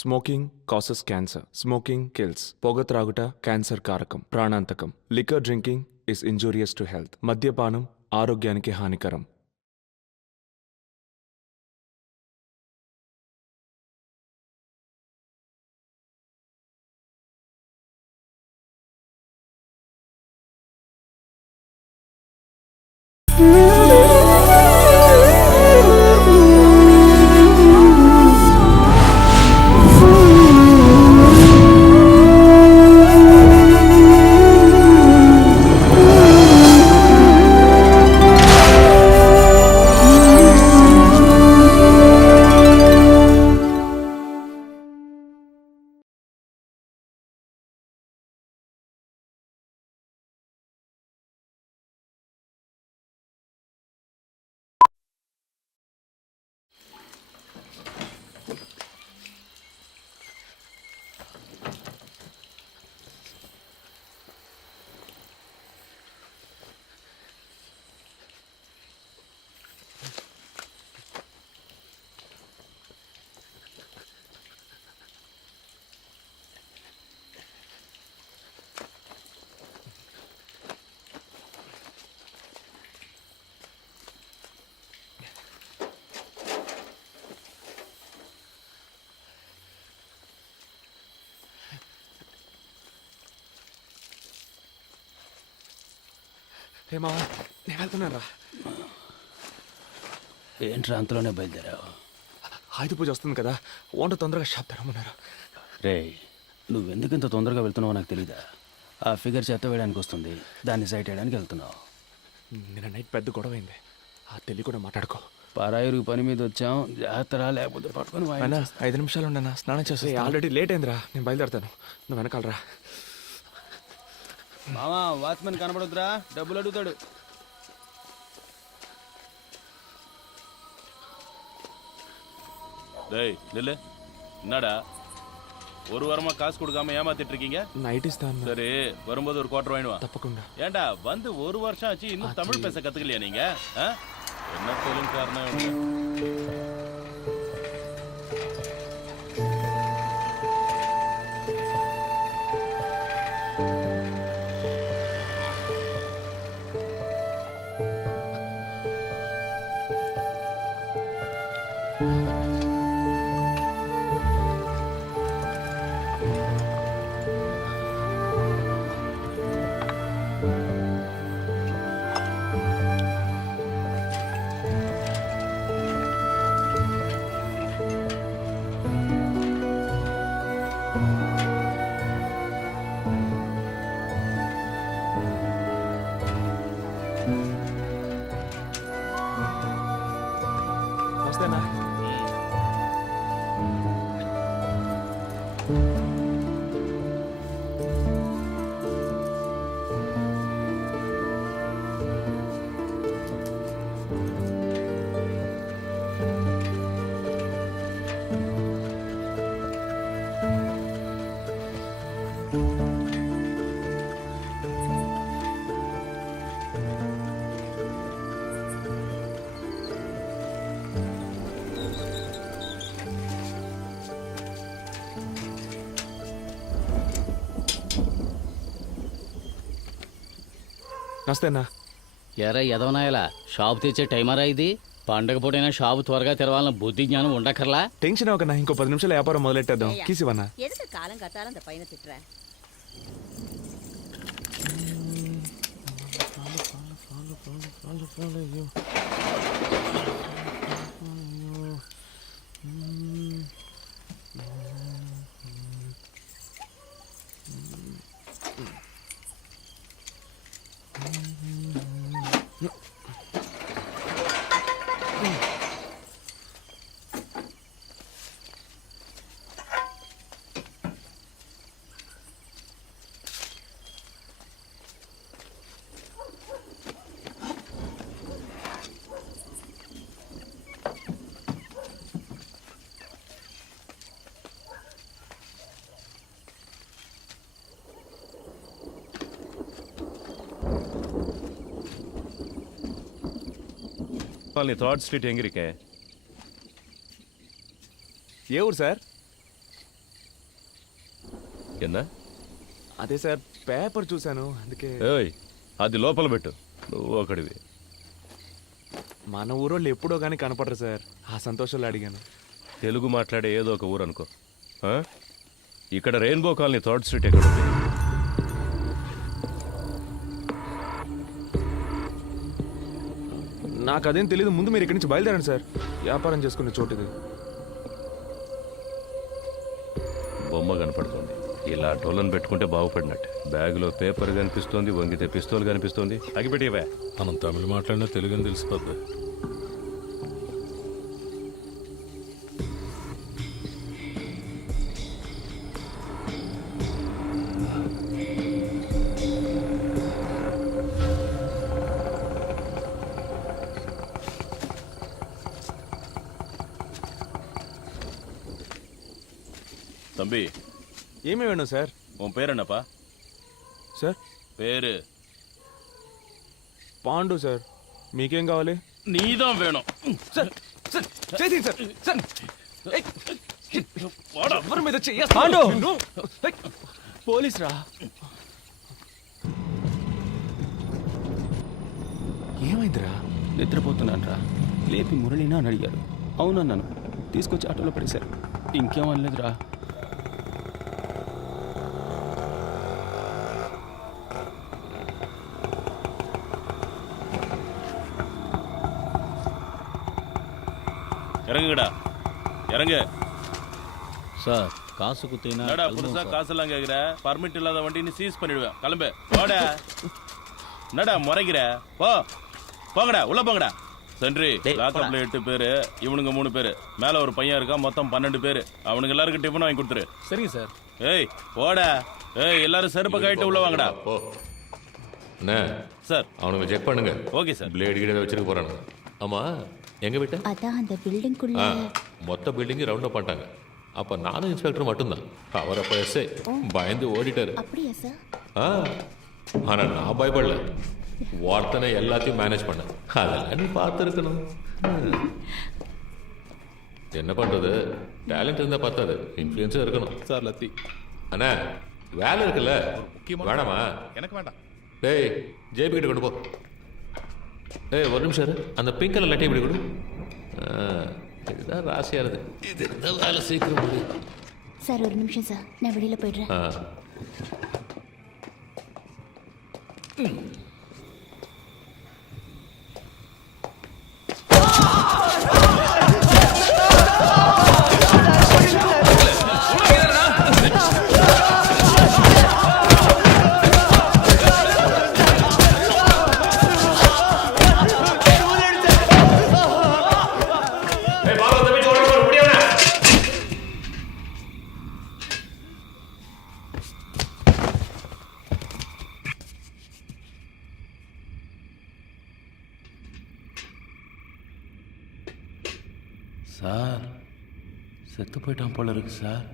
Smoking causes cancer. Smoking kills. పొగ త్రాగుట cancer కారకం, ప్రాణాంతకం. Liquor drinking is injurious to health. మద్యపానం ఆరోగ్యానికి హానికరం. ఏమా నేను వెళ్తున్నారా? ఏంట్రా అంతలోనే బయలుదేరావు? ఆయుధ పూజ వస్తుంది కదా, వంట తొందరగా షాప్ తెరమన్నారు. రే, నువ్వెందుకు ఇంత తొందరగా వెళ్తున్నావో నాకు తెలీదా? ఆ ఫిగర్ చెత్త వేయడానికి వస్తుంది, దాన్ని సైట్ వేయడానికి వెళ్తున్నావు. నిన్న నైట్ పెద్ద గొడవ అయింది, ఆ తెలియ కూడా మాట్లాడుకో. పరాయిరు పని మీద వచ్చాం, జాగ్రత్త లేకపోతే పట్టుకొని 5 నిమిషాలు ఉండనా, స్నానం చేసి. ఆల్రెడీ లేట్ అయిందిరా, నేను బయలుదేరుతాను, నువ్వు వెనకాలరా. మామా, వాచ్మెన్ కనబడుద్దురా, డబ్బులు అడుగుతాడు. டேய் நில்லு, என்னடா ஒரு வாரமா காசு கொடுக்காம ஏமாத்திட்டு இருக்கீங்க? நைட் இஸ்தான். சரி, வரும்போது ஒரு குவார்டர் வாங்கிடுவா. தப்பకుండా. ஏண்டா வந்து ஒரு வருஷம் ஆச்சு, இன்னும் தமிழ் பேச கத்துக்கலையா நீங்க? என்ன சொல்லுங்க காரணம்? వస్తేనా? నమస్తేనా? ఎరా ఎదవనాయలా, షాపు తెచ్చే టైమరా ఇది? పండగ పూటైనా షాపు త్వరగా తెరవాలన్న బుద్ధి జ్ఞానం ఉండకర్లా? టెన్షన్ అవ్వకన్నా, ఇంకో 10 నిమిషాలు వ్యాపారం మొదలెట్టేద్దాం. కీసివన్నా எதுக்கு காலம் கத்தாலும் அந்த பையனை திட்டுற? காலனி 3rd ஸ்ட்ரீட் எங்க இருக்கே? ఏ ఊరు సార్? என்ன? అదే సార్ పేపర్ చూశాను అందుకే. ఏయ్, అది లోపల పెట్టు. నువ్వు ఒకడివి. మన ఊరోళ్ళు ఎప్పుడో కానీ కనపడరు సార్, ఆ సంతోషంలో అడిగాను. తెలుగు మాట్లాడే ఏదో ఒక ఊరు అనుకో. ఆ? ఇక్కడ రెయిన్బో కాలనీ 3rd స్ట్రీట్ ఎక్కడ ఉంది? నాకు అదేం తెలియదు, ముందు మీరు ఇక్కడి నుంచి బయలుదేరండి సార్, వ్యాపారం చేసుకునే చోటు ఇది. బొమ్మ కనపడుతుంది. ఇలా డోలను పెట్టుకుంటే బాగుపడినట్టు. బ్యాగులో పేపర్ కనిపిస్తోంది, వంగితే పిస్తోల్ కనిపిస్తోంది. అగిపెట్టివే. మనం తమిళ మాట్లాడినా తెలుగు అని తెలిసిపోద్ది. தம்பி, ఏమీ వేணும் సార్? உன் பேர் என்னப்பா? సార్ பேரு పాండు సార్. మీకేం కావాలి? நீதான் வேணும். సార్ సార్ చేయండి సార్. సార్ ఏయ్, வாடா. ఎవరి మీద పాండు! పోలీస్ రా. ఏమైందిరా? నిద్రపోతున్నాను రా. లేపి మురళినా అని అడిగారు. అవునన్నాను. తీసుకొచ్చి ఆటోలో పడేశారు. ఇంకేం అనలేదురా. இறங்குங்கடா, இறங்கு. சார் காசு குத்தினா என்னடா புதுசா காசெல்லாம் கேக்குற? பர்மிட் இல்லாத வண்டி நீ சீஸ் பண்ணிடுவேன். கிளம்பு போடா. என்னடா முறைக்கிற? போ, போங்கடா, உள்ள போங்கடா. சென்ட்ரி லாக்கப்ல 8 பேரு, இவனுங்க 3 பேரு, மேல ஒரு பையன் இருக்கான், மொத்தம் 12 பேரு. அவனுக்கு எல்லாருக்கும் டிஃபன் வாங்கி கொடுத்துரு. சரிங்க சார். ஏய் போடா. ஏய் எல்லாரும் செருப்பை கழிட்டு உள்ள வாங்கடா. போ. அண்ணே சார். அவனுங்க செக் பண்ணுங்க. Okay sir. பிளேடு கீழே வச்சிருக்க போறானுங்க. ஆமா, எங்க விட்ட? அதான் அந்த பில்டிங்குள்ள. மொத்த பில்டிங் ரவுண்ட் அப் பண்ணிட்டாங்க. அப்ப நானும் இன்ஸ்பெக்டர் மட்டும்தான். அவர் அப்ப எஸ்ஐ பயந்து ஓடிட்டாரு. அப்படியா சார்? ஆனா நான் பயப்படல. ஒருத்தனை எல்லாத்தையும் மேனேஜ் பண்ண. அதெல்லாம் நீ பார்த்துருக்கணும். என்ன பண்றது, டேலண்ட் இருந்தா பார்த்தாது, இன்ஃப்ளூயன்ஸும் இருக்கணும். சார் லத்தி. அண்ணா வேலை இருக்குல்ல, வேணாமா? எனக்கு வேண்டாம். டேய் ஜேபி கிட்ட கொண்டு போ. டேய் ஒரு நிமிஷம் இரு. அந்த பிங்க் கலர் லட்டி இப்படி கொடு. இதுதான் ராசியா இருக்கு. இது இந்த வேலை சீக்கிரம் முடியும். சார் ஒரு நிமிஷம் சார், நான் வெளியில போயிடுறேன். சார் செத்து போயிட்டான் போல இருக்கு சார்.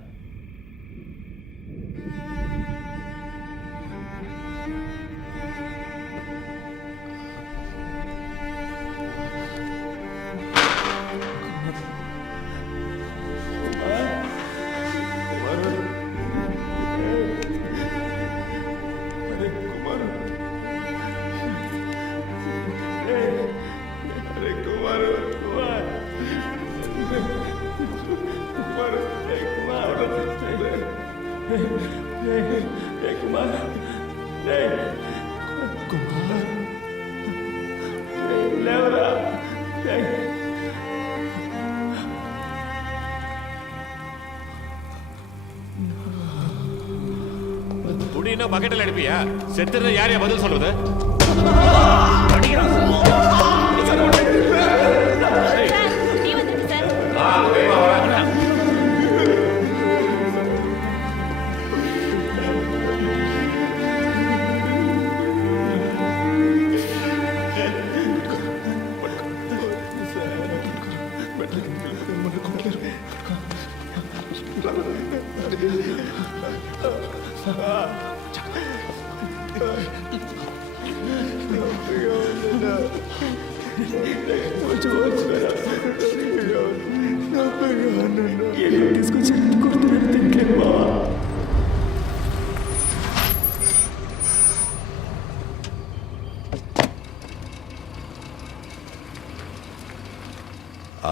குடினா பக்கெட்டில் அடிப்பியா? செத்துறது யாரையா பதில் சொல்றது? நீ வந்துட்டு சார்.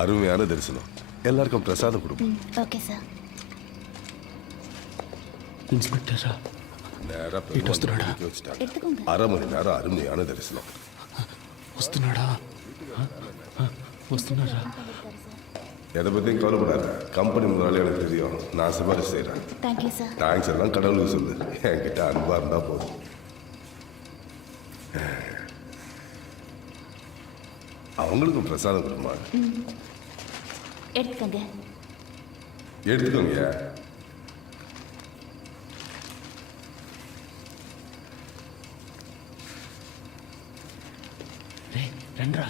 அருமையான தரிசனம். எல்லாருக்கும் பிரசாதம் கொடுப்போம். Okay sir. ఇన్స్పెక్టరా நேரா பெருமாள் வீட்டுக்கு வச்சுட்டாங்க. ఎత్తుకోండి. 1/2 மணி நேரம் அருமையான தரிசனம். వస్తున్నాడా? వస్తున్నారా? எதை பற்றியும் கவலைப்படாத. கம்பெனி முதலாளி எனக்கு தெரியும். நான் சிபாரிசு செய்கிறேன். Thank you sir. தேங்க்ஸ் எல்லாம் கடவுளுக்கு சொல்லு. என்கிட்ட அன்பாக இருந்தால் போதும். அவங்களுக்கும் பிரசாதம் கொடுமா. ఎత్తుకోండి. எடுத்துக்கோங்க. రే రండ్రా.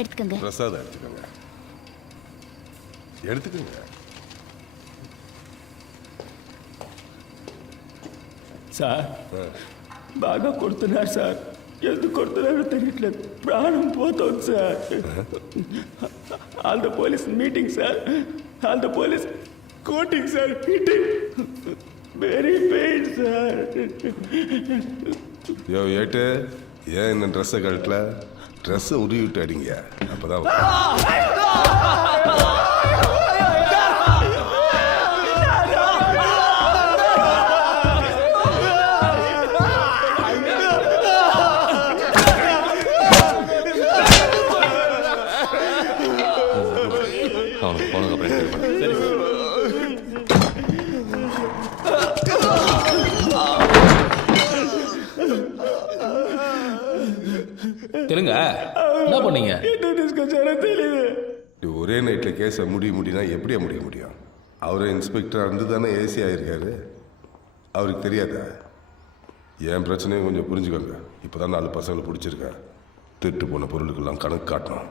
ఎత్తుకోండి. பிரசாதம் எடுத்துக்கோங்க. எடுத்துக்கோங்க. సార్ బాగా కొడుతున్నారు సార్. ఎందుకు కొడుతున్నారో తెలియట్లేదు. ప్రాణం పోతుంది sir. All the police meeting sir. All the police coating sir. Hitting very pain sir. யோ ஏட்டு, ஏன் இந்த ட்ரெஸ்ஸை கழட்டல? ட்ரெஸ்ஸை உருவி விட்டு அடிங்க. அப்பதான் அவனுக்கு போனதுக்கப்புறம் clear பண்ணு. சரி சார். தெலுங்க என்ன பண்ணீங்க? ஒரே நைட்டில் கேஸை முடியும்னா எப்படியா முடிய முடியும்? அவர் இன்ஸ்பெக்டர் இருந்து தானே ஏசி ஆகியிருக்காரு. அவருக்கு தெரியாதா? என் பிரச்சனையும் கொஞ்சம் புரிஞ்சுக்கோங்க. இப்போ தான் 4 பசங்களை பிடிச்சிருக்கேன். திருட்டு போன பொருளுக்கெல்லாம் கணக்கு காட்டணும்.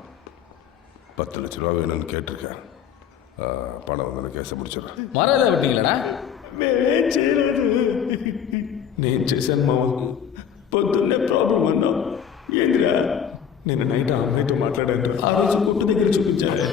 10 லட்ச ரூபா வேணும்னு கேட்டிருக்கேன். பணம் வந்து கேஸை முடிச்சிடுறேன். மரம் ஏதாவது விட்டீங்களாடா? మేమేం చేయలేదు. నేను చేశాను మామ. పొద్దున్నే ప్రాబ్లం అన్నాం. ఏంద్రా నేను నైట్ ఆ అమ్మాయితో మాట్లాడాను. ఆ రోజు కొట్టు దగ్గర చూపించారే.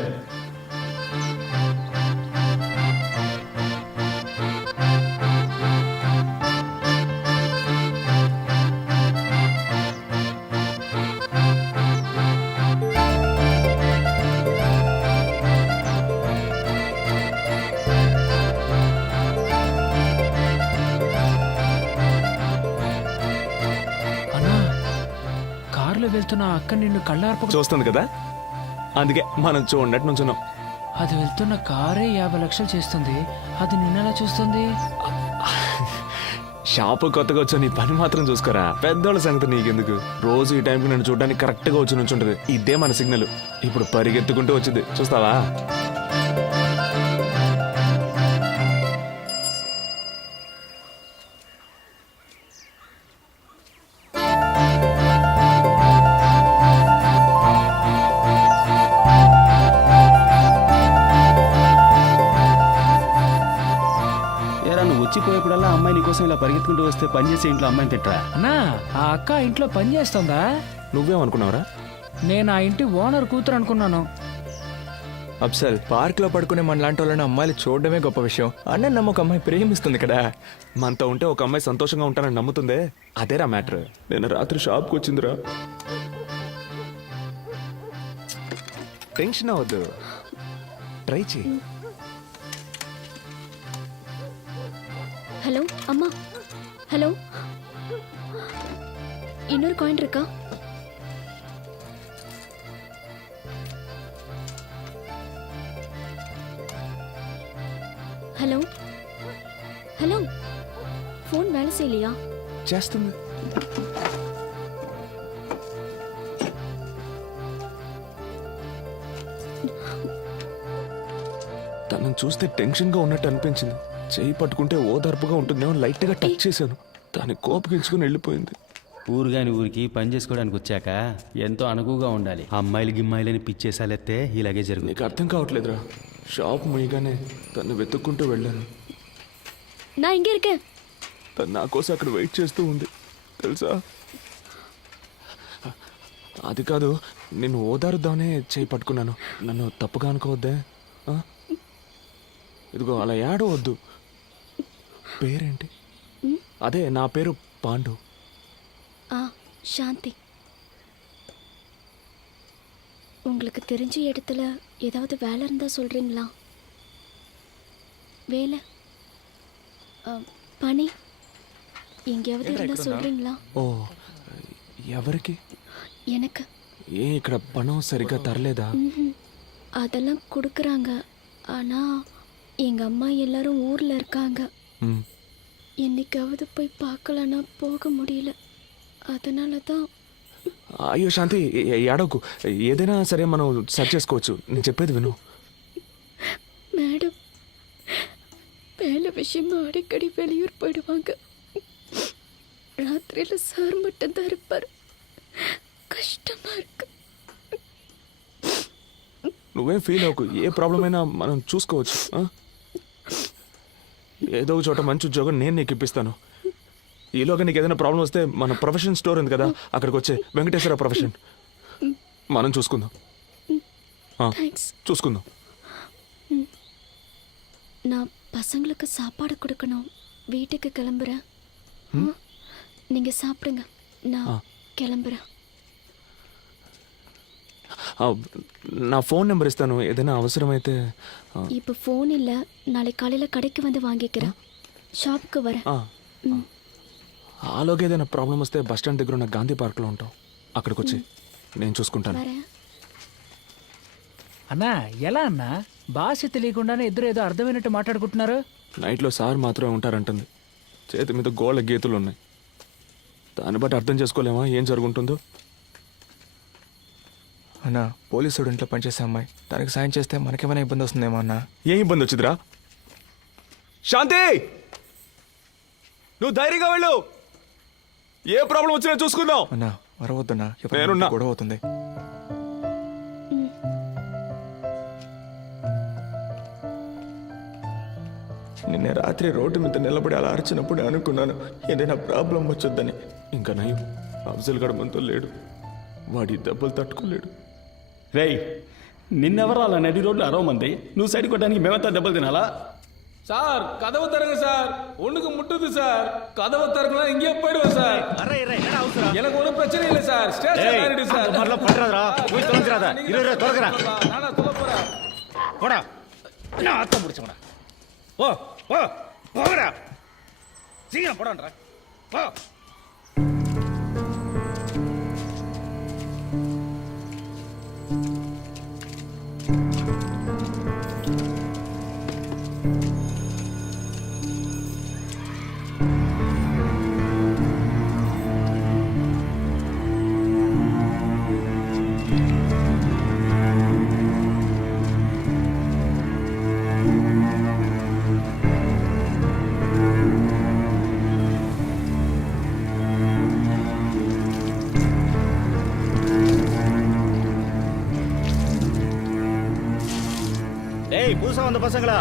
కారులో వెళ్తున్న ఆ అక్క నిన్ను కళ్ళార్ప చూస్తుంది కదా, అందుకే మనం చూడనట్టు నుంచున్నాం. అది వెళ్తున్న కారే 50 లక్షలు చేస్తుంది. అది నిన్నెలా చూస్తుంది? షాపు కొత్తగా వచ్చా, నీ పని మాత్రం చూసుకోరా. పెద్దోళ్ళ సంగతి నీకెందుకు? రోజు ఈ టైంకి నన్ను చూడడానికి కరెక్ట్గా వచ్చి నుంచుంటది. ఇదే మన సిగ్నల్. ఇప్పుడు పరిగెత్తుకుంటూ వచ్చింది, చూస్తావా? ఏరా నువ్వు వచ్చిపోయేప్పుడల్లా అమ్మాయి నీకోసం ఇలా పరిగెత్తుకుంటూ వస్తే పని చేసే ఇంట్లో అమ్మాయిని తిట్టరా? అన్నా, ఆ అక్క ఇంట్లో పని చేస్తుందా? నువ్వేమనుకున్నావురా? నేను ఆ ఇంటి ఓనర్ కూతురు అనుకున్నాను. అప్సల్, పార్క్ లో పడుకునే మన లాంటి వాళ్ళని అమ్మాయిలు చూడడమే గొప్ప విషయం. అన్న నమ్మ ఒక అమ్మాయి ప్రేమిస్తుంది కదా. మనతో ఉంటే ఒక అమ్మాయి సంతోషంగా ఉంటానని నమ్ముతుందే, అదేరా మ్యాటర్. నేను రాత్రి షాప్కి వచ్చిందిరా. టెన్షన్ అవ్వద్దు, ట్రై చేయి. ஹலோ அம்மா. ஹலோ, இன்னொரு காயின் இருக்கா? ஹலோ ஹலோ, ஃபோன் வேலை செய்யலையா? చేస్తుంది. తనను చూస్తే టెన్షన్గా ఉన్నట్టు అనిపించింది. చేయి పట్టుకుంటే ఓదార్పుగా ఉంటుందేమో లైట్గా టచ్ చేశాను. దాన్ని కోపగించుకుని వెళ్ళిపోయింది. ఊరు కాని ఊరికి పని చేసుకోవడానికి వచ్చాక ఎంతో అనుకువగా ఉండాలి. అమ్మాయిలు గిమ్మాయిలని పిచ్చేసాలెత్తే ఇలాగే జరుగుతుంది. నీకు అర్థం కావట్లేదురా. షాప్ ముయ్యగానే తను వెతుక్కుంటూ వెళ్ళాను. நான் இங்கே இருக்கேன். తను నా కోసం అక్కడ వెయిట్ చేస్తూ ఉంది తెలుసా. అది కాదు, నిన్ను ఓదారుద్దామనే చేయి పట్టుకున్నాను. నన్ను తప్పుగా అనుకోవద్దే. ఆ? ఇదిగో అలా ఏడవద్దు. పేరేంటి? అదే నా పేరు పాండు. ஆ சாந்தி. உங்களுக்கு தெரிஞ்ச இடத்துல ஏதாவது வேலை இருந்தால் சொல்கிறீங்களா? வேலை పని எங்கேயாவது இருந்தால் சொல்கிறீங்களா? ఓ ఎవరికి? எனக்கு. ఏ ఇక్కడ పణం సరిగ్గా తరలేదా? ம்ஹும். அதெல்லாம் கொடுக்குறாங்க. ஆனால் எங்கள் அம்மா எல்லாரும் ஊரில் இருக்காங்க. మ్, என்னைக்காவது போய் பார்க்கலன்னா போக முடியல. அதனால தான். అయ్యో శాంతి ఏడవకు. ఏదైనా సరే మనం సెర్చ్ చేసుకోవచ్చు. నేను చెప్పేది విను. மேடம் வேலை விஷயமா அடிக்கடி வெளியூர் போயிடுவாங்க. ராத்திரியில் சார் மட்டும்தான் இருப்பார். கஷ்டமா இருக்கு. నువ్వేం ఫీల్ అవ్వకు. ఏ ప్రాబ్లం అయినా మనం చూసుకోవచ్చు. ఆ? ఏదో ఒక చోట మంచి ఉద్యోగం నేను నీకు ఇప్పిస్తాను. ఈలోగా నీకు ఏదైనా ప్రాబ్లం వస్తే మన ప్రొఫెషన్ స్టోర్ ఉంది కదా, అక్కడికి వచ్చే వెంకటేశ్వర ప్రొఫెషన్ మనం చూసుకుందాం. థ్యాంక్స్. చూసుకుందాం. நான் பசங்களுக்கு சாப்பாடு கொடுக்கணும். வீட்டுக்கு கிளம்புறேன். நீங்கள் சாப்பிடுங்க, நான் கிளம்புறேன். నా ఫోన్ నెంబర్ ఇస్తాను. ఏదైనా అవసరమైతే இப்போ ஃபோன் இல்லை, நாளைக்கு காலையில் கடைக்கு வந்து வாங்கிக்கிறேன். ஷாப்புக்கு வரேன். ఆలోగా ఏదైనా ప్రాబ్లం వస్తే బస్ స్టాండ్ దగ్గర ఉన్న గాంధీ పార్క్లో ఉంటాం. అక్కడికి వచ్చి నేను చూసుకుంటాను. வரேன். అన్నా ఎలా అన్నా? భాష తెలియకుండానే ఇద్దరు ఏదో అర్థమైనట్టు మాట్లాడుకుంటున్నారు. నైట్లో సార్ మాత్రమే ఉంటారంటుంది. చేతి మీద గోళ్ళ గీతులు ఉన్నాయి. దాన్ని బట్టి అర్థం చేసుకోలేమా ఏం జరుగుతుందో? అన్నా పోలీసుడు ఇంట్లో పనిచేసే అమ్మాయి, తనకి సాయం చేస్తే మనకేమైనా ఇబ్బంది వస్తుందేమో అన్నా. ఏం ఇబ్బంది వచ్చిందిరా? శాంతి, నువ్వు ధైర్యంగా వెళ్ళు. ఏ ప్రాబ్లం వచ్చినా చూసుకుందాం. అన్నా మరవద్దన్నా, నేనున్నా. గొడవ అవుతుంది. నిన్న రాత్రి రోడ్డు మీద నిలబడి అలా అరిచినప్పుడు అనుకున్నాను ఏదైనా ప్రాబ్లం వచ్చొద్దని. ఇంకా నయం, అఫ్జల్ గడ మనతో లేడు. వాడి దెబ్బలు తట్టుకోలేడు. రేయ్, నిన్నెవరు అలా నడి రోడ్లు అరవమంది? నువ్వు సైడ్ కొట్టడానికి మేమంతా దెబ్బలు తినాలా? சார் கதவு தரங்க சார். ஒண்ணுக்கு முட்டுது சார். கதவு திறக்கணும் இங்கே போயிடுவோம் சார். எனக்கு ஒன்றும் பிரச்சனை இல்லை சார். ஸ்டேஷன் ஆயிடுது சார். நானா சொல்ல போறேன். போடா, நான் ஆத்தம் முடிச்சவனா. ஓ ஓ போகடா, சீக்கிரம் போடான்றா. போ. புதுசா வந்த பசங்களா,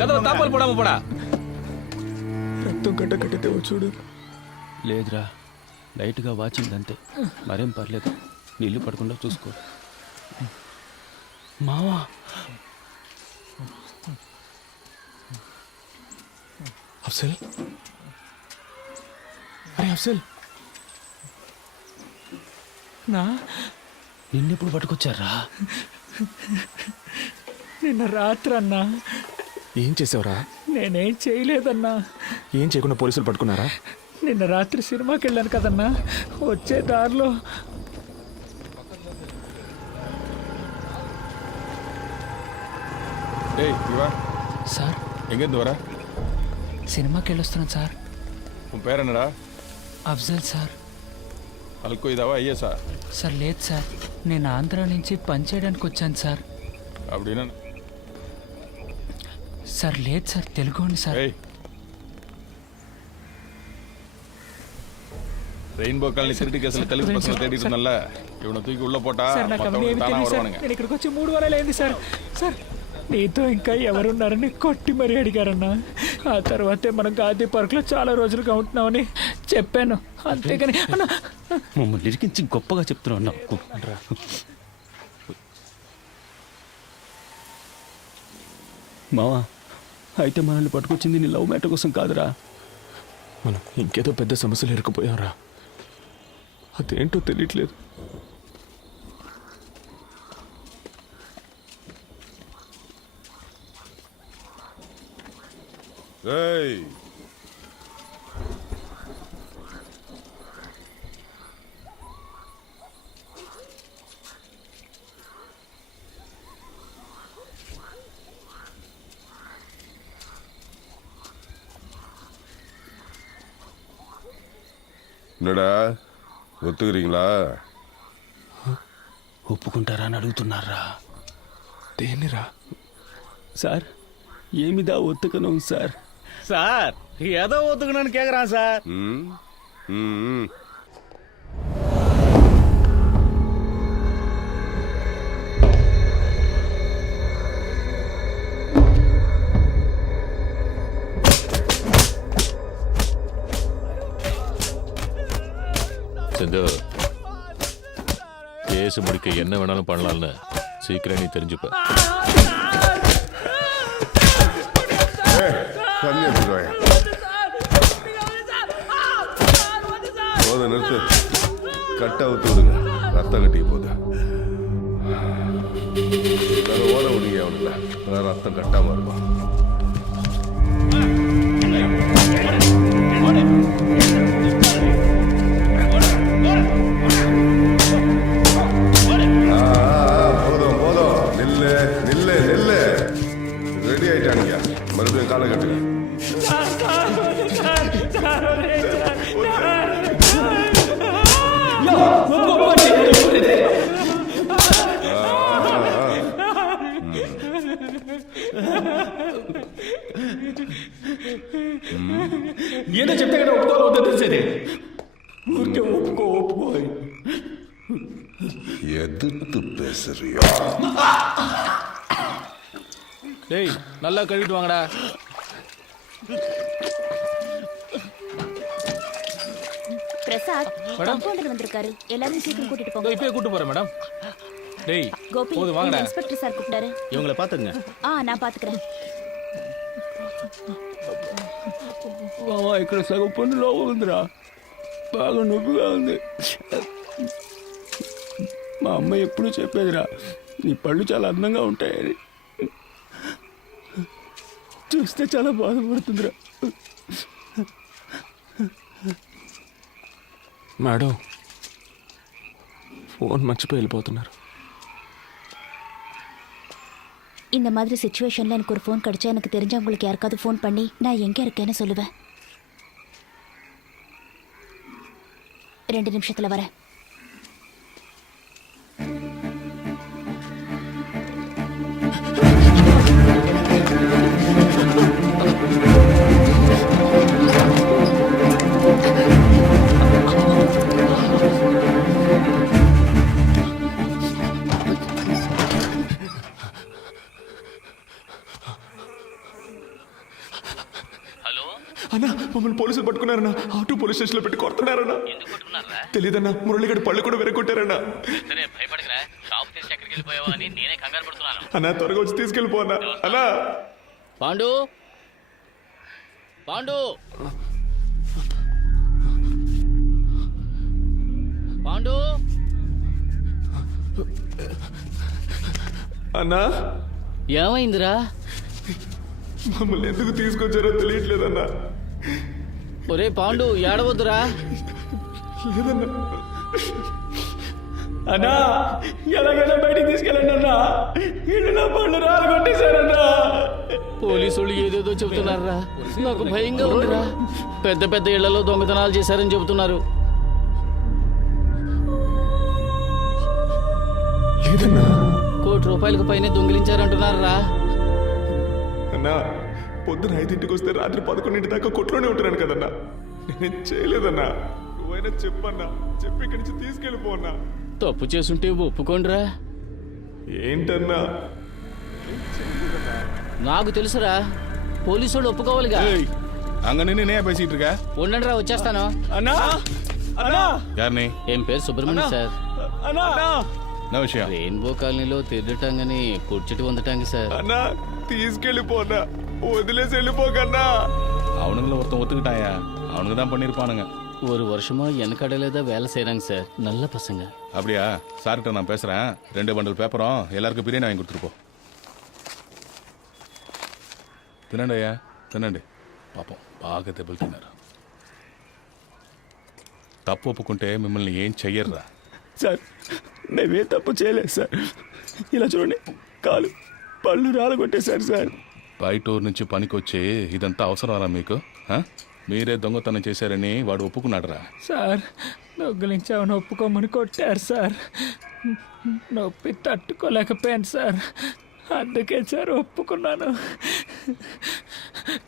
கதவு தாப்பால் போடாம போடா. రక్తం కట్ట కట్టితే చూడు. లేదురా, లైట్గా వాచిందంతే, మరేం పర్లేదు. నీళ్ళు పడకుండా చూసుకో. మావా, అఫ్జల్, అరే అఫ్జల్, నా నిన్నెప్పుడు పట్టుకొచ్చారా? నిన్న రాత్రి అన్నా. ఏం చేసావురా? నేనేం చేయలేదన్నా. ఏం చేయకుండా పోలీసులు పట్టుకున్నారా? నిన్న రాత్రి సినిమాకి వెళ్ళాను కదన్నా, వచ్చే దారిలో ஏய் இவா, సార్ எங்கேருந்து வர? సినిమాకి వెళ్ళొస్తున్నాను సార్. உன் பேர் என்னடா? అఫ్జల్ సార్. అల్కో ఇదావా ఐఎస్ఆ? సార్ లేదు సార్, నేను ఆంధ్ర నుంచి పని చేయడానికి వచ్చాను సార్. அப்படின்னா సార్ లేదు సార్, తెలుగుండి సార్. ஏய், ரெயின்போ காலனி திருட்டு கேஸ்ல தெலுங்கு பசங்க தேடிட்டு இருந்தல்ல, இவனை தூக்கி உள்ள போட்டா సార్ నాకు అవన్నీ மத்தவங்க ఏమి தானா తెలియదు సార్. வருவானுங்க. నేను ఇక్కడికి వచ్చి 3 వారాలు అయింది సార్. సార్ నీతో ఇంకా ఎవరున్నారని కొట్టి మరీ అడిగారన్నా. ఆ తర్వాతే మనం గాంధీ పార్క్లో చాలా రోజులుగా ఉంటున్నామని చెప్పాను, అంతేగాని అన్నా. మమ్మల్ని ఇరికించి గొప్పగా చెప్తున్నావు నాకు. మావా, అయితే మనల్ని పట్టుకొచ్చింది నీ లవ్ మ్యాటర్ కోసం కాదురా, మనం ఇంకేదో పెద్ద సమస్యలు ఇరుక్కుపోయారా, అదేంటో తెలియట్లేదు. ఏయ్, என்னடா ஒத்துக்கிறீங்களா? ఒప్పుకుంటారా అని అడుగుతున్నారా? దేనిరా? సార్ ఏమిదా ఒత్తుకను సార్? సార్ ఏదో ఒత్తుకున్నాను కేకురాను సార్. ம் ம் செந்து கேஸ் முடிக்க என்ன வேணாலும் பண்ணலாம்னு சீக்கிரம் நீ தெரிஞ்சுப்ப. தண்ணி எடுத்துருவாங்க. போதும், நிறுத்து. கட்டை அவுத்து விடுங்க, ரத்தம் கட்டி போகுது. ஓட விடுங்க அவனுக்கு, ரத்தம் கட்டாம இருக்கும். போதும் போதும், நில்லு நில்லு நில்லு. ரெடி ஆயிட்டானுங்க, மறுபடியும் காலை கட்டுங்க. ఏదో చెప్తే కదా ఒప్పుకోవద్దో తెలిసేది. ఊరికే ఒప్పుకో. எதிர்த்து பேசுறியா? டேய் நல்லா கழுவிட்டு வாங்கடா. பிரசாத் காம்பவுண்டர் வந்திருக்காரு, எல்லாரும் சீக்கிரம் கூட்டிட்டு போங்க. இப்பயே கூட்டு போறேன் மேடம். டேய் கோபி, போதும் வாங்கடா. இன்ஸ்பெக்டர் சார் கூப்பிட்டாரு. இவங்கள பாத்துங்க. நான் பாத்துக்கிறேன். బావా ఇక్కడ సగం పన్ను లోపల ఉందిరా, బాగా నొప్పిగా ఉంది. మా అమ్మ ఎప్పుడూ చెప్పేదిరా, నీ పళ్ళు చాలా అందంగా ఉంటాయని. చూస్తే చాలా బాధపడుతుందిరా. మేడం ఫోన్ మర్చిపోయి వెళ్ళిపోతున్నారు. இந்த மாதிரி சிச்சுவேஷன்ல எனக்கு ஒரு ஃபோன் கிடைச்சா எனக்கு தெரிஞ்சவங்களுக்கு யாருக்காவது ஃபோன் பண்ணி நான் எங்க இருக்கேன்னு சொல்லுவேன். 2 நிமிஷத்துல வரேன். అన్నా మమ్మల్ని పోలీసులు పట్టుకున్నారన్నా, ఆటో పోలీస్ స్టేషన్ లో పెట్టి కొడుతున్నారన్నా. తెలీదన్నా, మురళిగడ పళ్ళు కూడా వెరగొట్టారన్నా. అన్నా త్వరగా వచ్చి తీసుకెళ్ళిపోన్నా. అన్నా పాండు పాండు పాండు అన్నా ఏమైందిరా? మమ్మల్ని ఎందుకు తీసుకొచ్చారో తెలియట్లేదన్నా. ఒరే పాండు ఏడవద్దురా. లేదన్నా. అన్నా ఎలాగైనా బయటికి తీసుకెళ్ళండి అన్నా, ఇల్లు నా పళ్ళు రాలు కొట్టేశారన్నా. పోలీసులు ఏదేదో చెబుతున్నారా, నాకు భయంగా ఉందిరా. పెద్ద పెద్ద ఇళ్లలో దొంగతనాలు చేశారని చెబుతున్నారు. లేదన్నా. ₹1 కోటి పైనే దొంగిలించారంటున్నారా? అన్నా పొద్దున 5ంటికి వస్తే రాత్రి 11 దాకా కొట్లోనే ఉంటున్నాను కదన్నా. నేనేం చేయలేదన్నా. నువ్వైనా చెప్పన్నా, చెప్పి ఇక్కడి నుంచి తీసుకెళ్ళిపోన్నా. తప్పు చేసుంటే ఒప్పుకోండిరా. ఏంటన్నా? నాకు తెలుసురా, పోలీసు వాళ్ళు ఒప్పుకోవాలిగా. அங்க நின்று பேசிட்டு இருக்க. ఉండండి రా, వచ్చేస్తాను. అన్నా అన్నా யாருனே? ఏం పేరు సుబ్రహ్మణ్యం సార్. అన్నా என்ன விஷயம்? రెయిన్బో కాలనీలో తిరగటాంగని కూర్చుటి వందటాంగి సార్. అన్నా తీసుకెళ్ళిపోన్నా, వదిలేసి వెళ్ళిపోకన్నా. அவனுங்கள ஒருத்தன் ஒத்துக்கிட்டாயா, அவனுக்கு தான் பண்ணியிருப்பானுங்க. ஒரு வருஷமா என் கடையில தான் வேலை செய்கிறாங்க சார். நல்ல பசங்க. அப்படியா? சார்கிட்ட நான் பேசுகிறேன். 2 பண்டல் பேப்பரும் எல்லாருக்கும் பிரியாணி வாங்கி கொடுத்துருப்போம். తినండియ్యా, తినండి. పాపం బాగా దెబ్బలు తిన్నారు. తప్పు ఒప్పుకుంటే మిమ్మల్ని ఏం చెయ్యర్రా. సార్ మేమే తప్పు చేయలేదు సార్. ఇలా చూడండి, కాలు పళ్ళు రాలగొట్టేశారు సార్. బయట ఊరు నుంచి పనికొచ్చి ఇదంతా అవసరమరా మీకు? మీరే దొంగతనం చేశారని వాడు ఒప్పుకున్నాడురా. సార్ దొంగలించామని ఒప్పుకోమని కొట్టారు సార్. నొప్పి తట్టుకోలేకపోయాను సార్. అందుకే సార్ ఒప్పుకున్నాను.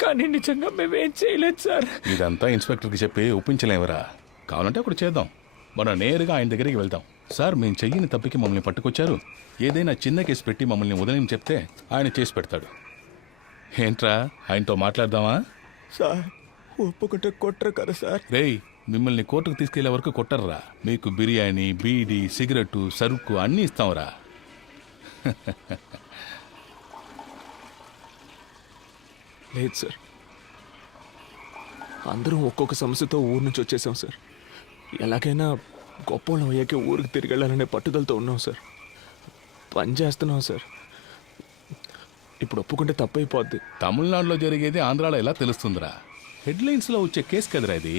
కానీ నిజంగా మేమేం చేయలేదు సార్. ఇదంతా ఇన్స్పెక్టర్కి చెప్పి ఒప్పించలేమురా. కావాలంటే అప్పుడు చేద్దాం. మనం నేరుగా ఆయన దగ్గరికి వెళ్దాం. సార్ మేము చెయ్యని తప్పికి మమ్మల్ని పట్టుకొచ్చారు, ఏదైనా చిన్న కేసు పెట్టి మమ్మల్ని వదిలేని చెప్తే ఆయన చేసి పెడతాడు. ఏంట్రా, ఆయనతో మాట్లాడదామా? సార్ ఒప్పుకుంటే కొట్టరు కదా సార్. రేయ్, మిమ్మల్ని కోర్టుకు తీసుకెళ్లే వరకు కొట్టర్రా. మీకు బిర్యానీ, బీడీ, సిగరెట్టు, సరుకు అన్నీ ఇస్తాంరా. లేదు సార్, అందరం ఒక్కొక్క సమస్యతో ఊరు నుంచి వచ్చేసాం సార్. ఎలాగైనా గొప్పవాళ్ళం అయ్యాకే ఊరికి తిరిగి వెళ్ళాలనే పట్టుదలతో ఉన్నాం సార్. పని చేస్తున్నాం సార్. ఇప్పుడు ఒప్పుకుంటే తప్పైపోద్ది. తమిళనాడులో జరిగేది ఆంధ్రాలో ఎలా తెలుస్తుందిరా? హెడ్లైన్స్లో వచ్చే కేసు కదరా ఇది.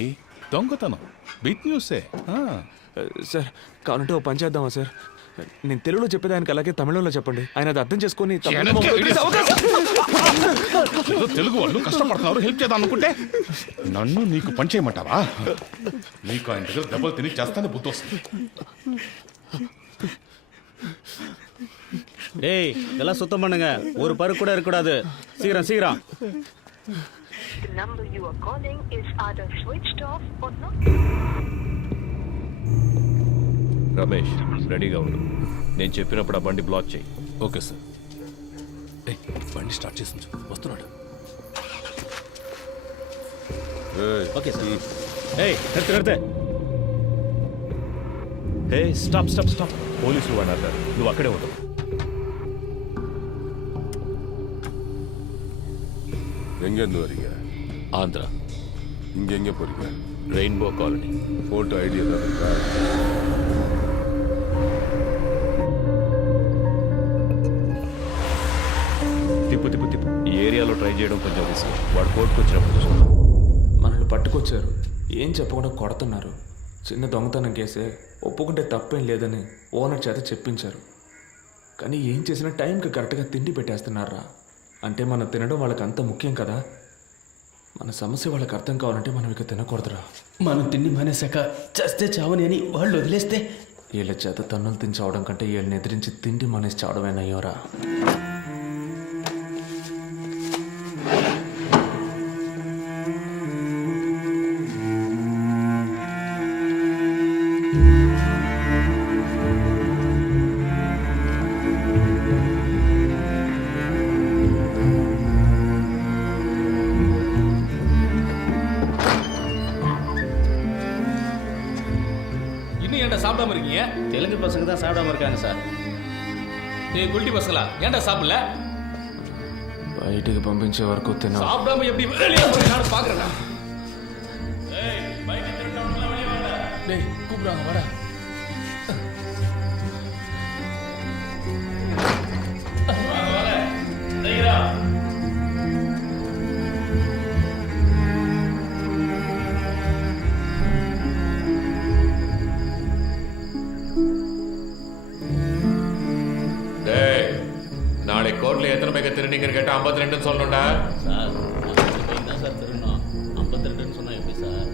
దొంగతనం బిగ్ న్యూసే. సార్ కావాలంటే ఓ పని చేద్దామా సార్? నేను తెలుగులో చెప్పేదానికి అలాగే తమిళంలో చెప్పండి. ఆయన అది అర్థం చేసుకొని ఏదో తెలుగు వాళ్ళు కష్టపడుతున్నారు, హెల్ప్ చేద్దాం అనుకుంటే నన్ను నీకు పని చేయమంటావా? నీకు ఆయన దగ్గర దెబ్బలు తిని చేస్తానే బుద్ధి వస్తుంది. டேய் இதெல்லாம் சுத்தம் பண்ணுங்க, ஒரு பருக்கு கூட இருக்கக்கூடாது. சீக்கிரம் சீக்கிரம். రమేష్ రెడీగా ఉండు. నేను చెప్పినప్పుడు ఆ బండి బ్లాక్ చేయి. Okay sir. బండి స్టార్ట్ చేసి వస్తున్నాడు. Okay sir. ఏయ్ నిறுத்து నిறுத்து. హే స్టాప్ స్టాప్ స్టాప్. పోలీసులు వాడారు, నువ్వు అక్కడే ఉండవు. எங்கேருந்து வரீங்க? ఆంధ్ర. இங்கே எங்கே போறீங்க? Rainbow colony. ஃபோட்டோ ஐடி எதாவது இருக்கா? తిప్పు తిప్పు తిప్పు. ఈ ఏరియాలో ట్రై చేయడం కొంచెం రిస్క్. వాడు కోర్టుకు వచ్చినప్పుడు చూసుకుందాం. మనల్ని పట్టుకొచ్చారు, ఏం చెప్పకుండా కొడుతున్నారు. చిన్న దొంగతనం కేసే, ఒప్పుకుంటే తప్పేం లేదని ఓనర్ చేత చెప్పించారు. కానీ ఏం చేసినా టైంకి కరెక్ట్గా తిండి పెట్టేస్తున్నారా? అంటే మనం తినడం వాళ్ళకి అంత ముఖ్యం కదా. మన సమస్య వాళ్ళకి అర్థం కావాలంటే మనం ఇక తినకూడదురా. మనం తిండి మానేశాక చస్తే చావని అని వాళ్ళు వదిలేస్తే వీళ్ళ చేత తన్నులు తిని చావడం కంటే వీళ్ళని ఎదిరించి తిండి మానేసి చావడమేనయ్యోరా. இன்னும் ஏன்டா சாப்பிடாம இருக்கீங்க? தெலுங்கு பசங்க தான் சாப்பிடாம இருக்காங்க சார். ஏய் குல்டி பசங்களா, ஏன்டா சாப்பிடல? బయటికి పంపించే వరకు తిన. சாப்பிடாம எப்படி வெளியே போய் நான் பாக்குறேன். டேய் கூப்பிடுறாங்க, வாடா. நாளை கோர்ட்ல எத்தனை பேருக்கு திருநீங்கன்னு கேட்டா 52 சொல்லணும்டா. சார் தான் சார் திருடணும். 52ன்னு சொன்னா எப்படி சார்?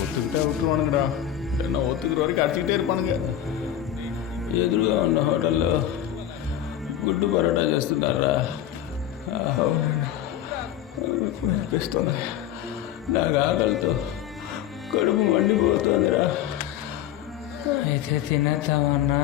ஒத்துக்கிட்டா விட்டுருவானுங்கடா. என்ன ஒத்துக்கிற வரைக்கும் அடிச்சுக்கிட்டே இருப்பானுங்க. ఎదురుగా ఉన్న హోటల్లో గుడ్డు పరోటా చేస్తున్నారా? అనిపిస్తుంది. నాకు ఆకలితో కడుపు మండిపోతుందిరా. అయితే తినేద్దామన్నా.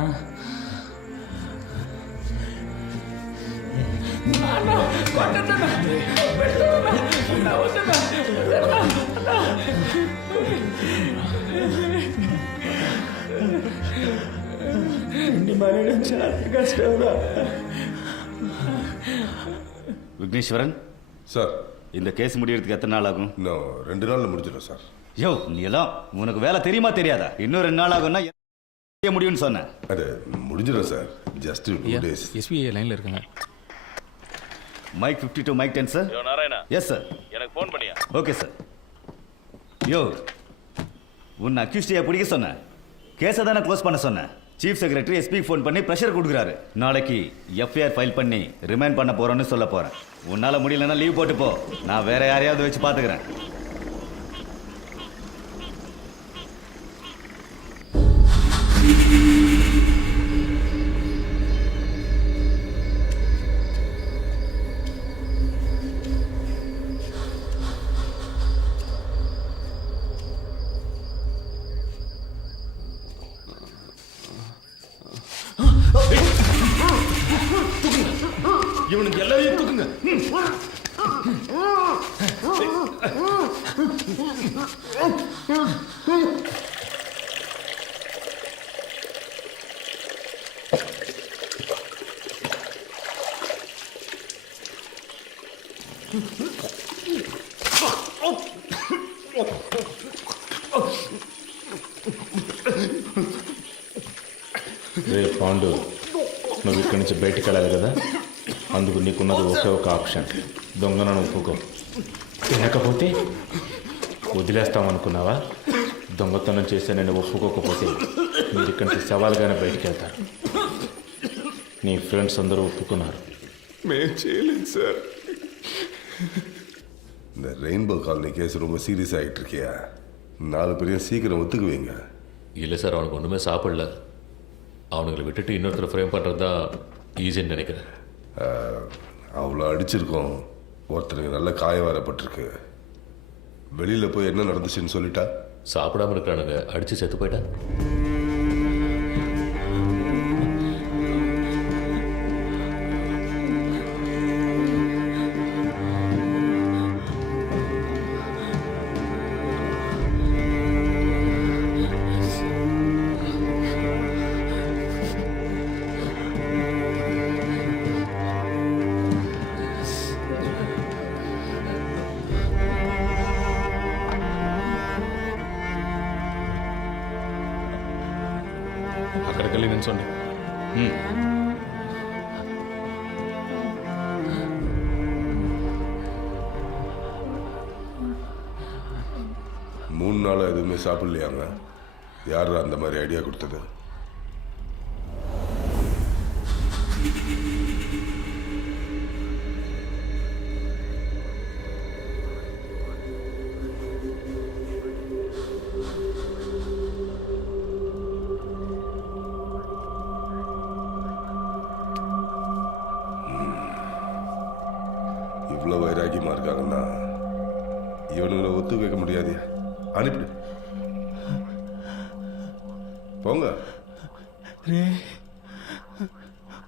விக்னேஸ்வரன் சார், இந்த கேஸ் முடியறதுக்கு எத்தனை நாள் ஆகும்? இன்னும் 2 நாளில் முடிஞ்சிடும் சார். யோ நீ எல்லாம் உனக்கு வேலை தெரியுமா தெரியாதா? இன்னும் 2 நாள் ஆகும்னா முடியும்னு சொன்னேன். அது முடிஞ்சிடும் சார். Just 2 days. எஸ்பிஐ லைனில் இருக்காங்க. Mike 52 mike 10 sir. யோ நாராயணா, எஸ் சார். எனக்கு ஃபோன் பண்ணியா? Okay sir. யோ உன்னை அக்யூஸ்டியா பிடிக்க சொன்னேன், கேஸை தானே க்ளோஸ் பண்ண சொன்னேன். சீஃப் செக்ரட்டரி எஸ்பிக்கு ஃபோன் பண்ணி ப்ரெஷர் கொடுக்குறாரு. நாளைக்கு எஃப்ஐஆர் ஃபைல் பண்ணி ரிமைண்ட் பண்ண போகிறோன்னு சொல்ல போகிறேன். உன்னால் முடியலன்னா லீவ் போட்டு போ, நான் வேற யாரையாவது வச்சு பார்த்துக்கிறேன். இவனுக்கு எல்லாரையும் தூக்குங்க. రే పాండు, నువ్వు ఇక్కడి నుంచి బయటకు వెళ్ళాలి కదా, అందుకు నీకున్నది ఒకే ఒక ఆప్షన్. దొంగను ఒప్పుకో, తినకపోతే వదిలేస్తామనుకున్నావా? దొంగతనం చేస్తే నేను ఒప్పుకోకపోతే మీరు ఇక్కడి నుంచి సవాల్గానే బయటికి వెళ్తారు. నీ ఫ్రెండ్స్ అందరూ ఒప్పుకున్నారు. మేము చేయలేదు சார். இந்த ரெயின்போ காலனி கேஸ் ரொம்ப சீரியஸ் ஆகிட்டு இருக்கியா? 4 பேரையும் சீக்கிரம் ஒத்துக்குவீங்க. இல்லை சார், அவனுக்கு ஒன்றுமே சாப்பிடல. அவனுங்களை விட்டுட்டு இன்னொருத்தரை ஃப்ரேம் பண்ணுறது தான் ஈஸின்னு நினைக்கிறேன். அவ்வளோ அடிச்சிருக்கோம். ஒருத்தருக்கு நல்ல காயம் வரப்பட்டிருக்கு. வெளியில் போய் என்ன நடந்துச்சுன்னு சொல்லிட்டா? சாப்பிடாம இருக்கிறானுங்க, அடித்து செத்து போயிட்டா. అక్కడికి వెళ్ళి నిల్చోండి. மூணு நாளாக எதுவுமே சாப்பிடலையாங்க? யார் அந்த மாதிரி ஐடியா கொடுத்தது? இவ்வளோ வைராக்கியமாக இருக்காங்கன்னா இவனுங்களை ஒத்து வைக்க முடியாது. அனுப்பிடு, போங்க.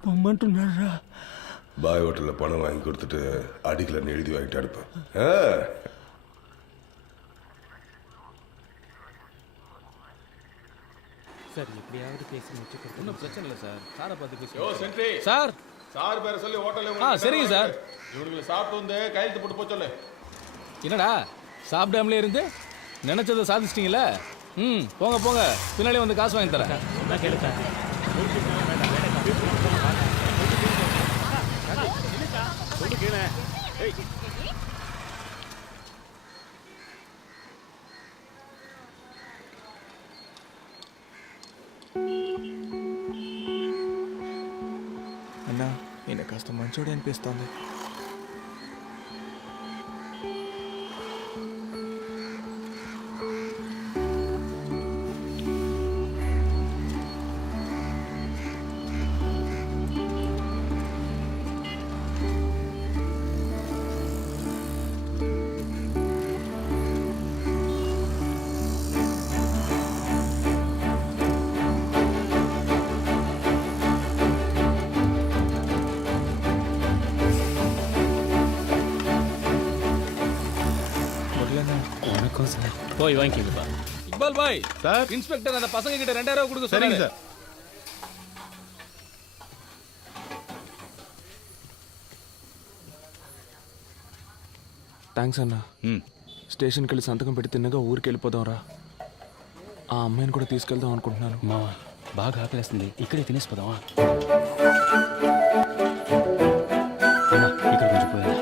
பொம்மன்ட்டுన్నారా? பாய் ஹோட்டலில் பணம் வாங்கி கொடுத்துட்டு அடிக்கலன்னு எழுதி வாங்கிட்டு அனுப்பேன். சார் எப்படியாவது பேசி முடிச்சு ஒன்றும் பிரச்சனை இல்லை சார். சாரை பார்த்து பேசி சார். சார் பேரை சொல்லி ஹோட்டலில் சரிங்க சார். இவனுங்களை சாப்பிட்டு வந்து கையெழுத்து போட்டு போக சொல்லு. என்னடா சாப்பிடாமலே இருந்து நினைச்சதை சாதிச்சிட்டீங்களே? போங்க போங்க, பின்னாலே வந்து காசு வாங்கி தரேன். கேளு சார். అన్నా, ఈయన కాస్త మంచోడే అనిపిస్తోంది. போய் வாங்கிக்கப்பா. இக்பால் பாய் சார், இன்ஸ்பெக்டர் அந்த பசங்க கிட்ட 2000 ரூபாய் கொடுக்க சொன்னாங்க சார். థ్యాంక్స్ అన్న. స్టేషన్కి వెళ్ళి సంతకం పెట్టి తిన్నగా ఊరికి వెళ్ళిపోదాం రా. ఆ అమ్మాయిని కూడా తీసుకెళ్దాం అనుకుంటున్నాను. మా బాగా ఆకలేస్తుంది, ఇక్కడే తినేసిపోదామా? అన్నా, ఇక్కడ కొంచెం పోయా.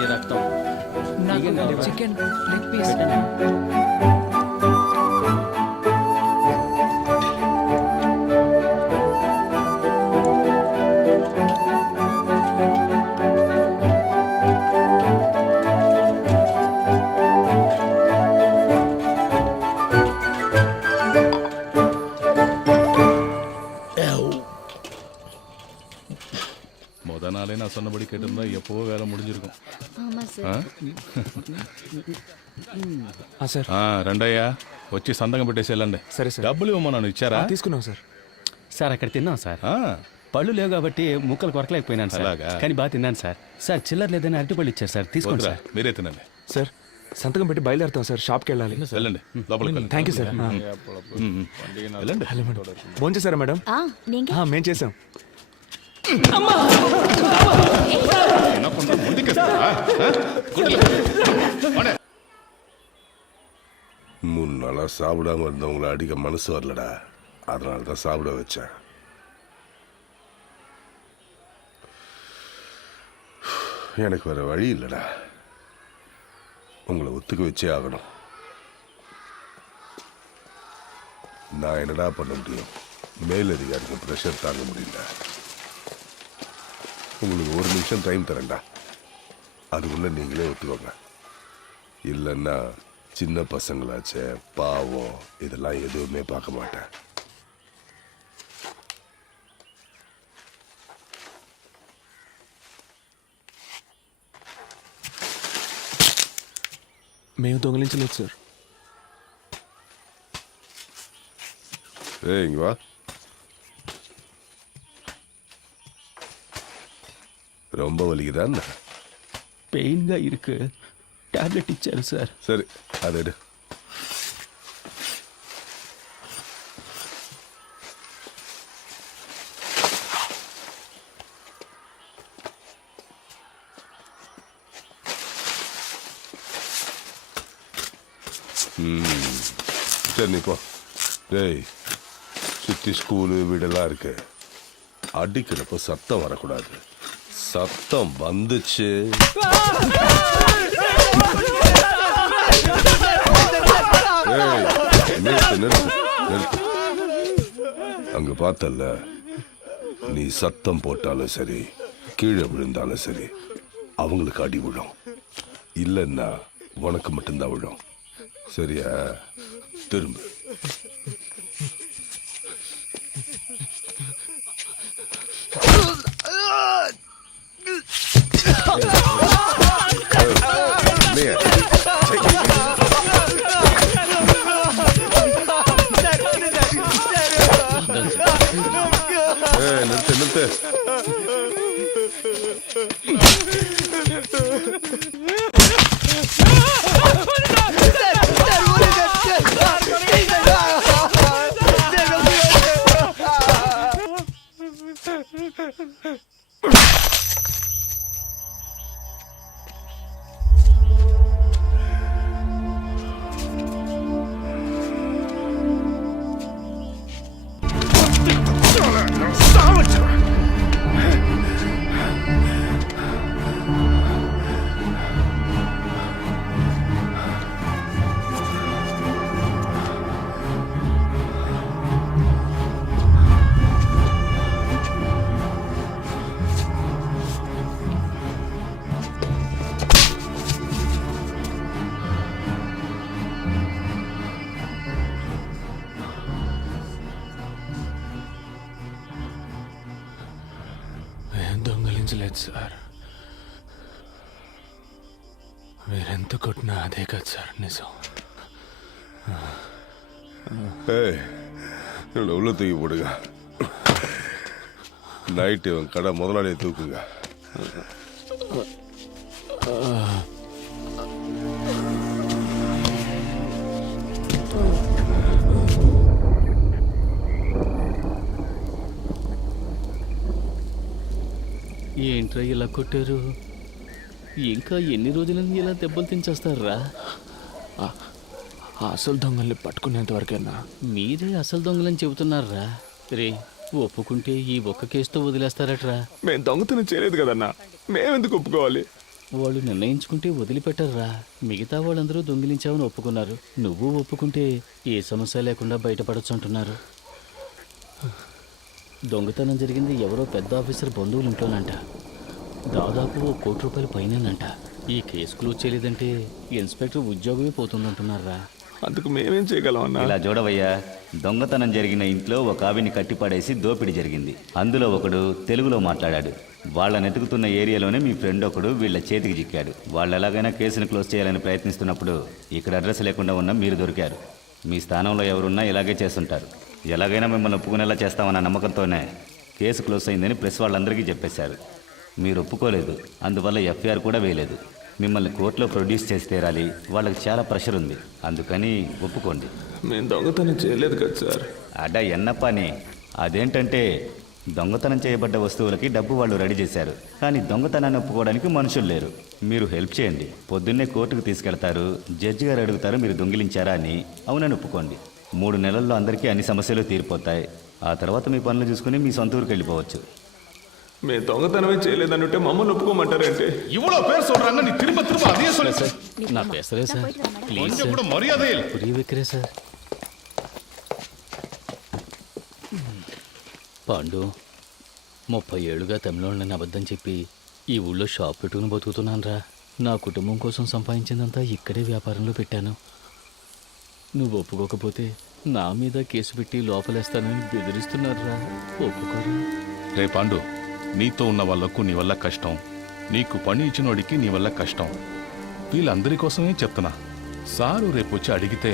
ఈ రక్తం చికెన్ లెగ్ పీస్. முத நாளே நான் சொன்னபடி கேட்டிருந்தா எப்போவோ வேலை முடிஞ்சிருக்கும். సార్ రెండయ్యా వచ్చి సంతకం పెట్టేసి వెళ్ళండి. సరే సార్. డబ్బులు ఇవ్వమన్నాను, ఇచ్చారా? తీసుకున్నాం సార్. సార్ అక్కడ తిన్నాం సార్. పళ్ళు లేవు కాబట్టి ముక్కలు కొరకలేకపోయినాను సార్. అలాగా? కానీ బాగా తిన్నాను సార్. సార్ చిల్లర లేదని అరటిపళ్ళు ఇచ్చారు సార్, తీసుకోండి వద్దురా, సార్. మీరే తినండి. సార్ సంతకం పెట్టి బయలుదేరుతాం సార్. షాప్కి వెళ్ళాలి. వెళ్ళండి, లోపలికి వెళ్ళండి. Thank you sir. వెళ్ళండి. ఫోన్ చేశారా మేడం? మేం చేసాం. மூணு நாளா சாப்பிடாம இருந்தவங்கள அடிக்க மனசு வரலடா, அதனால தான் சாப்பிட வச்சேன். எனக்கு வேற வழி இல்லடா, உங்களை ஒத்துக்க வச்சே ஆகணும். நான் என்னடா பண்ண முடியும்? மேலதிகாரிக்கு ப்ரெஷர் தாங்க முடியல. உங்களுக்கு 1 நிமிஷம் டைம் தரேன்டா, அதுக்குள்ள நீங்களே ஒத்துக்கோங்க. இல்லைன்னா சின்ன பசங்களாச்சே, பாவம், இதெல்லாம் எதுவுமே பார்க்க மாட்டேன். మేము దొంగిలించలేదు సార్. இங்க வா. ரொம்ப வலிக்குதா? పెయిన్గా ఇருக்கு, టాబ్లెట్ ఇచ్చారు సార్. சரி, அதை எடு. சரி நீ போ. டேய், சுற்றி ஸ்கூலு வீடெல்லாம் இருக்கு, அடிக்கிறப்ப சத்தம் வரக்கூடாது. சத்தம் வந்துச்சு நிறுத்து. அங்க பார்த்தல்ல, நீ சத்தம் போட்டாலும் சரி, கீழே விழுந்தாலும் சரி, அவங்களுக்கு அடி விழும். இல்லைன்னா உனக்கு மட்டும்தான் விழும். சரியா? திரும்ப. நிறுத்து. లేదు సార్. మీరెంత కొట్టినా అదే కదా సార్ నిజం. உள்ள தூக்கி போடுங்க. நைட்டு கடை முதலாளியை தூக்குங்க. ఏంట్రా ఇలా కొట్టారు? ఇంకా ఎన్ని రోజులని ఇలా దెబ్బలు తించేస్తారా? అసలు దొంగల్ని పట్టుకునేంత వరకేనా? మీరే అసలు దొంగలని చెబుతున్నారా? రే, ఒప్పుకుంటే ఈ ఒక్క కేసుతో వదిలేస్తారట్రా? మేము దొంగతనం చేయలేదు కదన్నా, మేమెందుకు ఒప్పుకోవాలి? వాళ్ళు నిర్ణయించుకుంటే వదిలిపెట్టర్రా. మిగతా వాళ్ళందరూ దొంగిలించామని ఒప్పుకున్నారు. నువ్వు ఒప్పుకుంటే ఏ సమస్య లేకుండా బయటపడచ్చు అంటున్నారు. దొంగతనం జరిగింది ఎవరో పెద్ద ఆఫీసర్ బంధువులు ఇంట్లోనంట. దాదాపు ₹1 కోటి పైనేనంట. ఈ కేసు క్లోజ్ చేయలేదంటే ఇన్స్పెక్టర్ ఉద్యోగమే పోతుందంటున్నారా? అందుకు మేమేం చేయగలం అన్నా? ఇలా చూడవయ్యా, దొంగతనం జరిగిన ఇంట్లో ఒక ఆవిని కట్టిపడేసి దోపిడీ జరిగింది. అందులో ఒకడు తెలుగులో మాట్లాడాడు. వాళ్ళని ఎతుకుతున్న ఏరియాలోనే మీ ఫ్రెండ్ ఒకడు వీళ్ళ చేతికి చిక్కాడు. వాళ్ళు ఎలాగైనా కేసును క్లోజ్ చేయాలని ప్రయత్నిస్తున్నప్పుడు ఇక్కడ అడ్రస్ లేకుండా ఉన్న మీరు దొరికారు. మీ స్థానంలో ఎవరున్నా ఇలాగే చేస్తుంటారు. ఎలాగైనా మిమ్మల్ని ఒప్పుకునేలా చేస్తామన్న నమ్మకంతోనే కేసు క్లోజ్ అయిందని ప్రెస్ వాళ్ళందరికీ చెప్పేశారు. మీరు ఒప్పుకోలేదు, అందువల్ల ఎఫ్ఐఆర్ కూడా వేయలేదు. మిమ్మల్ని కోర్టులో ప్రొడ్యూస్ చేసి తీరాలి. వాళ్ళకి చాలా ప్రెషర్ ఉంది, అందుకని ఒప్పుకోండి. మేము దొంగతనం చేయలేదు కదా సార్. అడ్డ ఎన్నప్పని. అదేంటంటే దొంగతనం చేయబడ్డ వస్తువులకి డబ్బు వాళ్ళు రెడీ చేశారు, కానీ దొంగతనాన్ని ఒప్పుకోవడానికి మనుషులు లేరు. మీరు హెల్ప్ చేయండి. పొద్దున్నే కోర్టుకు తీసుకెళ్తారు. జడ్జి గారు అడుగుతారు మీరు దొంగిలించారా అని. అవునని ఒప్పుకోండి. 3 నెలల్లో అందరికీ అన్ని సమస్యలు తీరిపోతాయి. ఆ తర్వాత మీ పనులు చూసుకుని మీ సొంత ఊరికి వెళ్ళిపోవచ్చు. మేము దొంగతనమే చేయలేదనుంటే మమ్మల్ని ఒప్పుకోమంటారంటే? இவ்வளவு பேர் சொல்றாங்க, நீ திரும்ப திரும்ப அதே சொல்லு. నా పేసరే సార్, ప్లీజ్ கொஞ்சம் கூட மரியாதை இல்லை. పురి విక్రే సార్. పాండు, 30 ఏళ్ళుగా తమిళోళ్ళని అబద్ధం చెప్పి ఈ ఊళ్ళో షాప్ పెట్టుకుని బతుకుతున్నాను రా. నా కుటుంబం కోసం సంపాదించిందంతా ఇక్కడే వ్యాపారంలో పెట్టాను. నువ్వు ఒప్పుకోకపోతే నా మీద కేసు పెట్టి లోపలేస్తానని బెదిరిస్తున్నారా? ఒప్పుకోరు. రే పాండు, నీతో ఉన్న వాళ్లకు నీ వల్ల కష్టం, నీకు పని ఇచ్చినోడికి నీ వల్ల కష్టం. వీళ్ళందరి కోసమే చెప్తున్నా. సారు రేపు వచ్చి అడిగితే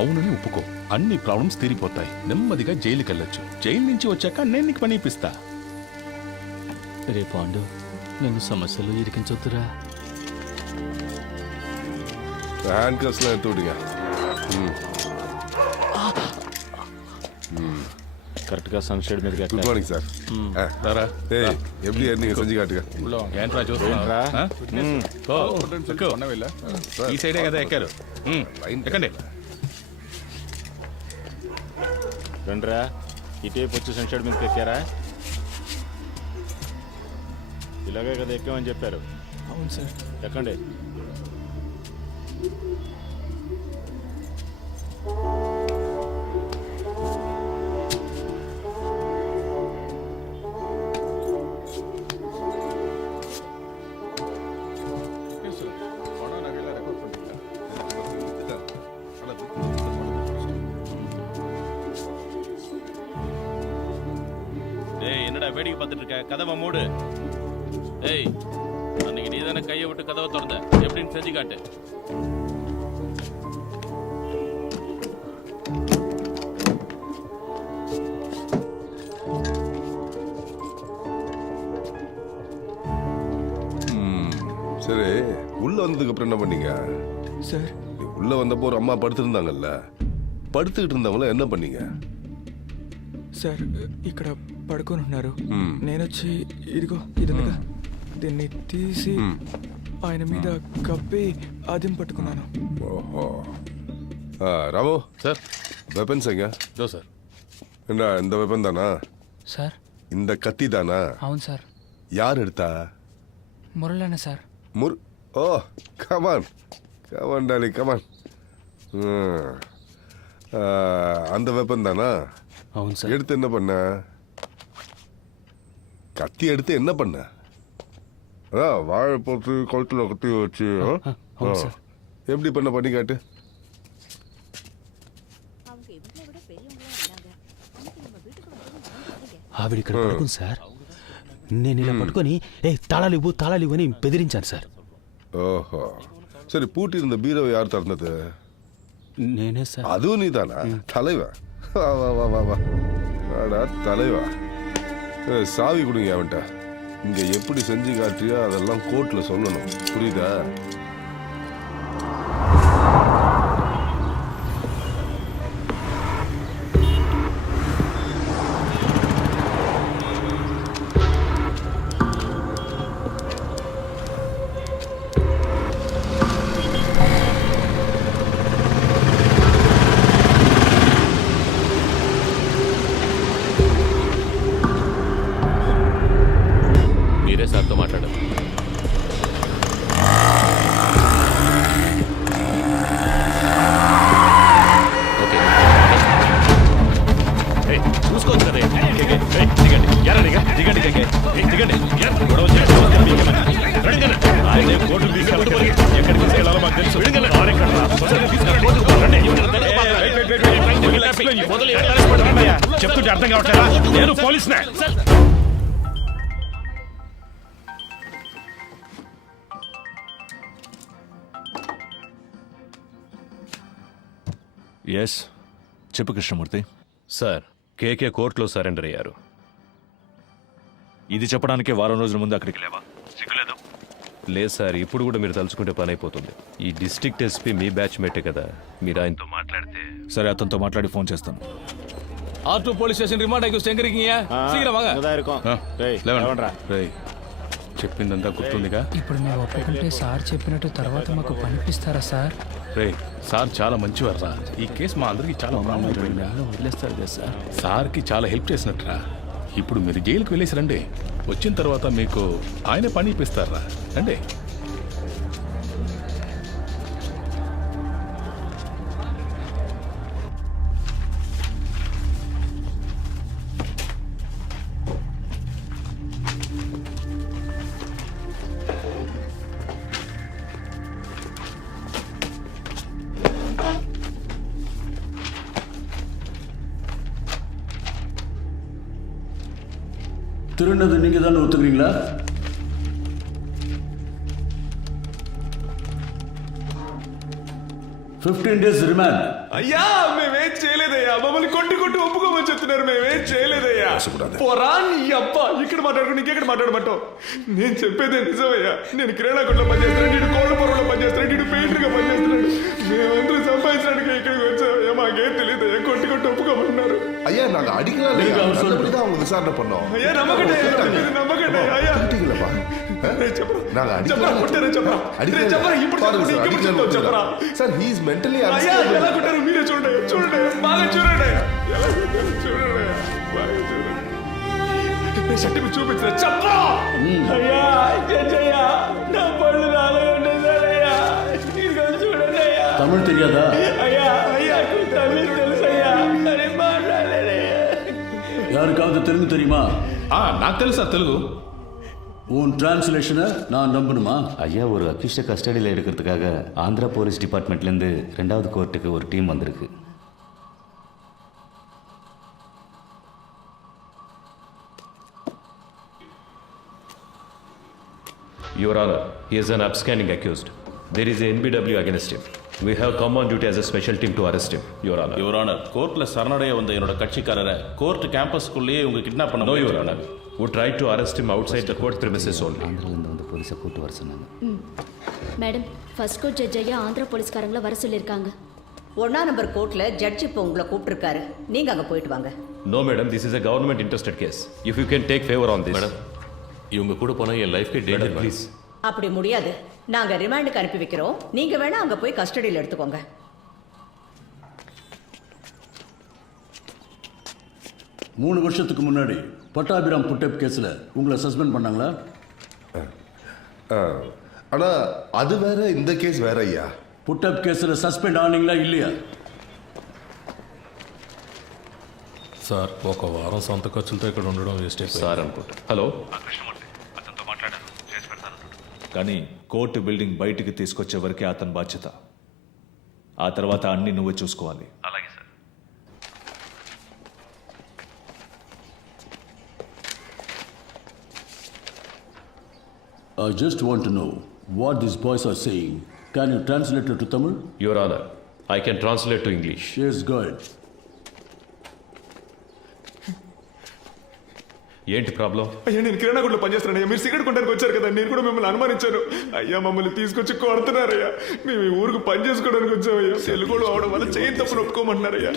అవునని ఒప్పుకో. అన్ని ప్రాబ్లమ్స్ తీరిపోతాయి. నెమ్మదిగా జైలుకి వెళ్ళొచ్చు. జైలు నుంచి వచ్చాక నేను నీకు పని ఇప్పిస్తా. రే పాండు, నన్ను సమస్యలు ఇరికించొద్దురా. హ్యాండ్కర్స్లో ఎంత విడిగా கரெக்டாக சன்ஷேட் మీద గుడ్ మార్నింగ్ సార్. எப்படி நீங்க செஞ்சு காட்டுங்க. ఏంట్రా చూస్తున్నారా? ఈ సైడే కదా ఎక్కారు. ఎక్కండి. రండిరా, ఇటువైపు వచ్చి సన్షేడ్ మీదకి ఎక్కారా? ఇలాగే కదా ఎక్కామని చెప్పారు. అవును సార్. ఎక్కండి. என்னடா வேடிக்கை பார்த்துட்டு இருக்க? கதவை மூடு. ஏய், அன்னைக்கு நீ தானே கையை விட்டு கதவை திறந்த. எப்படின்னு செஞ்சு காட்டு. சரி, உள்ள வந்ததுக்கு அப்புறம் என்ன பண்ணீங்க సార్? உள்ள வந்தப்போ ஒரு அம்மா படுத்திருந்தாங்கல்ல, படுத்துக்கிட்டு இருந்தவங்கள என்ன பண்ணீங்க? సార్, ఇక్కడ పడుకొని ఉన్నారు. నేనొచ్చి ఇదిగో ఇదిగా దీన్ని తీసి ఆయన మీద కప్పి అదిం పట్టుకున్నాను. ஓஹோ. ராமு சார். வெப்பன்ஸ் எங்க? இதோ சார். என்ன இந்த வெப்பன் தானா? సార్. இந்த கத்தி தானா? అవును సార్. யார் எடுத்தா? మురళన్న సార్. ஓ, கமான் கமான் டாலி கமான். அந்த வெப்பன் தானா? అవును సార్. எடுத்து என்ன பண்ண? கத்தி எடுத்து என்ன பண்ண? அதான் வாழை போட்டு கழுத்தில் கத்தி வச்சு எப்படி பண்ணி காட்டு. ఆవిడ ఇక్కడ పడుకుంది సార్. నేను ఇలా పట్టుకొని తాళాలు ఇవ్వు అని బెదిరించాను సార్. ஓஹோ சரி பூட்டியிருந்த பீரோவை யார் திறந்தது? నేనే సార్. அதுவும் நீதானா? தலைவா வா வா வா வா வா வாடா தலைவா. சாவி கொடுங்க அவன்கிட்ட. இங்க எப்படி செஞ்சு காட்டியோ அதெல்லாம் கோர்ட்ல சொல்லணும், புரியுதா? మీరే సార్తో మాట్లాడారు. ఓకే చూసుకోవచ్చు కదా. దిగండి దిగండి దిగండి గొడవ ఆయన కోర్టు తీసుకెళ్ళి ఎక్కడికి తీసుకెళ్ళాలో మాకు తెలుసు. చెప్తుంటే అర్థం కావట్లేదా? నేను పోలీసునే. ఎస్ చెప్పు కృష్ణమూర్తి. సార్ కేకే కోర్టులో సరెండర్ అయ్యారు. ఇది చెప్పడానికే వారం రోజుల ముందు అక్కడికి లేవా? సిగ్గులేదు? లేదు సార్, ఇప్పుడు కూడా మీరు తలుచుకుంటే పని అయిపోతుంది. ఈ డిస్ట్రిక్ట్ ఎస్పీ మీ బ్యాచ్ మేటే కదా, మీరు ఆయనతో మాట్లాడితే. సరే, అతనితో మాట్లాడి ఫోన్ చేస్తాను. R2 పోలీస్ స్టేషన్ రిమాండ్ అయ్యి ఎங்க இருக்கீங்க? சீக்கிரம் வாங்க. చెప్పిందంతా గుర్తుందిగా? ఇప్పుడు మేము ఒప్పుకుంటే సార్ చెప్పినట్టు తర్వాత మాకు పనిపిస్తారా సార్? రే సార్ చాలా మంచివారా. ఈ కేసు మా అందరికి చాలా వదిలేస్తారు కదా సార్. సార్కి చాలా హెల్ప్ చేసినట్టురా. ఇప్పుడు మీరు జైలుకి వెళ్ళేసి రండి, వచ్చిన తర్వాత మీకు ఆయన పని ఇప్పిస్తారా. రండి. திருநது நீங்க தானே ஒத்துக்கிறீங்களா? days remand. అయ్యా మేమేం చేయలేదయ్యా, మమ్మల్ని కొట్టి ఒప్పుకోమని చెప్తున్నారు. మేమేం చేయలేదయ్యా. పోరా నీ అబ్బా, ఇక్కడ మాట్లాడుకుని ఇంకెక్కడ మాట్లాడమంటావు? నేను చెప్పేదే నిజమయ్యా. నేను కిరాణాకొట్లో పనిచేస్తున్నాను, నీడు కోళ్ళపురంలో పనిచేస్తున్నాడు, నీడు పెయింటర్గా పనిచేస్తున్నాడు. మేమందరూ సంపాదించడానికి ఇక్కడికి వచ్చామయ్యా. మాకేం తెలియదయ్యా, కొట్టి ఒప్పుకోమన్నారు. ஐயா நாங்க அடிக்கலாம் அவங்க விசாரணை பண்ணோம். ஐயா நம்பகட்டே நம்பகட்டே ஐயா அடிக்கலப்பா. நாங்க அடிக்கலாம் கொட்டறே చెప్పరా అరే చెప్పరా ఇప్పుడు అడిగలేదు చెప్పరా సార్ హి ఇస్ మెంటల్లీ అయ్యా ఎలా కొట్టారు మీరే చూడండి బాగా చూడండి ఎలా కొట్టారు చూడండి బాగా చూడండి. సర్టిఫికెట్ చూపించరా చెప్పరా. అయ్యా జడ్జయ్యా నా పళ్ళు రాలేదయ్యా, ఇదిగో చూడండి అయ్యా. తమిళ తెలియదా? అయ్యా తమిళ తెలుసయ్యా, అరే మాట్లాడలేదయ్యా. யாருக்காவது தெலுங்கு தெரியுமா? నాకు తెలుసా తెలుగు. உன் டிரான்ஸ்லேஷனை நான் நம்பணுமா? ஐயா, ஒரு அக்யூஸ்டை கஸ்டடியில் எடுக்கிறதுக்காக ஆந்திரா போலீஸ் டிபார்ட்மெண்ட்லேருந்து 2வது கோர்ட்டுக்கு ஒரு டீம் வந்திருக்கு. Your Honor, he is an upstanding accused. There is a NBW against him. We have come on duty as a special team to arrest him, Your Honor. Your Honor, கோர்ட்ல சரணடைய வந்த என்னோட கட்சிக்காரரை court கேம்பஸ்க்குள்ளேயே இவங்க kidnap பண்ண. No, Your Honor. We tried to arrest him outside the court premises only. ஆந்திராவிலேருந்து வந்து போலீஸை கூட்டு வர சொன்னாங்க. மேடம், ஃபர்ஸ்ட் கோர்ட் ஜட்ஜ் ஐயா ஆந்திரா போலீஸ்காரங்களை வர சொல்லியிருக்காங்க. 1ஆம் நம்பர் கோர்ட்ல ஜட்ஜ் இப்போ உங்களை கூப்பிட்டுருக்காரு. நீங்க அங்க போயிட்டு வாங்க. No, madam, this is a government interested case. If you can take favor on this. Madam, இவங்க கூட போனா என் லைஃப்க்கு டேஞ்சர். Please. அப்படி முடியாது. நாங்க ரிமாண்டுக்கு அனுப்பி வைக்கிறோம். நீங்க வேணா அங்க போய் கஸ்டடியில் எடுத்துக்கோங்க. 3 வருஷத்துக்கு முன்னாடி பட்டாபிராம் புட்டப் கேஸில் உங்களை சஸ்பெண்ட் பண்ணாங்களா? ஆனால் அது வேற, இந்த கேஸ் வேற ஐயா. புட்டப் கேஸில் సస్పెండ్ ఆనీங்களா இல்லையா? సార్, ఒక వారం సొంత ఖర్చులతో ఇక్కడ ఉండడం వేస్ట్ సార్ అనుకుంటా. హలో, అతనితో మాట్లాడాను, చేసి పెడతాను. కానీ కోర్టు బిల్డింగ్ బయటికి తీసుకొచ్చే వరకే అతని బాధ్యత. ఆ తర్వాత అన్ని నువ్వే చూసుకోవాలి. అలాగే sir. I just want to know what these boys are saying. Can you translate it to Tamil? Your honour, I can translate to English. Yes, go ahead. ఏంటి ప్రాబ్లం? అయ్యా నేను కిరాణా కొట్లో పనిచేస్తాను అయ్యా. మీరు సిగరెట్ కొనడానికి వచ్చారు కదా, నేను కూడా మిమ్మల్ని అనుమానించాను. అయ్యా మమ్మల్ని తీసుకొచ్చి కొడుతున్నారయ్యా. మేము ఈ ఊరికి పని చేసుకోవడానికి వచ్చామయ్యా. తెలుగులో అవడం వల్ల చేయి తప్పును ఒప్పుకోమంటున్నారయ్యా.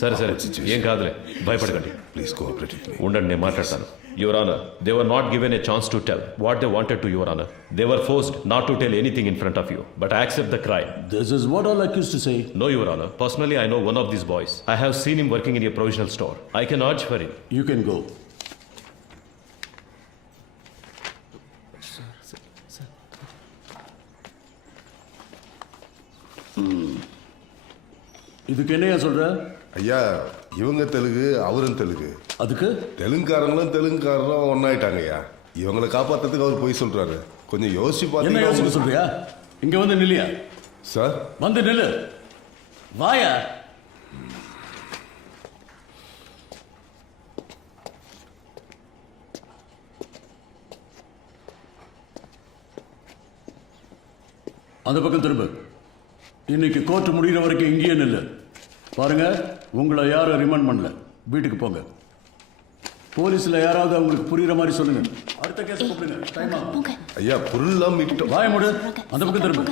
సరే సరే, ఏం కాదులే, భయపడకండి. Please cooperate with me. ఉండండి, నేను మాట్లాడతాను. Your honour, they were not given a chance to tell what they wanted to your honour. They were forced not to tell anything in front of you, but I accept the crime. This is what all accused to say. No, Your Honor. Personally, I know one of these boys. I have seen him working in a provisional store. I can urge for him. You can go. இதுக்கு என்னையா சொல்ற? ஐயா இவங்க தெலுங்கு, அவரும் தெலுங்கு. அதுக்கு தெலுங்குக்காரங்களும் தெலுங்குக்காரங்களும் ஒன்னாயிட்டாங்க ஐயா. இவங்களை காப்பாத்துறதுக்கு அவர் போய் சொல்றாரு. கொஞ்சம் யோசிச்சு என்ன யோசிக்க பார்த்தீங்கன்னா சொல்றியா? இங்க வந்து நில்லியா? சார் வந்து நில்லு. வாயா. அந்த பக்கம் திரும்ப. இன்னைக்கு கோர்ட் முடிகிற வரைக்கும் இங்கேயே நில்லு. பாருங்க, உங்களை யாரும் ரிமாண்ட் பண்ணல. வீட்டுக்கு போங்க. போலீஸ்ல யாராவது அவங்களுக்கு புரியுற மாதிரி சொல்லுங்க. அடுத்த கேஸ் கூப்பிடுங்க. டைம் ஆகும். ஐயா பொருள்லாம் மீட்டோம். வாய மூடு. அந்த பக்கம் திரும்ப.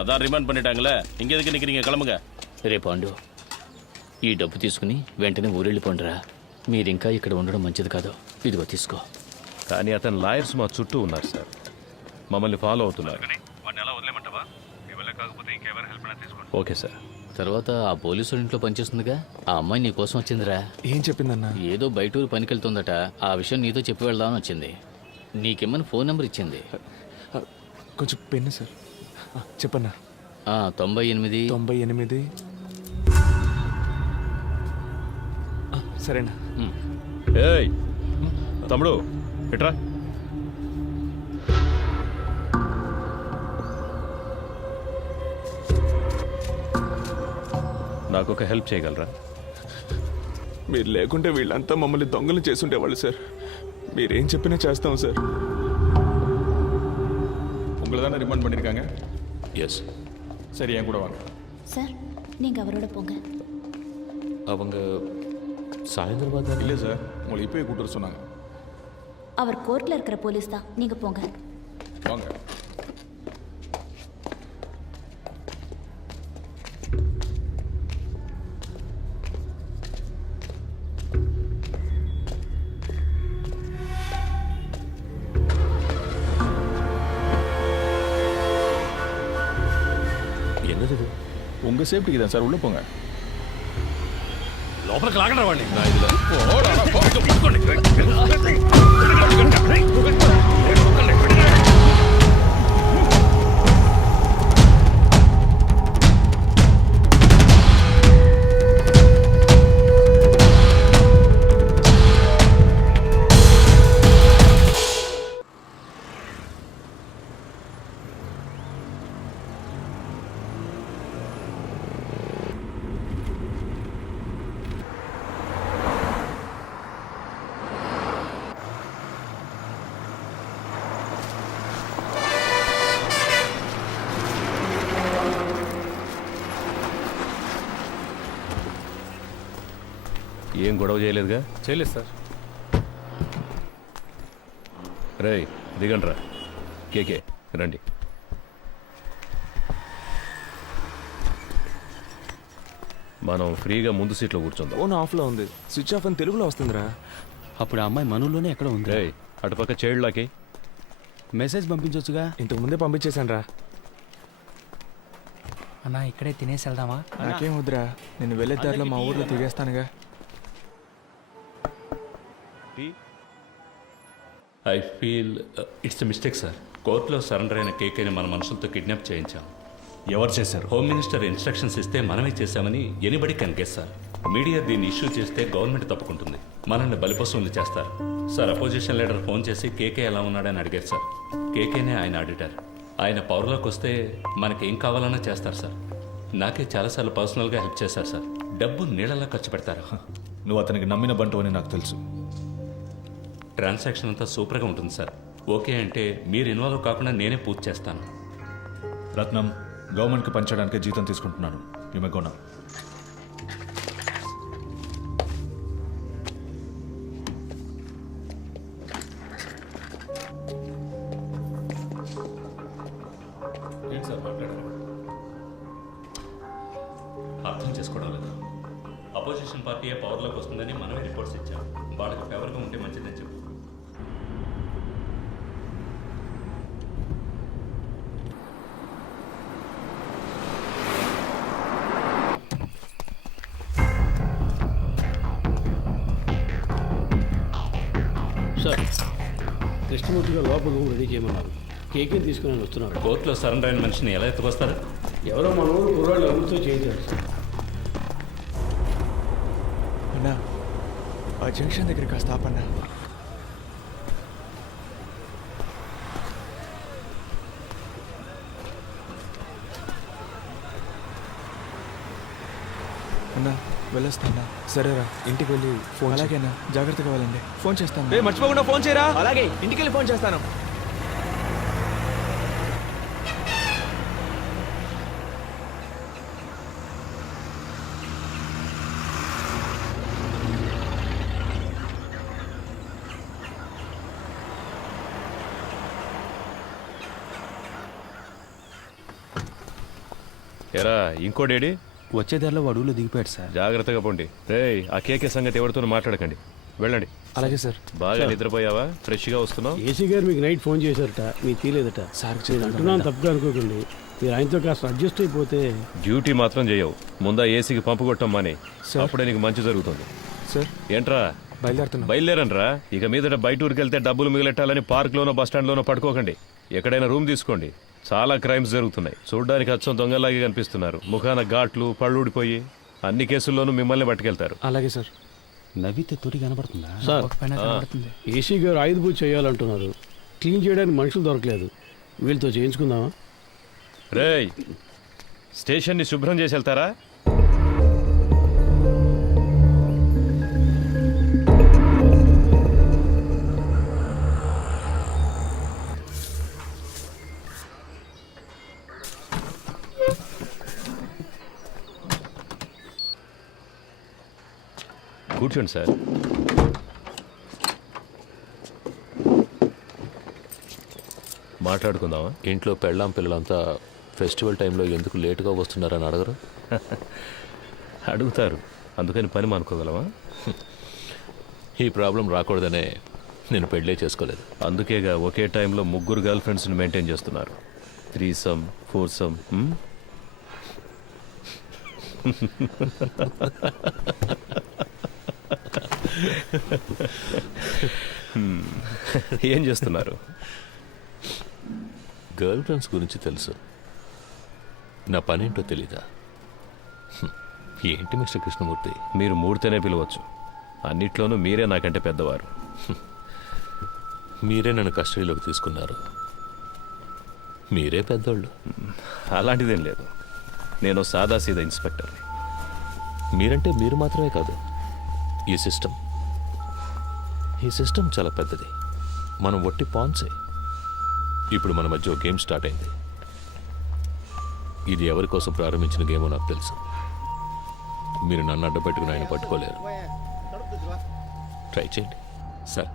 అదా రిమాండ్ பண்ணிட்டாங்களே, ఇంక ఎదుకు నిక్కறீங்க? கிளம்புங்க. రే పాండు, ఈ డబ్బు తీసుకుని వెంటనే ఊరెళ్ళిపోండిరా. మీరింకా ఇక్కడ ఉండడం మంచిది కాదు. ఇదిగో తీసుకో. కానీ అతని లాయర్స్ మా చుట్టూ ఉన్నారు సార్, మమ్మల్ని ఫాలో అవుతున్నారు. Okay sir. తర్వాత ఆ పోలీసు ఇంట్లో పనిచేస్తుందిగా, ఆ అమ్మాయి నీ కోసం వచ్చిందిరా. ఏం చెప్పిందన్నా? ఏదో బయట ఊరు పనికి వెళ్తుందట. ఆ విషయం నీతో చెప్పి వెళ్దామని వచ్చింది. నీకేమని ఫోన్ నెంబర్ ఇచ్చింది. కొంచెం పెన్ను సార్. చెప్పన్నా. 98. సరేనా? ఏయ్ తమ్ముడు, ఎట్రా. నాకు ఒక హెల్ప్ చేయగలరా? మీరు లేకుంటే వీళ్ళంతా మమ్మల్ని దొంగలు చేసుండేవాళ్ళు సార్. మీరేం చెప్పినా చేస్తాం సార్. உங்களை தானே ரிமாண்ட் பண்ணியிருக்காங்க? எஸ். சரி, என் கூட வாங்க. சார், நீங்க அவரோட போங்க. அவங்க சாயந்தரம் தான். இல்லை சார், உங்களை இப்போயே கூட்டு வர சொன்னாங்க. அவர் கோர்ட்ல இருக்கிற போலீஸ் தான். நீங்க போங்க. வாங்க. என்னது இது? உங்கள் சேஃப்டிக்கு தான் சார், உள்ளே போங்க. లోపలికి లాగడం వాడిని. ఏం గొడవ చేయలేదుగా? చేయలేదు సార్. రే దిగండ్రా. కేకే రండి. మనం ఫ్రీగా ముందు సీట్లో కూర్చుందాం. ఫోన్ ఆఫ్లో ఉంది. స్విచ్ ఆఫ్ అని తెలుగులో వస్తుందిరా. అప్పుడు ఆ అమ్మాయి మనలోనే ఎక్కడ ఉంది. రే అటుపక్క చైల్డ్లాకి మెసేజ్ పంపించవచ్చుగా. ఇంతకు ముందే పంపించేశాను రా. అన్నా ఇక్కడే తినేసి వెళ్దామా? నాకేం వద్దురా, నేను వెళ్ళే దారిలో మా ఊర్లో తిరిగేస్తానుగా. I feel it's a mistake sir. కోర్టులో సరెండర్ అయిన కేకేని మన మనుషులతో కిడ్నాప్ చేయించాం. ఎవరు చేశారు? హోమ్ మినిస్టర్ ఇన్స్ట్రక్షన్స్ ఇస్తే మనమే చేశామని anybody can guess sir. Media దీన్ని ఇష్యూ చేస్తే గవర్నమెంట్ తప్పుకుంటుంది, మనల్ని బలిపశువులు చేస్తారు. సార్, అపోజిషన్ లీడర్ ఫోన్ చేసి కేకే ఎలా ఉన్నాడని అడిగారు సార్. కేకేనే ఆయన ఆడిటర్. ఆయన పవర్లోకి వస్తే మనకి ఏం కావాలన్నా చేస్తారు సార్. నాకే చాలాసార్లు పర్సనల్గా హెల్ప్ చేశారు సార్. డబ్బు నీళ్ళలా ఖర్చు పెడతారు. నువ్వు అతనికి నమ్మిన బంటు అని నాకు తెలుసు. ట్రాన్సాక్షన్ అంతా సూపర్గా ఉంటుంది సార్. ఓకే అంటే మీరు ఇన్వాల్వ్ కాకుండా నేనే పూర్తి చేస్తాను. రత్నం, గవర్నమెంట్కి పంచడానికే జీతం తీసుకుంటున్నాను. యుమెగోనా ఏంటి సార్ మాట్లాడారు? అర్థం చేసుకోవడం లేదు. అపోజిషన్ పార్టీయే పవర్లోకి వస్తుందని మనమే రిపోర్ట్స్ ఇచ్చాం. వాళ్ళకి ఫేవర్గా ఉంటే మంచిదని చెప్పు. సార్, కృష్ణమూర్తి గారు లోపల రూమ్ రెడీ చేయమన్నారు. కేకే తీసుకుని వస్తున్నారు. కోర్టులో సరెండర్ అయిన మనిషిని ఎలా ఎత్తుకొస్తారు? ఎవరో మన ఊరు కుర్రాళ్ళు ఎవరితో చేయించారు సార్. అన్నా, ఆ జంక్షన్ దగ్గర కాస్త ఆపన్నా. అన్నా, వెళ్ళొస్తానా? సరేరా, ఇంటికి వెళ్ళి ఫోన్. అలాగేనా, జాగ్రత్తగా వెళ్ళండి. ఫోన్ చేస్తాను. మర్చిపోకుండా ఫోన్ చేయరా. అలాగే, ఇంటికి వెళ్ళి ఫోన్ చేస్తాను. ఎరా ఇంకోడేడి? వచ్చే దారిలో అడవులు దిగిపోయాడు సార్. జాగ్రత్తగా పోండి. రేయ్, ఆ కేకే సంగతి ఎవరితో మాట్లాడకండి. వెళ్ళండి. అలాగే సార్. బాగా నిద్రపోయావా? ఫ్రెష్గా వస్తున్నావు? ఏసీ గారు మీకు నైట్ ఫోన్ చేశారట, మీకు తీలేదట. సార్ నేను అంటున్నాను, తప్పుగా అనుకోకండి. మీరు ఆయనతో కాస్త అడ్జస్ట్ అయిపోతే. డ్యూటీ మాత్రం చేయవు. ముందా ఏసీకి పంపు కొట్టమ్మని, అప్పుడే నీకు మంచి జరుగుతుంది. సార్, ఏంట్రా బయలుదేరనరా? ఇక మీదట బయట ఊరికి వెళ్తే డబ్బులు మిగిలెట్టాలని పార్క్లోనో బస్టాండ్లోనో పడుకోకండి. ఎక్కడైనా రూమ్ తీసుకోండి. చాలా క్రైమ్స్ జరుగుతున్నాయి. చూడ్డానికి అచ్చం దొంగలాగే కనిపిస్తున్నారు. ముఖాన ఘాట్లు, పళ్ళు ఊడిపోయి అన్ని కేసుల్లోనూ మిమ్మల్ని పట్టుకెళ్తారు. అలాగే సార్. నవ్వితే తొడి కనబడుతుందా సార్? ఏసీ గారు ఆయుధ పూజ చేయాలంటున్నారు. క్లీన్ చేయడానికి మనుషులు దొరకలేదు. వీళ్ళతో చేయించుకుందామా? రేయ్, స్టేషన్ని శుభ్రం చేసి వెళ్తారా? కూర్చోండి సార్. మాట్లాడుకుందామా? ఇంట్లో పెళ్ళాం పిల్లలంతా ఫెస్టివల్ టైంలో ఎందుకు లేటుగా వస్తున్నారని అడగరు? అడుగుతారు. అందుకని పని మానుకోగలమా? ఈ ప్రాబ్లం రాకూడదనే నేను పెళ్ళే చేసుకోలేదు. అందుకేగా ఒకే టైంలో 3 గర్ల్ ఫ్రెండ్స్ని మెయింటైన్ చేస్తున్నారు. 3 4 ఏం చేస్తున్నారు? గర్ల్ ఫ్రెండ్స్ గురించి తెలుసు, నా పనేంటో తెలీదా? ఏంటి మిస్టర్ కృష్ణమూర్తి? మీరు మూడితేనే పిలవచ్చు. అన్నిట్లోనూ మీరే నాకంటే పెద్దవారు. మీరే నన్ను కస్టడీలోకి తీసుకున్నారు. మీరే పెద్దోళ్ళు. అలాంటిదేం లేదు. నేను సాదాసీదా ఇన్స్పెక్టర్ని. మీరంటే మీరు మాత్రమే కాదు, ఈ సిస్టమ్ చాలా పెద్దది. మనం ఒట్టి పాన్సే. ఇప్పుడు మన మధ్య గేమ్ స్టార్ట్ అయింది. ఇది ఎవరి కోసం ప్రారంభించిన గేమో నాకు తెలుసు. మీరు నన్ను అడ్డపెట్టుకుని ఆయన పట్టుకోలేరు. ట్రై చేయండి. సార్,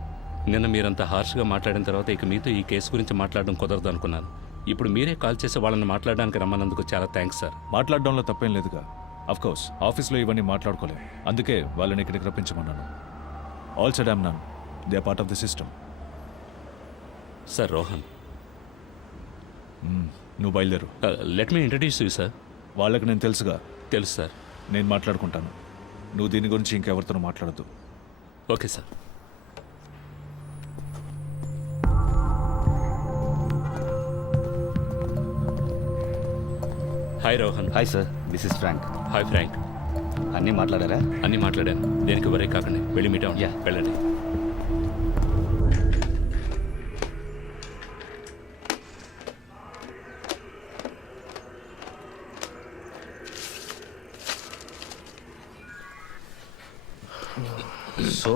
నిన్న మీరంత హార్ష్గా మాట్లాడిన తర్వాత ఇక మీతో ఈ కేసు గురించి మాట్లాడడం కుదరదు అనుకున్నాను. ఇప్పుడు మీరే కాల్ చేసి వాళ్ళని మాట్లాడడానికి రమ్మన్నందుకు చాలా థ్యాంక్స్ సార్. మాట్లాడడంలో తప్పేం లేదుగా. అఫ్కోర్స్ ఆఫీస్లో ఇవన్నీ మాట్లాడుకోలేం. అందుకే వాళ్ళని ఇక్కడికి రప్పించమన్నాను. All said I'm none. They are part of the system. Sir Rohan, నువ్వు బయలుదేరు. Let me introduce you sir. వాళ్ళకి నేను తెలుసుగా. తెలుసు సార్. నేను మాట్లాడుకుంటాను. నువ్వు దీని గురించి ఇంకెవరితోనూ మాట్లాడద్దు. Okay sir. Hi Rohan. Hi sir, this is Frank. Hi Frank. అన్నీ మాట్లాడారా? అన్నీ మాట్లాడాను. దేనికి వరే కాకండి, వెళ్ళి మీట్ అవ్వండి. వెళ్ళండి. So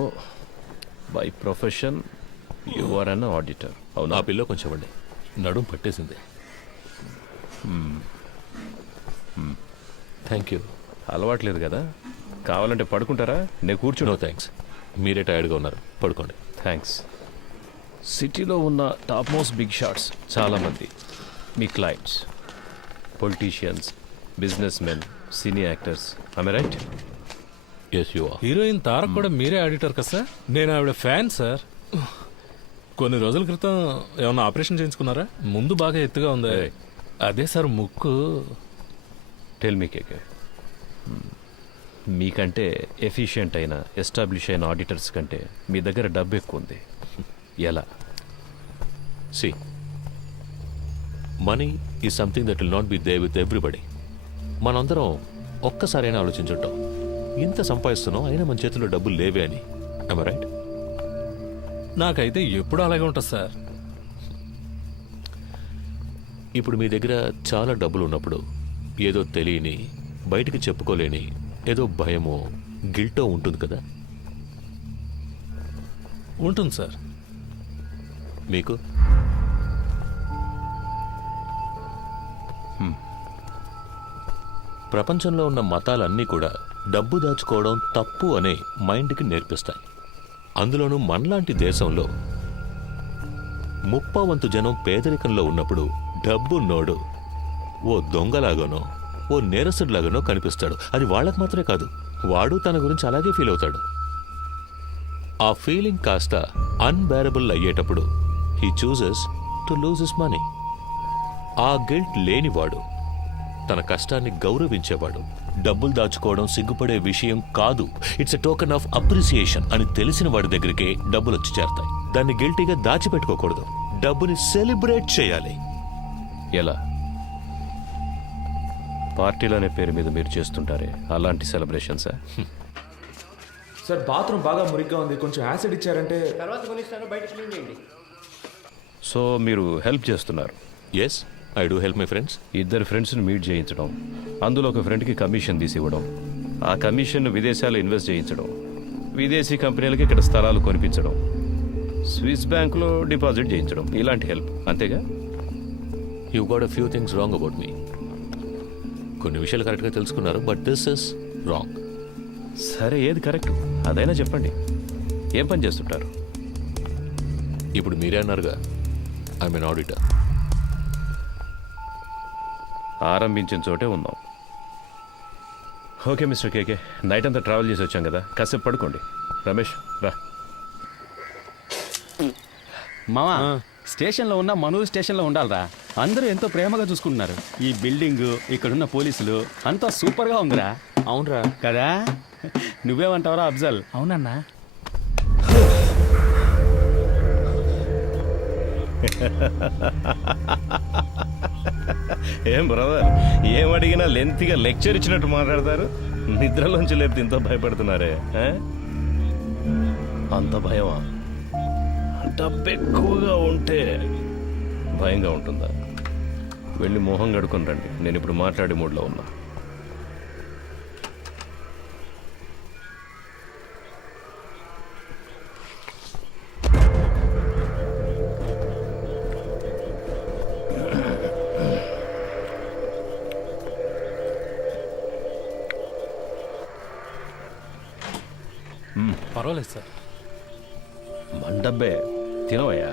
by profession you are an auditor అవునా? ఆ పిల్లో కొంచెం ఇవ్వండి, నడుం పట్టేసింది. Thank you. అలవాట్లేదు కదా, కావాలంటే పడుకుంటారా? నేను కూర్చుని. నో థ్యాంక్స్, మీరే టైర్డ్గా ఉన్నారు, పడుకోండి. థ్యాంక్స్. సిటీలో ఉన్న టాప్ మోస్ట్ బిగ్ షాట్స్ చాలామంది మీ clients, politicians, business men, cine actors. I right? Yes you are. Heroine Tarak కూడా మీరే ఆడిటర్ కదా సార్? నేను ఆవిడ ఫ్యాన్ సార్. కొన్ని రోజుల క్రితం ఏమన్నా ఆపరేషన్ చేయించుకున్నారా? ముందు బాగా ఎత్తుగా ఉంది. అదే సార్ ముక్కు. టెల్ మీ కేకే, మీకంటే ఎఫిషియెంట్ అయిన ఎస్టాబ్లిష్ అయిన ఆడిటర్స్ కంటే మీ దగ్గర డబ్బు ఎక్కువ ఉంది. ఎలా? See, money is something that will not be there with everybody. మనందరం ఒక్కసారైనా ఆలోచించుంటాం, ఇంత సంపాదిస్తున్నాం అయినా మన చేతిలో డబ్బులు లేవే అని. I'm right? నాకైతే ఎప్పుడు అలాగే ఉంటుంది సార్. ఇప్పుడు మీ దగ్గర చాలా డబ్బులు ఉన్నప్పుడు ఏదో తెలియని, బయటికి చెప్పుకోలేని ఏదో భయమో గిల్టో ఉంటుంది కదా? ఉంటుంది సార్. మీకు? ప్రపంచంలో ఉన్న మతాలన్నీ కూడా డబ్బు దాచుకోవడం తప్పు అనే మైండ్కి నేర్పిస్తాయి. అందులోనూ మనలాంటి దేశంలో 30% జనం పేదరికంలో ఉన్నప్పుడు డబ్బున్నోడు ఓ దొంగలాగానో ఓ నేరస్తుడిలాగానో కనిపిస్తాడు. అది వాళ్ళకు మాత్రమే కాదు, వాడు తన గురించి అలాగే ఫీల్ అవుతాడు. ఆ ఫీలింగ్ కాస్త అన్బేరబుల్ అయ్యేటప్పుడు he chooses to lose his money. ఆ గిల్ట్ లేనివాడు, తన కష్టాన్ని గౌరవించేవాడు, డబ్బులు దాచుకోవడం సిగ్గుపడే విషయం కాదు, it's a token of appreciation అని తెలిసిన వాడి దగ్గరికే డబ్బులు వచ్చి చేరతాయి. దాన్ని గిల్టీగా దాచిపెట్టుకోకూడదు, డబ్బుని సెలబ్రేట్ చేయాలి. ఎలా? పార్టీలు అనే పేరు మీద మీరు చేస్తుంటారే అలాంటి సెలబ్రేషన్సా? సార్ బాత్రూమ్ బాగా మురిగ్గా ఉంది, కొంచెం యాసిడ్ ఇచ్చారంటే. తర్వాత కొనిస్తాను, బయట క్లీన్ చేయండి. సో మీరు హెల్ప్ చేస్తున్నారు? Yes, I do help my friends. ఇద్దరు ఫ్రెండ్స్ని మీట్ చేయించడం, అందులో ఒక ఫ్రెండ్కి కమిషన్ తీసి ఇవ్వడం, ఆ కమిషన్ను విదేశాల్లో ఇన్వెస్ట్ చేయించడం, విదేశీ కంపెనీలకి ఇక్కడ స్థలాలు కొనిపించడం, స్విస్ బ్యాంకులో డిపాజిట్ చేయించడం, ఇలాంటి హెల్ప్. అంతేగా? You got a few things wrong about me. కొన్ని విషయాలు కరెక్ట్గా తెలుసుకున్నారు, బట్ దిస్ ఇస్ రాంగ్. సరే, ఏది కరెక్ట్ అదైనా చెప్పండి. ఏం పని చేస్తుంటారు? ఇప్పుడు మీరే అన్నారుగా, ఐఎమ్ ఎన్ ఆడిటర్. ఆరంభించిన చోటే ఉన్నాం. ఓకే మిస్టర్ కేకే, నైట్ అంతా ట్రావెల్ చేసి వచ్చాం కదా, కాసేపు పడుకోండి. రమేష్ రా. మామా, స్టేషన్లో ఉన్న మనూరు స్టేషన్లో ఉండాలిరా. అందరూ ఎంతో ప్రేమగా చూసుకుంటున్నారు. ఈ బిల్డింగ్, ఇక్కడున్న పోలీసులు అంతా సూపర్గా ఉందిరా. అవునరా కదా? నువ్వేమంటావురా అఫ్జల్? అవునన్నా. ఏం బ్రదర్, ఏం అడిగినా లెంత్గా లెక్చర్ ఇచ్చినట్టు మాట్లాడతారు. నిద్రలోంచి లేపితే ఇంత భయపడుతున్నారే? అంత భయమా? డబ్బు ఎక్కువగా ఉంటే భయంగా ఉంటుందా? వెళ్ళి మొహం కడుకొని రండి, నేను ఇప్పుడు మాట్లాడే మూడ్లో ఉన్నా. పర్వాలేదు సార్. మండబ్బే తినవయ్యా.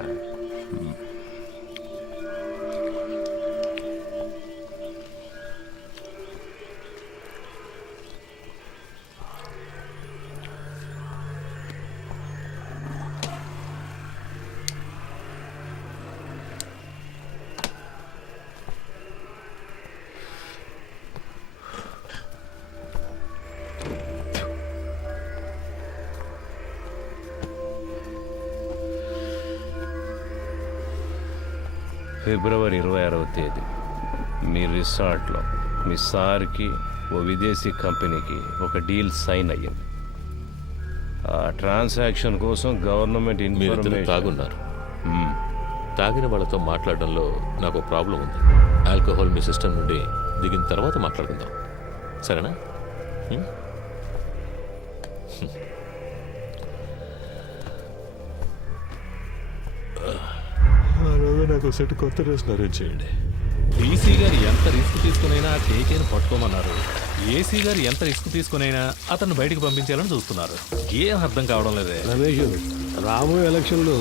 ఫిబ్రవరి 26వ తేదీ మీ రిసార్ట్లో మీ సార్కి ఓ విదేశీ కంపెనీకి ఒక డీల్ సైన్ అయ్యింది. ఆ ట్రాన్సాక్షన్ కోసం గవర్నమెంట్ మీరిద్దరు తాగున్నారు. తాగిన వాళ్ళతో మాట్లాడడంలో నాకు ప్రాబ్లం ఉంది. ఆల్కహాల్ మీ సిస్టమ్ నుండి దిగిన తర్వాత మాట్లాడుకుందాం, సరేనా? నాకు సెట్ కొత్త డ్రెస్ అరేంజ్ చేయండి. డీసీ గారు ఎంత రిస్క్ తీసుకునైనా కేకేని పట్టుకోమన్నారు. ఏసీ గారు ఎంత రిస్క్ తీసుకునైనా అతన్ని బయటికి పంపించాలని చూస్తున్నారు. ఏం అర్థం కావడం లేదే. రమేష్, రాబోయే ఎలక్షన్లో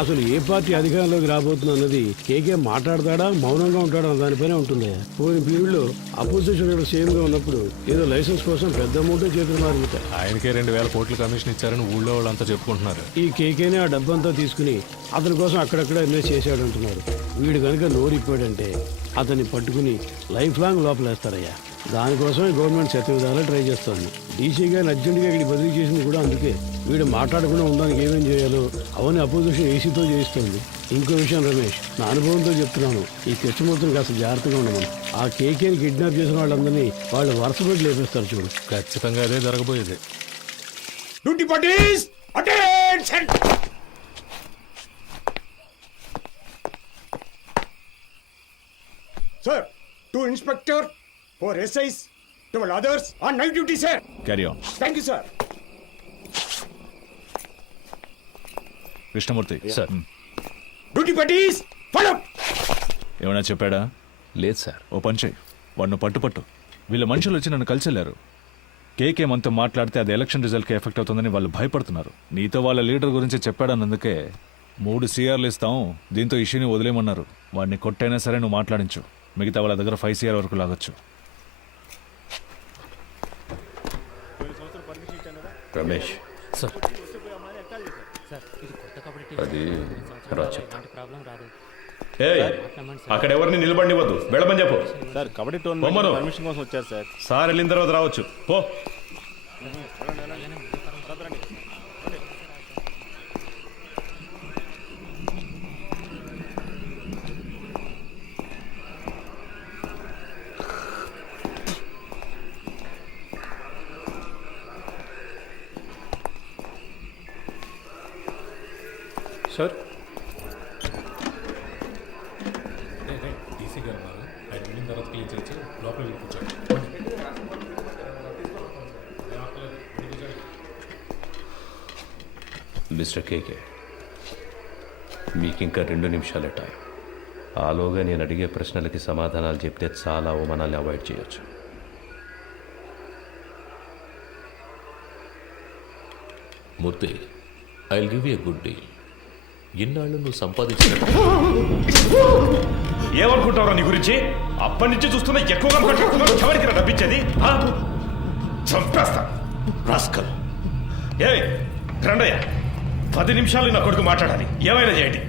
అసలు ఏ పార్టీ అధికారంలోకి రాబోతుందో అన్నది కేకే మాట్లాడతాడా మౌనంగా ఉంటాడా దానిపైనే ఉంటుంది. పోయిన పీరియడ్లో అపోజిషన్ సేమ్గా ఉన్నప్పుడు ఏదో లైసెన్స్ కోసం పెద్ద అమౌంట్ చేతులు మారుతాయి. ఆయనకే 2000 కోట్ల కమిషన్ ఇచ్చారని ఊళ్ళో వాళ్ళంతా చెప్పుకుంటున్నారు. ఈ కేకేనే ఆ డబ్బంతా తీసుకుని అతని కోసం అక్కడక్కడ ఇన్వెస్ట్ చేశాడు అంటున్నారు. వీడు కనుక నోరిప్పాడంటే అతన్ని పట్టుకుని లైఫ్ లాంగ్ లోపలేస్తారయ్యా. దానికోసమే గవర్నమెంట్ శతవిధాలా ట్రై చేస్తోంది. డీసీ గారిని అర్జెంటుగా ఇక్కడ బదిలీ చేసింది కూడా అందుకే. వీడు మాట్లాడకుండా ఉండడానికి ఏమేం చేయాలో అవన్నీ అపోజిషన్ ఏసీతో చేయిస్తోంది. ఇంకో విషయం రమేష్, నా అనుభవంతో చెప్తున్నాను, ఈ కృష్ణమూర్తిని కాస్త జాగ్రత్తగా ఉండమని. ఆ కేకేని కిడ్నాప్ చేసిన వాళ్ళందరినీ వాళ్ళు వరుసపెట్టి లేపేస్తారు చూడు. ఖచ్చితంగా అదే జరగబోయేది. Duty parties attention. Sir, 2 inspector, 4 SIs, 12 others on night duty, sir. Carry on. Thank you, sir. Krishnamurthy sir. Duty parties, follow. ఏమైనా చెప్పాడా? లేదు సార్. ఓ పని చేయి, వాడిని పట్టు. వీళ్ళ మనుషులు వచ్చి నన్ను కలిసెళ్ళారు. కేకే మనతో మాట్లాడితే అది ఎలక్షన్ రిజల్ట్కి ఎఫెక్ట్ అవుతుందని వాళ్ళు భయపడుతున్నారు. నీతో వాళ్ళ లీడర్ గురించి చెప్పాడన్నందుకే 3 CRలు ఇస్తాం, దీంతో ఇష్యూని వదిలేయమన్నారు. వాడిని కొట్టైనా సరే నువ్వు మాట్లాడించు. మిగతా వాళ్ళ దగ్గర 5 CR వరకు లాగొచ్చు. రమేష్ సార్. అది అక్కడ ఎవరిని నిలబడివద్దు, వెళ్ళమని చెప్పు. సార్ కబడ్డీ పొమ్మను. టోర్నమెంట్ పర్మిషన్ కోసం వచ్చారు సార్. సార్ వెళ్ళిన తర్వాత రావచ్చు. పో. సార్, డీసీ గారు ఉన్నారు, ఆయన వెళ్ళిన తర్వాత క్లీన్ చేసి లోపల కూర్చోండి. మిస్టర్ కేకే, మీకు ఇంకా 2 నిమిషాలే టైం. ఆలోగా నేను అడిగే ప్రశ్నలకి సమాధానాలు చెప్తే చాలా అవమానాలు అవాయిడ్ చేయొచ్చు. Murthy, I will give you a good deal. ఇన్నాళ్ళు నువ్వు సంపాదించిన ఏమనుకుంటావురా నీ గురించి? అప్పటి నుంచి చూస్తున్నా ఎక్కువగా ఎవరికి డబ్బిచ్చేది? చంపేస్తా రాస్కల్. ఏ రండయ్య, 10 నిమిషాలు నా కొడుకు మాట్లాడాలి, ఏమైనా చేయండి.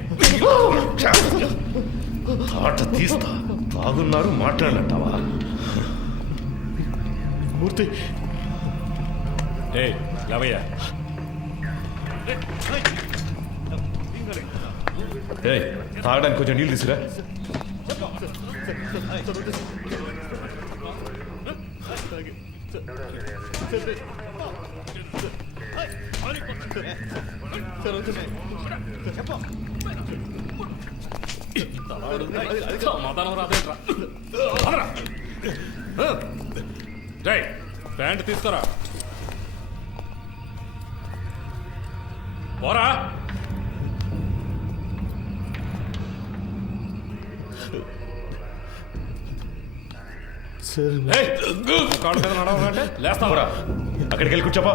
ఆట తీస్తా. బాగున్నారు, మాట్లాడలంటావా? మూర్తి లేవయ్యా. తాగడానికి కొంచెం నీళ్ళు తీసుకురా. ప్యాంట్ తీసుకురా. పోరా. కాళ్ళ మీద నడవాలంటే లేస్తావరా? అక్కడికి వెళ్ళి కూర్చోపా.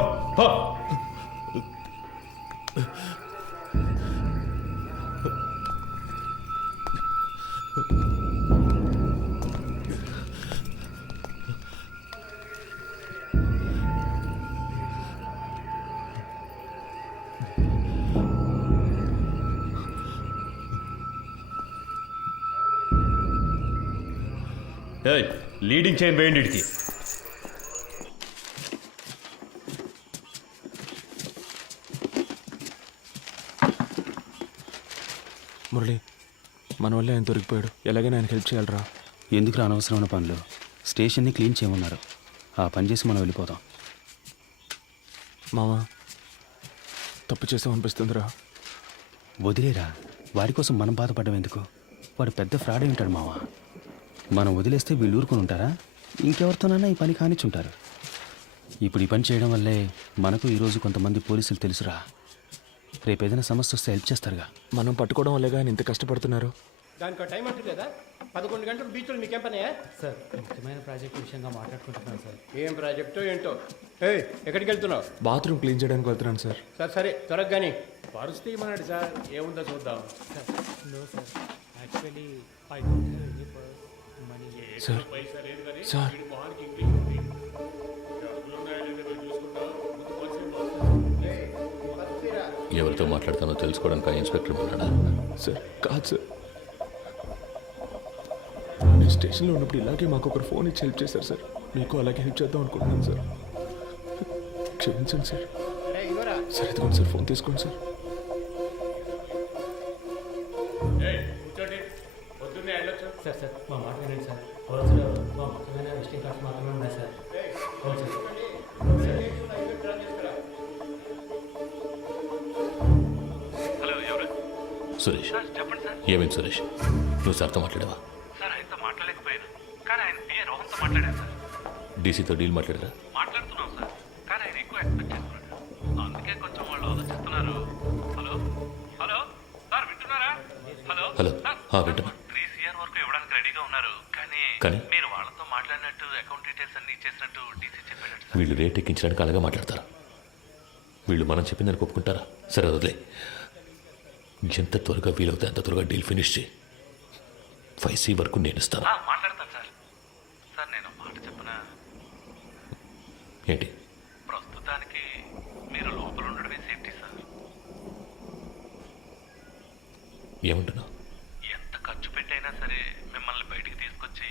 లీడింగ్ చైన్ వేయండి ఇడికి. మురళి, మన వల్ల ఆయన దొరికిపోయాడు. ఎలాగైనా ఆయనకి హెల్ప్ చేయాలరా. ఎందుకు అనవసరమైన పనులు? స్టేషన్ని క్లీన్ చేయమన్నారు, ఆ పని చేసి మనం వెళ్ళిపోతాం. మావా, తప్పు చేసాం అనిపిస్తుందిరా. వదిలేరా, వాడి కోసం మనం బాధపడడం ఎందుకు? వాడు పెద్ద ఫ్రాడ్ అయి ఉంటాడు మావా. మనం వదిలేస్తే వీళ్ళు ఊరుకొని ఉంటారా? ఇంకెవరితోనైనా ఈ పని కానిచ్చుంటారు. ఇప్పుడు ఈ పని చేయడం వల్లే మనకు ఈరోజు కొంతమంది పోలీసులు తెలుసురా. రేపు ఏదైనా సమస్య వస్తే హెల్ప్ చేస్తారుగా. మనం పట్టుకోవడం వల్లేగా ఆయన ఇంత కష్టపడుతున్నారు. దానికి టైం అంటూ లేదా? 11 గంటలు బీచ్లో మీకేం పనయా? సార్ ముఖ్యమైన ప్రాజెక్ట్ విషయంగా మాట్లాడుకుంటున్నాను సార్. ఏం ప్రాజెక్టో ఏంటో. ఎక్కడికి వెళ్తున్నావు? బాత్రూమ్ క్లీన్ చేయడానికి వెళ్తున్నాను సార్. సరే త్వరగా కానీ పరిస్థితి ఏమన్నాడు సార్? ఏముందో చూద్దాం. No sir, actually I don't have any money. Sir sir ఎవరితో మాట్లాడతానో తెలుసుకోవడానికి ఆ ఇన్స్పెక్టర్ ఉన్నాడా? సార్ కాదు సార్, నేను స్టేషన్లో ఉన్నప్పుడు ఇలాగే మాకు ఒకరు ఫోన్ ఇచ్చి హెల్ప్ చేశారు సార్. మీకు అలాగే హెల్ప్ చేద్దాం అనుకుంటున్నాను సార్. క్షమించండి సార్. సార్ ఎదుగుండి సార్, ఫోన్ తీసుకోండి సార్. సార్ సార్ మా మాట వినండి సార్. పర్సులో మా ముఖ్యమైన విజిటింగ్ కార్డ్స్ మాత్రమే ఉన్నాయి సార్. అవును సార్. సురేష్ ఏమైంది సురేష్? నువ్వు సార్తో మాట్లాడావా? సార్ ఆయనతో మాట్లాడలేకపోయాను, కానీ ఆయన పిఏ రోహన్తో మాట్లాడాను సార్. డీసీతో డీల్ మాట్లాడారా? మాట్లాడుతున్నాం సార్, కానీ ఆయన ఎక్కువ ఎక్స్పెక్ట్ చేస్తున్నాడు. అందుకే కొంచెం వాళ్ళు ఆలోచిస్తున్నారు. హలో హలో సార్ వింటున్నారా? హలో హలో వింటున్నా. 3 CR వరకు ఇవ్వడానికి రెడీగా ఉన్నారు, కానీ మీరు వాళ్ళతో మాట్లాడినట్టు అకౌంట్ డీటెయిల్స్ అన్ని ఇచ్చేసినట్టు డీసీ చెప్పాడు. వీళ్ళు రేట్ ఎక్కించడానికి అలాగే మాట్లాడతారు. వీళ్ళు మనం చెప్పిందని ఒప్పుకుంటారా? సరే వదిలే. ఎంత త్వరగా వీలవుతాయి అంత త్వరగా డీల్ ఫినిష్ చేయి. 5C వరకు నేను ఇస్తాను. మాట్లాడతాను సార్. సార్ నేను మాట చెప్పనా? ఏంటి? ప్రస్తుతానికి మీరు లోపల ఉండడమే సేఫ్టీ సార్. ఏమంటున్నావు? ఎంత ఖర్చు పెట్టైనా సరే మిమ్మల్ని బయటికి తీసుకొచ్చి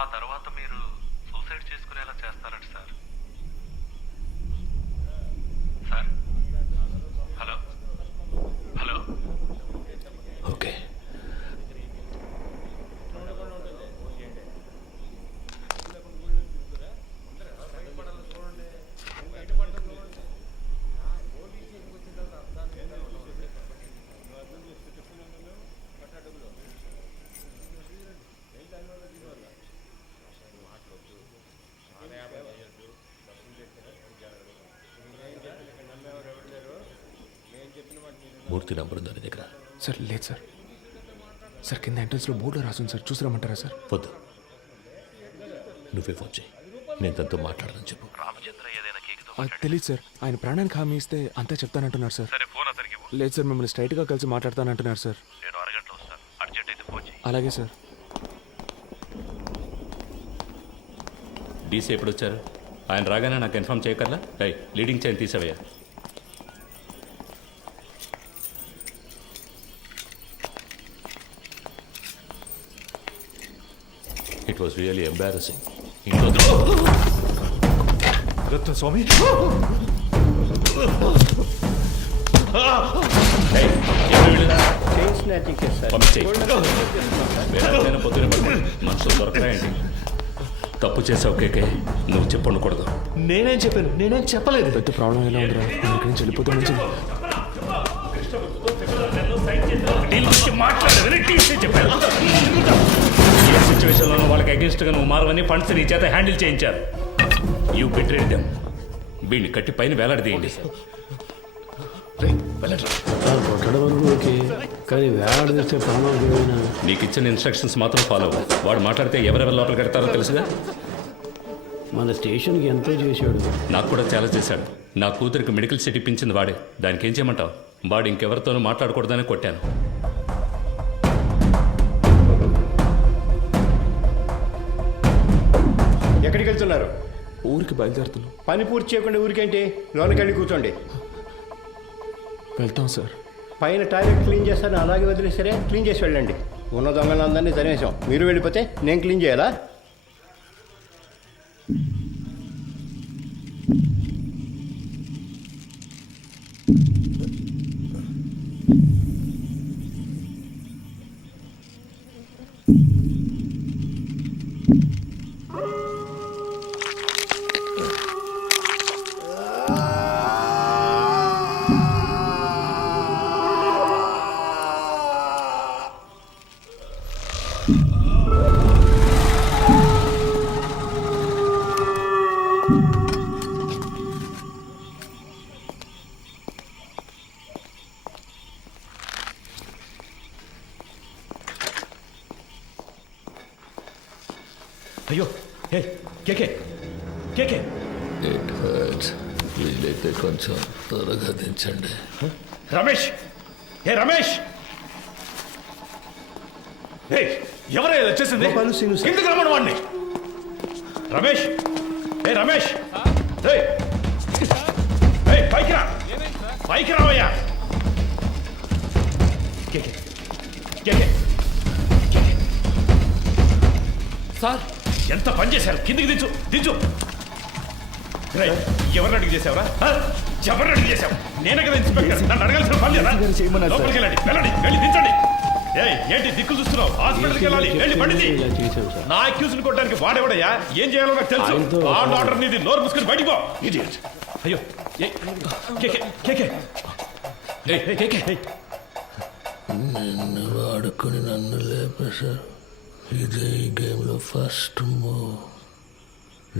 ఆ తర్వాత మీరు సూసైడ్ చేసుకునేలా చేస్తారట sir. Sir hello hello okay. Murthy number ఉందా నీ దగ్గర? సార్ లేదు సార్. సార్ కింద ఎంట్రన్స్లో బోర్డులో రాసుంది సార్, చూసి రమ్మంటారా సార్? వద్దు, నువ్వే ఫోన్ చేయి. నేను తనతో మాట్లాడాలని చెప్పు. రామచంద్ర ఏదైనా కేకుతో అది తెలియదు సార్. ఆయన ప్రాణానికి హామీ ఇస్తే అంతా చెప్తానంటున్నారు సార్. సరే ఫోన్ అతనికి ఇవ్వు. లేదు సార్, మిమ్మల్ని స్ట్రైట్గా కలిసి మాట్లాడతానంటున్నారు సార్. నేను అరగంటలో వస్తాను. అర్జెంట్ అయితే ఫోన్ చేయి. అలాగే సార్. డీసీ ఎప్పుడు వచ్చారు? ఆయన రాగానే నాకు ఇన్ఫార్మ్ చేయగలరా? లీడింగ్ చైన్ తీసేవయ్యా. It was really embarrassing. Ratna Swamy, మనుషులు దొరకరాయండి. తప్పు చేసావు కేకే, నువ్వు చెప్పకూడదు. నేనేం చెప్పాను? నేనేం చెప్పలేదు. పెద్ద ప్రాబ్లం ఎలా ఉందిరా? నేను ఇక్కడి నుంచి వెళ్ళిపోతే మంచిది. ఏ సిచ్యువేషన్లోనూ వాళ్ళకి అగేన్స్ట్గా నువ్వు మారవని ఫండ్స్ నీ చేత హ్యాండిల్ చేయించారు. You betrayed them. వీడిని కట్టి పైన వేలాడదీయండి. నీకు ఇచ్చిన ఇన్స్ట్రక్షన్స్ మాత్రం ఫాలో అవ్వు. వాడు మాట్లాడితే ఎవరెవరి లోపలికి కడతారో తెలుసుగా. మన స్టేషన్కి ఎంతో చేశాడు. నాకు కూడా చాలా చేశాడు. నా కూతురికి మెడికల్ సీట్ ఇప్పించింది వాడే. దానికి ఏం చేయమంటావు? వాడు ఇంకెవరితోనూ మాట్లాడకూడదని కొట్టాను. ఎక్కడికి వెళ్తున్నారు? ఊరికి బయలుదేరుతున్నాం. పని పూర్తి చేయకుండా ఊరికేంటి? లోనికి వెళ్ళి కూర్చోండి. వెళ్తాం సార్. పైన టాయిలెట్ క్లీన్ చేస్తాను, అలాగే వదిలేసరే క్లీన్ చేసి వెళ్ళండి. ఉన్న దొంగలందరినీ తరిమేశాం. మీరు వెళ్ళిపోతే నేను క్లీన్ చేయాలా? అయ్యో హే కేకే కేకే వీలైతే కొంచెం త్వరగా దించండి. రమేష్ ఏ రమేష్ ఎవరైనా వచ్చేసింది కిందకి రమ్మను వాడిని. రమేష్ ఏ రమేష్ పైకి రా, పైకి రావయ్యా. కేకే కేకే సార్ ఎంత పని చేశారు, కిందికి దించు దించు. ఎవరిని అడిగి చేసావరా, ఎవరిని అడిగి చేసావు? నేనే కదా ఇన్స్పెక్టర్, నన్ను అడగాల్సిన పని లేదా? లోపలికి వెళ్ళండి, వెళ్ళండి, వెళ్ళి దించండి. ఏంటి దిక్కులు చూస్తున్నావు? హాస్పిటల్కి వెళ్ళాలి, వెళ్ళి పండింది. నా అక్యూజ్ కొట్టడానికి వాడేవాడయ్యా, ఏం చేయాలో నాకు తెలుసు. ఆర్డర్ నీది, నోరు మూసుకుని బయటికి పో. అయ్యో నిన్ను వాడుకొని నన్ను లేపేశారు. ఇదే ఈ గేమ్లో ఫస్ట్ మూవ్.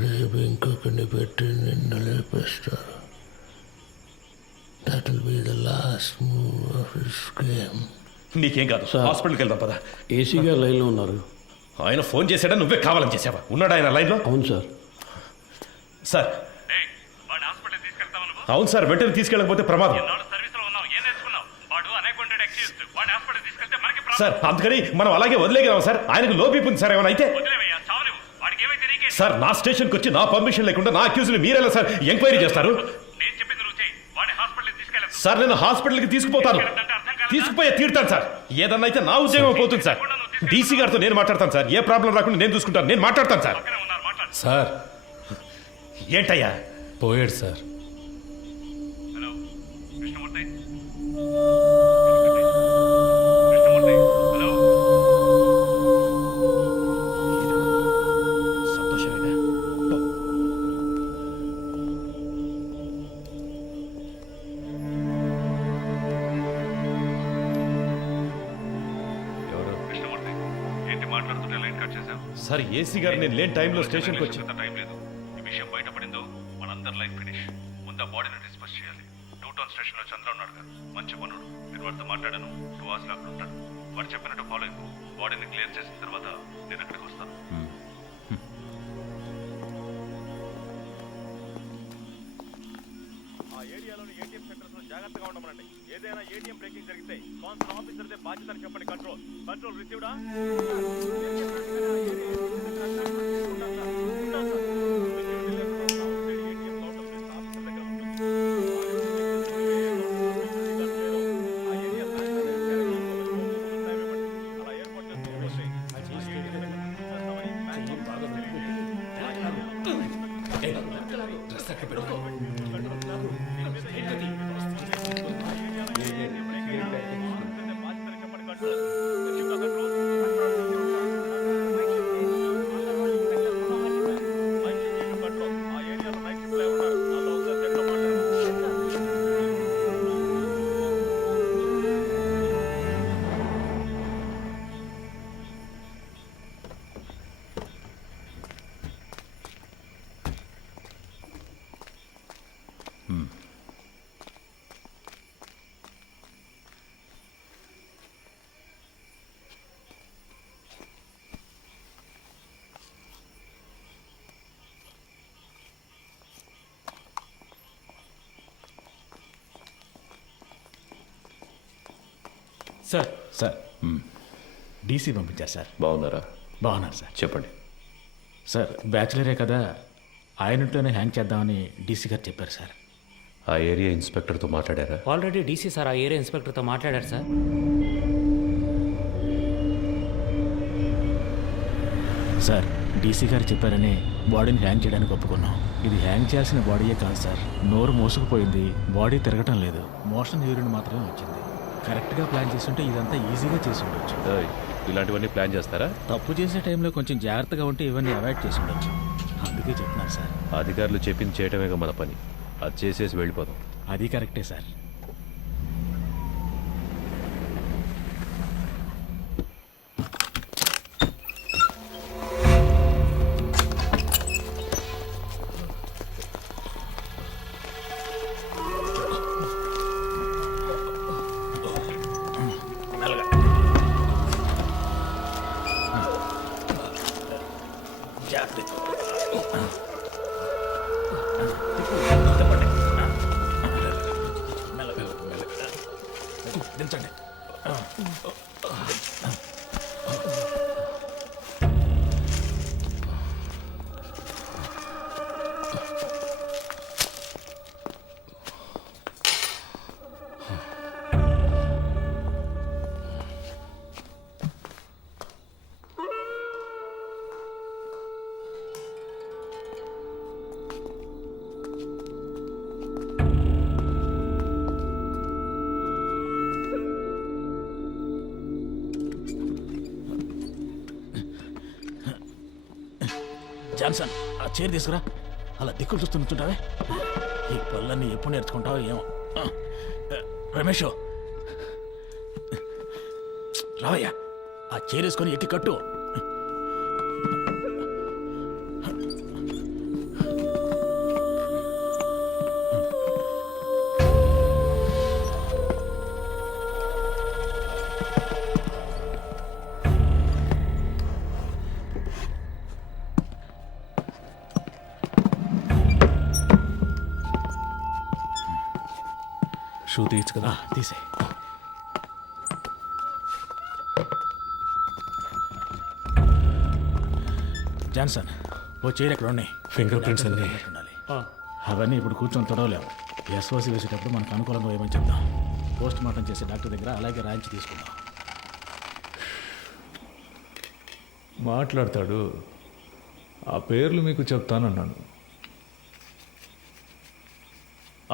రేపు ఇంకొకరిని పెట్టి నిన్ను లేపేస్తారు. That will be the last move of this game. నీకేం కాదు, హాస్పిటల్కి వెళ్దాం పదా. ఏసీ గారు లైన్లో ఉన్నారు. ఆయన ఫోన్ చేశాడా, నువ్వే కావాలని చేసావా? ఉన్నాడు ఆయన లైన్లో? అవును సార్. సార్ అవును సార్, వెంటనే తీసుకెళ్ళకపోతే ప్రమాదం సార్. అందుకని మనం అలాగే వదిలేగలం సార్. ఆయనకు లో బీపీ ఉంది సార్, ఏమైనా అయితే సార్ నా స్టేషన్కి వచ్చి నా పర్మిషన్ లేకుండా నా అక్యూజ్ని మీరెలా సార్ ఎంక్వైరీ చేస్తారు? సార్ నేను హాస్పిటల్కి తీసుకుపోతాను, తీసుకుపోయే తీరుతాను సార్. ఏదన్నా అయితే నా ఉద్యోగం పోతుంది సార్. డీసీ గారితో నేను మాట్లాడతాను సార్, ఏ ప్రాబ్లం రాకుండా నేను చూసుకుంటాను, నేను మాట్లాడతాను సార్. సార్ ఏంటయ్యా పోయాడు సార్. సార్ ఏసీ గారు నేను లేని టైంలో స్టేషన్కి వచ్చి టైం లేదు. ఈ విషయం బయటపడిందో మనందరి లైఫ్ ఫినిష్. ముందు ఆ బాడీని డిస్పోజ్ చేయాలి. 2 టౌన్ స్టేషన్లో చంద్ర ఉన్నాడు కదా, మంచి పనుడు. నేను వాడితో మాట్లాడాను, 2 hours అక్కడ ఉంటాడు. వాడు చెప్పినట్టు ఫాలో అయిపో. బాడీని క్లియర్ చేసిన తర్వాత నేను అక్కడికి వస్తాను. ఆ ఏరియాలోని ఏటీఎం సెంటర్స్ లో జాగ్రత్తగా ఉండమనండి. ఏదైనా ఏటీఎం బ్రేకింగ్ జరిగితే కాన్సర్ ఆఫీసర్దే బాధ్యత అని చెప్పండి. కంట్రోల్ రిసీవ్డా? సార్ సార్ డీసీ పంపించారు సార్. బాగున్నారా? బాగున్నారు సార్. చెప్పండి సార్ బ్యాచులరే కదా, ఆయనతోనే హ్యాంగ్ చేద్దామని డీసీ గారు చెప్పారు సార్. ఆ ఏరియా ఇన్స్పెక్టర్తో మాట్లాడారా? ఆల్రెడీ డీసీ సార్ ఆ ఏరియా ఇన్స్పెక్టర్తో మాట్లాడారు సార్. సార్ డీసీ గారు చెప్పారని బాడీని హ్యాంగ్ చేయడానికి ఒప్పుకున్నాం. ఇది హ్యాంగ్ చేయాల్సిన బాడీయే కాదు సార్. నోరు మోసుకుపోయింది, బాడీ తిరగటం లేదు, మోషన్ యూరిన్ మాత్రమే వచ్చింది. కరెక్ట్గా ప్లాన్ చేస్తుంటే ఇదంతా ఈజీగా చేసి ఉండొచ్చు. ఇలాంటివన్నీ ప్లాన్ చేస్తారా? తప్పు చేసే టైంలో కొంచెం జాగ్రత్తగా ఉంటే ఇవన్నీ అవాయిడ్ చేసి ఉండొచ్చు. అందుకే చెప్తున్నాను సార్. అధికారులు చెప్పింది చేయటమేగా మన పని, అది చేసేసి వెళ్ళిపోదాం. అది కరెక్టే సార్. దించండి. జాన్సన్, ఆ చైర్ తీసుకురా. అలా దిక్కులు చూస్తూ నుంచుంటావే. ఈ పళ్ళన్నీ ఎప్పుడు నేర్చుకుంటావో ఏమో. రమేష్, రావయ్యా, ఆ చైర్ వేసుకొని ఎక్కి కట్టు. షూ తీయచ్చు కదా? తీసే. జాన్సన్, ఓ చైర్ ఎక్కడ ఉన్నాయి? ఫింగర్ ప్రింట్స్ అన్నీ ఉండాలి. అవన్నీ ఇప్పుడు కూర్చొని తొడవలేము. ఎస్ఓసి వేసేటప్పుడు మనకు అనుకూలంగా ఏమని చెప్దాం. పోస్ట్ మార్టం చేసే డాక్టర్ దగ్గర అలాగే రాయించి తీసుకుందాం. మాట్లాడతాడు. ఆ పేర్లు మీకు చెప్తానన్నాను.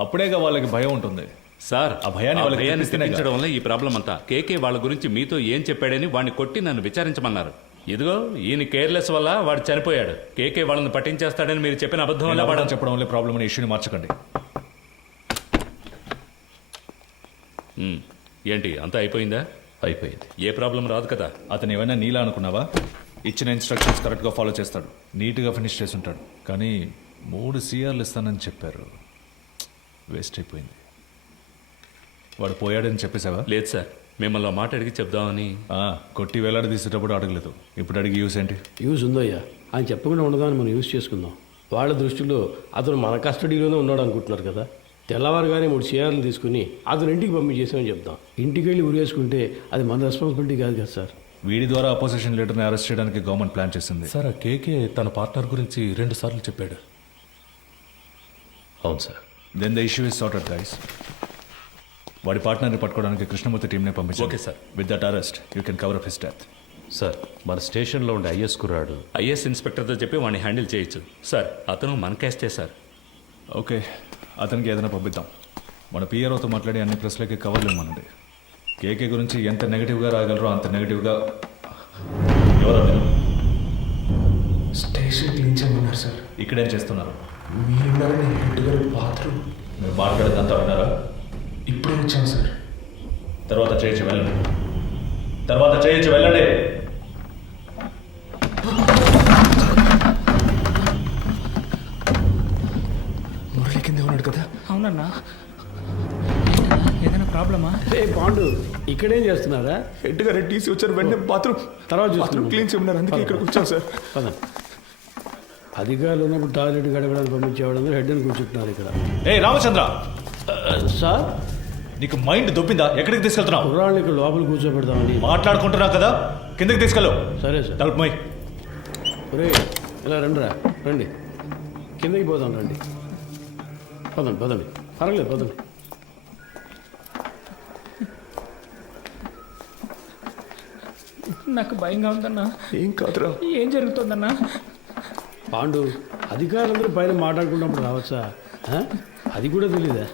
అప్పుడేగా వాళ్ళకి భయం ఉంటుంది. సార్, ఆ భయాన్ని వాళ్ళకి భయాన్ని తెప్పిస్తేనే తెప్పించడం వల్ల ఈ ప్రాబ్లం అంతా. కేకే వాళ్ళ గురించి మీతో ఏం చెప్పాడని వాడిని కొట్టి నన్ను విచారించమన్నారు. ఇదిగో ఈయన కేర్లెస్ వల్ల వాడు చనిపోయాడు. కేకే వాళ్ళని పట్టించేస్తాడని మీరు చెప్పిన అబద్ధం వల్ల వాడు చెప్పడం వల్ల ప్రాబ్లం అనే ఇష్యూని మార్చకండి. ఏంటి, అంతా అయిపోయిందా? అయిపోయింది. ఏ ప్రాబ్లం రాదు కదా? అతను ఏమైనా నీలా అనుకున్నావా? ఇచ్చిన ఇన్స్ట్రక్షన్స్ కరెక్ట్గా ఫాలో చేస్తాడు, నీట్గా ఫినిష్ చేసి ఉంటాడు. కానీ 3 CRలు ఇస్తానని చెప్పారు. వేస్ట్ అయిపోయింది. వాడు పోయాడని చెప్పేసావా? లేదు సార్, మిమ్మల్ని ఆ మాట అడిగి చెప్దామని. కొట్టి వేలాడి తీసేటప్పుడు అడగలేదు, ఇప్పుడు అడిగి యూస్ ఏంటి? యూజ్ ఉందయ్యా. ఆయన చెప్పకుండా ఉండదాన్ని మనం యూజ్ చేసుకుందాం. వాళ్ళ దృష్టిలో అతను మన కస్టడీలోనే ఉన్నాడు అనుకుంటున్నారు కదా. తెల్లవారుగానే 3 CRలు తీసుకుని అతను ఇంటికి పంపించేసామని చెప్తాం. ఇంటికి వెళ్ళి ఉరేసుకుంటే అది మన రెస్పాన్సిబిలిటీ కాదు కదా సార్. వీడి ద్వారా అపోజిషన్ లీడర్ని అరెస్ట్ చేయడానికి గవర్నమెంట్ ప్లాన్ చేసింది. సార్, ఆ కేకే తన పార్ట్నర్ గురించి 2 సార్లు చెప్పాడు. అవును sir. Then the issue is sorted guys. వాడి పార్ట్నర్ని పట్టుకోవడానికి కృష్ణమూర్తి టీంనే పంపించారు. Okay sir. With that arrest you can cover up his death. Sir, మన స్టేషన్లో ఉండే ఐఎస్ కుర్రాడు ఐఎస్ ఇన్స్పెక్టర్తో చెప్పి వాడిని హ్యాండిల్ చేయొచ్చు సార్. అతను మన కేస్టే సార్. ఓకే, అతనికి ఏదైనా పంపిద్దాం. మన పిఆర్ఓతో మాట్లాడి అన్ని ప్రెస్లకి కవర్లు ఇవ్వమనండి. కేకే గురించి ఎంత నెగిటివ్గా రాగలరో అంత నెగిటివ్గా. ఎవరు స్టేషన్ క్లీన్ చేయమన్నారు సార్. ఇక్కడేం చేస్తున్నారు? మీరున్నారని హెడ్ గారు బాత్రూమ్. మీరు మాట్లాడేదంతా విన్నారా? ఇప్పుడే వచ్చాను సార్. తర్వాత చేయొచ్చు వెళ్ళండి. తర్వాత చేయొచ్చు వెళ్ళండి. మురళి కింద ఉన్నాడు కదా? అవునన్నా. ఏదైనా ప్రాబ్లమా? పాండు, ఇక్కడేం చేస్తున్నారా? హెడ్ గారు టీసీ వచ్చారు, వెంటనే బాత్రూమ్ తర్వాత క్లీన్ చేయమన్నారు. అందుకే ఇక్కడికి వచ్చాను సార్. అధికారులు ఉన్నప్పుడు టాయిలెట్ గడపడానికి పంపించేవాడు హెడ్ని కూర్చుంటున్నారు ఇక్కడ. రామచంద్ర సార్, నీకు మైండ్ దొబ్బిందా? ఎక్కడికి తీసుకెళ్తున్నావు? కుర్రాళ్ళు ఇక్కడ లోపల కూర్చోబెడతామని మాట్లాడుకుంటున్నా కదా, కిందకి తీసుకెళ్ళు. సరే సార్. తలుపు మై. ఒరే, ఇలా రండి. కిందకి పోదాం, రండి. పదండి. పర్వాలేదు, పదండి. నాకు భయంగా ఉందన్నా. ఏం కాదురా. ఏం జరుగుతుందన్నా? పాండు, అధికారులందరూ పైన మాట్లాడుకున్నప్పుడు రావచ్చా? అది కూడా తెలీదా?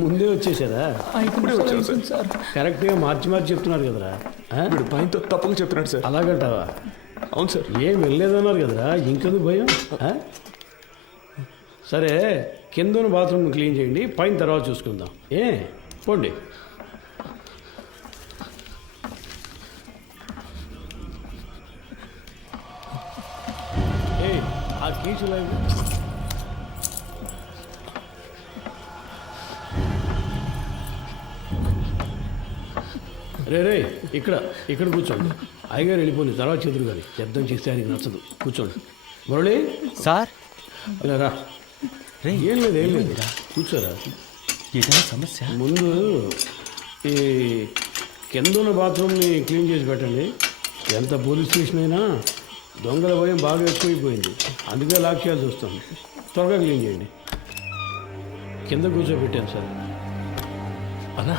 ముందే వచ్చేసారా? సార్, కరెక్ట్గా మార్చి చెప్తున్నారు కదరా. వీడు భయంతో తప్పుగా చెప్తున్నాడు సార్. అలాగంటావా? అవును సార్. ఏం వెళ్ళలేదన్నారు కదరా, ఇంకెందుకు భయం? సరే, కింద బాత్రూమ్ క్లీన్ చేయండి, పైన తర్వాత చూసుకుందాం. పోండి. ఆ కేసులు రే ఇక్కడ ఇక్కడ కూర్చోండి. అయ్యగారు వెళ్ళిపోయింది, తర్వాత చెదురు కానీ శబ్దం చేస్తే ఆయనకి నచ్చదు. కూర్చోండి. మురళి సార్ ఇలా రా. ఏం లేదు కూర్చోరా. ఏదైనా సమస్య? ముందు ఈ కింద ఉన్న బాత్రూమ్ని క్లీన్ చేసి పెట్టండి. ఎంత పోలీస్ స్టేషన్ అయినా దొంగల భయం బాగా ఎక్కువైపోయింది, అందుకే లాక్ చేయాల్సి వస్తుంది. త్వరగా క్లీన్ చేయండి. కింద కూర్చోబెట్టాను సార్. అన్నా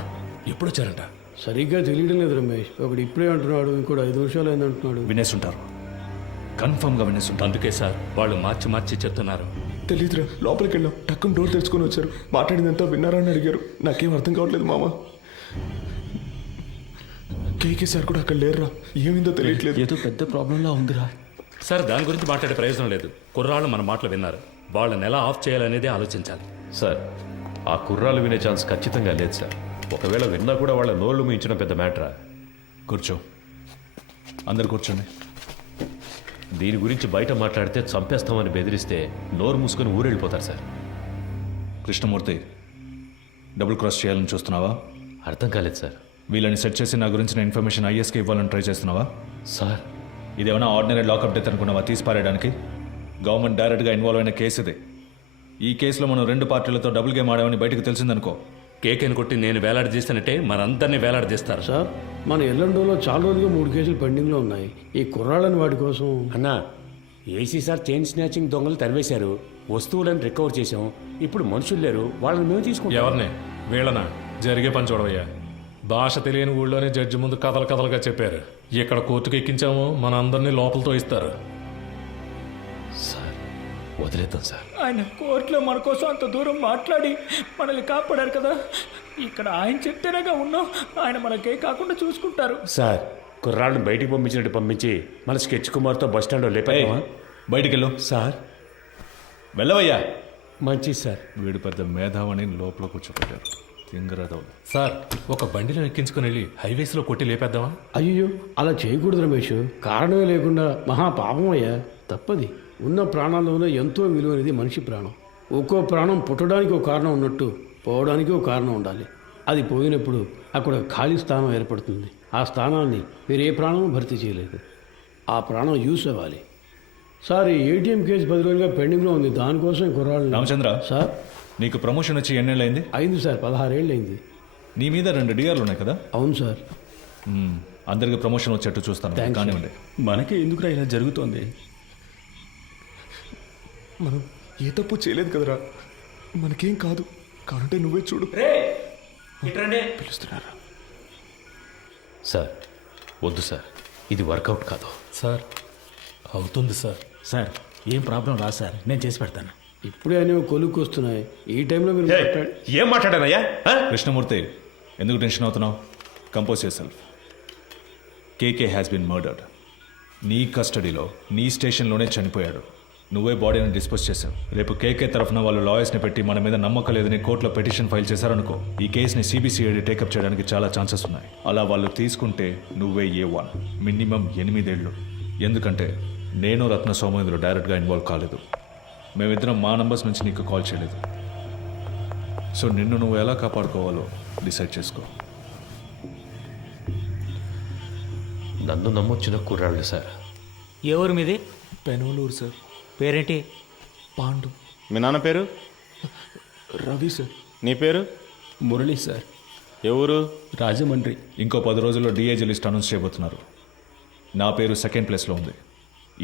ఎప్పుడు వచ్చారంట? సరిగ్గా తెలియడం లేదు రమేష్. ఒకడు ఇప్పుడే అంటున్నాడు, ఇంకోటి 5 నిమిషాలు అయింది అంటున్నాడు. వినేసుంటారు, కన్ఫర్మ్గా వినేసుంటారు. అందుకే సార్ వాళ్ళు మార్చి చెప్తున్నారు. తెలీదురా, లోపలికి వెళ్ళాం, టక్కున డోర్ తెరుచుకొని వచ్చారు. మాట్లాడిందంతా విన్నారా అని అడిగారు. నాకేం అర్థం కావట్లేదు మామ. కేకే సార్ కూడా అక్కడ లేరురా, ఏమైందో తెలియట్లేదు. ఏదో పెద్ద ప్రాబ్లంలా ఉందిరా. సార్ దాని గురించి మాట్లాడే ప్రయోజనం లేదు. కుర్రాళ్ళు మన మాటలు విన్నారు, వాళ్ళని ఎలా ఆఫ్ చేయాలనేదే ఆలోచించాలి. సార్ ఆ కుర్రాలు వినే ఛాన్స్ ఖచ్చితంగా లేదు సార్. ఒకవేళ విన్నా కూడా వాళ్ళ నోళ్ళు మించిన పెద్ద మ్యాటరా. కూర్చో, అందరు కూర్చోండి. దీని గురించి బయట మాట్లాడితే చంపేస్తామని బెదిరిస్తే నోరు మూసుకొని ఊరెళ్ళిపోతారు సార్. కృష్ణమూర్తి, డబుల్ క్రాస్ చేయాలని చూస్తున్నావా? అర్థం కాలేదు సార్. వీళ్ళని సెట్ చేసి నా గురించిన ఇన్ఫర్మేషన్ ఐఎస్కి ఇవ్వాలని ట్రై చేస్తున్నావా? సార్ ఇదేమైనా ఆర్డినరీ లాకప్ డెత్ అనుకున్నావా తీసి పారేయడానికి? గవర్నమెంట్ డైరెక్ట్గా ఇన్వాల్వ్ అయిన కేసు ఇది. ఈ కేసులో మనం 2 పార్టీలతో డబుల్ గేమ్ ఆడామని బయటకు తెలిసిందనుకో, కేకేని కొట్టి నేను వేలాడదీస్తానంటే మనందరినీ వేలాడదీస్తారు. సార్ మన ఎల్లండోలో చాలా రోజులుగా 3 కేసులు పెండింగ్లో ఉన్నాయి. ఈ కుర్రాళ్ళని వాటి కోసం. అన్నా, ఏసీ సార్ చైన్ స్నాచింగ్ దొంగలు తరివేశారు, వస్తువులను రికవర్ చేశాం. ఇప్పుడు మనుషులు లేరు, వాళ్ళని మేము తీసుకుంటాం. ఎవరిని? వీళ్ళనా? జరిగే పని చూడవయ్యా. భాష తెలియని ఊళ్ళోనే జడ్జి ముందు కథలుగా చెప్పారు. ఇక్కడ కోర్టుకు ఎక్కించాము, మన అందరినీ లోపలతో ఇస్తారు. సార్ వదిలేద్దాం సార్. ఆయన కోర్టులో మన కోసం అంత దూరం మాట్లాడి మనల్ని కాపాడారు కదా. ఇక్కడ ఆయన చెప్తేనేగా ఉన్నాం, ఆయన మనకే కాకుండా చూసుకుంటారు. సార్ కుర్రాళ్ళని బయటికి పంపించినట్టు పంపించి మన స్కెచ్ కుమార్తో బస్ స్టాండ్లో లేపామా? బయటికి వెళ్ళు. సార్ వెళ్ళవయ్యా. మంచిది సార్. వీడు పెద్ద మేధావని లోపల కూర్చోబెట్టారు. తింగరదవులు. సార్ ఒక బండిలో ఎక్కించుకుని వెళ్ళి హైవేస్లో కొట్టి లేపేద్దామా? అయ్యో అలా చేయకూడదు రమేష్, కారణమే లేకుండా మహా పాపం అయ్యా. తప్పది. ఉన్న ప్రాణాల్లోనే ఎంతో విలువైనది మనిషి ప్రాణం. ఒక్కో ప్రాణం పుట్టడానికి ఒక కారణం ఉన్నట్టు పోవడానికి ఒక కారణం ఉండాలి. అది పోయినప్పుడు అక్కడ ఖాళీ స్థానం ఏర్పడుతుంది. ఆ స్థానాన్ని వేరే ప్రాణం భర్తీ చేయలేదు. ఆ ప్రాణం యూస్ అవ్వాలి. సార్ ఈ ఏటీఎం కేసు 10 రోజులుగా పెండింగ్లో ఉంది, దానికోసం కుర్రాళ్ళు. రామచంద్ర సార్ నీకు ప్రమోషన్ వచ్చి ఎన్నేళ్ళైంది? అయింది సార్, 16 ఏళ్ళు అయింది. నీ మీద 2 డిఆర్లు ఉన్నాయి కదా? అవును సార్. అందరికి ప్రమోషన్ వచ్చేట్టు చూస్తాను. కానివ్వండి. మనకి ఎందుకురా ఇలా జరుగుతోంది? మనం ఏ తప్పు చేయలేదు కదరా, మనకేం కాదు. కాదంటే నువ్వే చూడు. పిలుస్తున్నారా? సార్ వద్దు సార్, ఇది వర్కౌట్ కాదు. సార్ అవుతుంది సార్. సార్ ఏం ప్రాబ్లం రా సార్, నేను చేసి పెడతాను. ఇప్పుడే అనేవి కొలుక్కు వస్తున్నాయి, ఈ టైంలో మీరు ఏం మాట్లాడానయ్యా? కృష్ణమూర్తి, ఎందుకు టెన్షన్ అవుతున్నావు? Compose yourself. KK has been murdered. నీ కస్టడీలో నీ స్టేషన్లోనే చనిపోయాడు. నువ్వే బాడీని డిస్పోజ్ చేశావు. రేపు కేకే తరఫున వాళ్ళు లాయర్స్ని పెట్టి మన మీద నమ్మకం లేదని కోర్టులో పిటిషన్ ఫైల్ చేశారనుకో, ఈ కేసుని సిబిసిఐడి టేకప్ చేయడానికి చాలా ఛాన్సెస్ ఉన్నాయి. అలా వాళ్ళు తీసుకుంటే నువ్వే A1, మినిమం 8 ఏళ్ళు. ఎందుకంటే నేను రత్న సోమేంద్ర డైరెక్ట్గా ఇన్వాల్వ్ కాలేదు. మేమిద్దరం మా నంబర్స్ నుంచి నీకు కాల్ చేయలేదు. సో నిన్ను నువ్వు ఎలా కాపాడుకోవాలో డిసైడ్ చేసుకో. నన్ను నమ్మొచ్చిన కుర్రాళ్ళు సార్. ఏ ఊరు మీది? పెనవలూరు సార్. పేరేంటి? పాండు. మీ నాన్న పేరు? రవి సార్. నీ పేరు? మురళి సార్. ఏ ఊరు? రాజమండ్రి. ఇంకో 10 రోజుల్లో డిఐజీ లిస్ట్ అనౌన్స్ చేయబోతున్నారు. నా పేరు 2nd ప్లేస్లో ఉంది.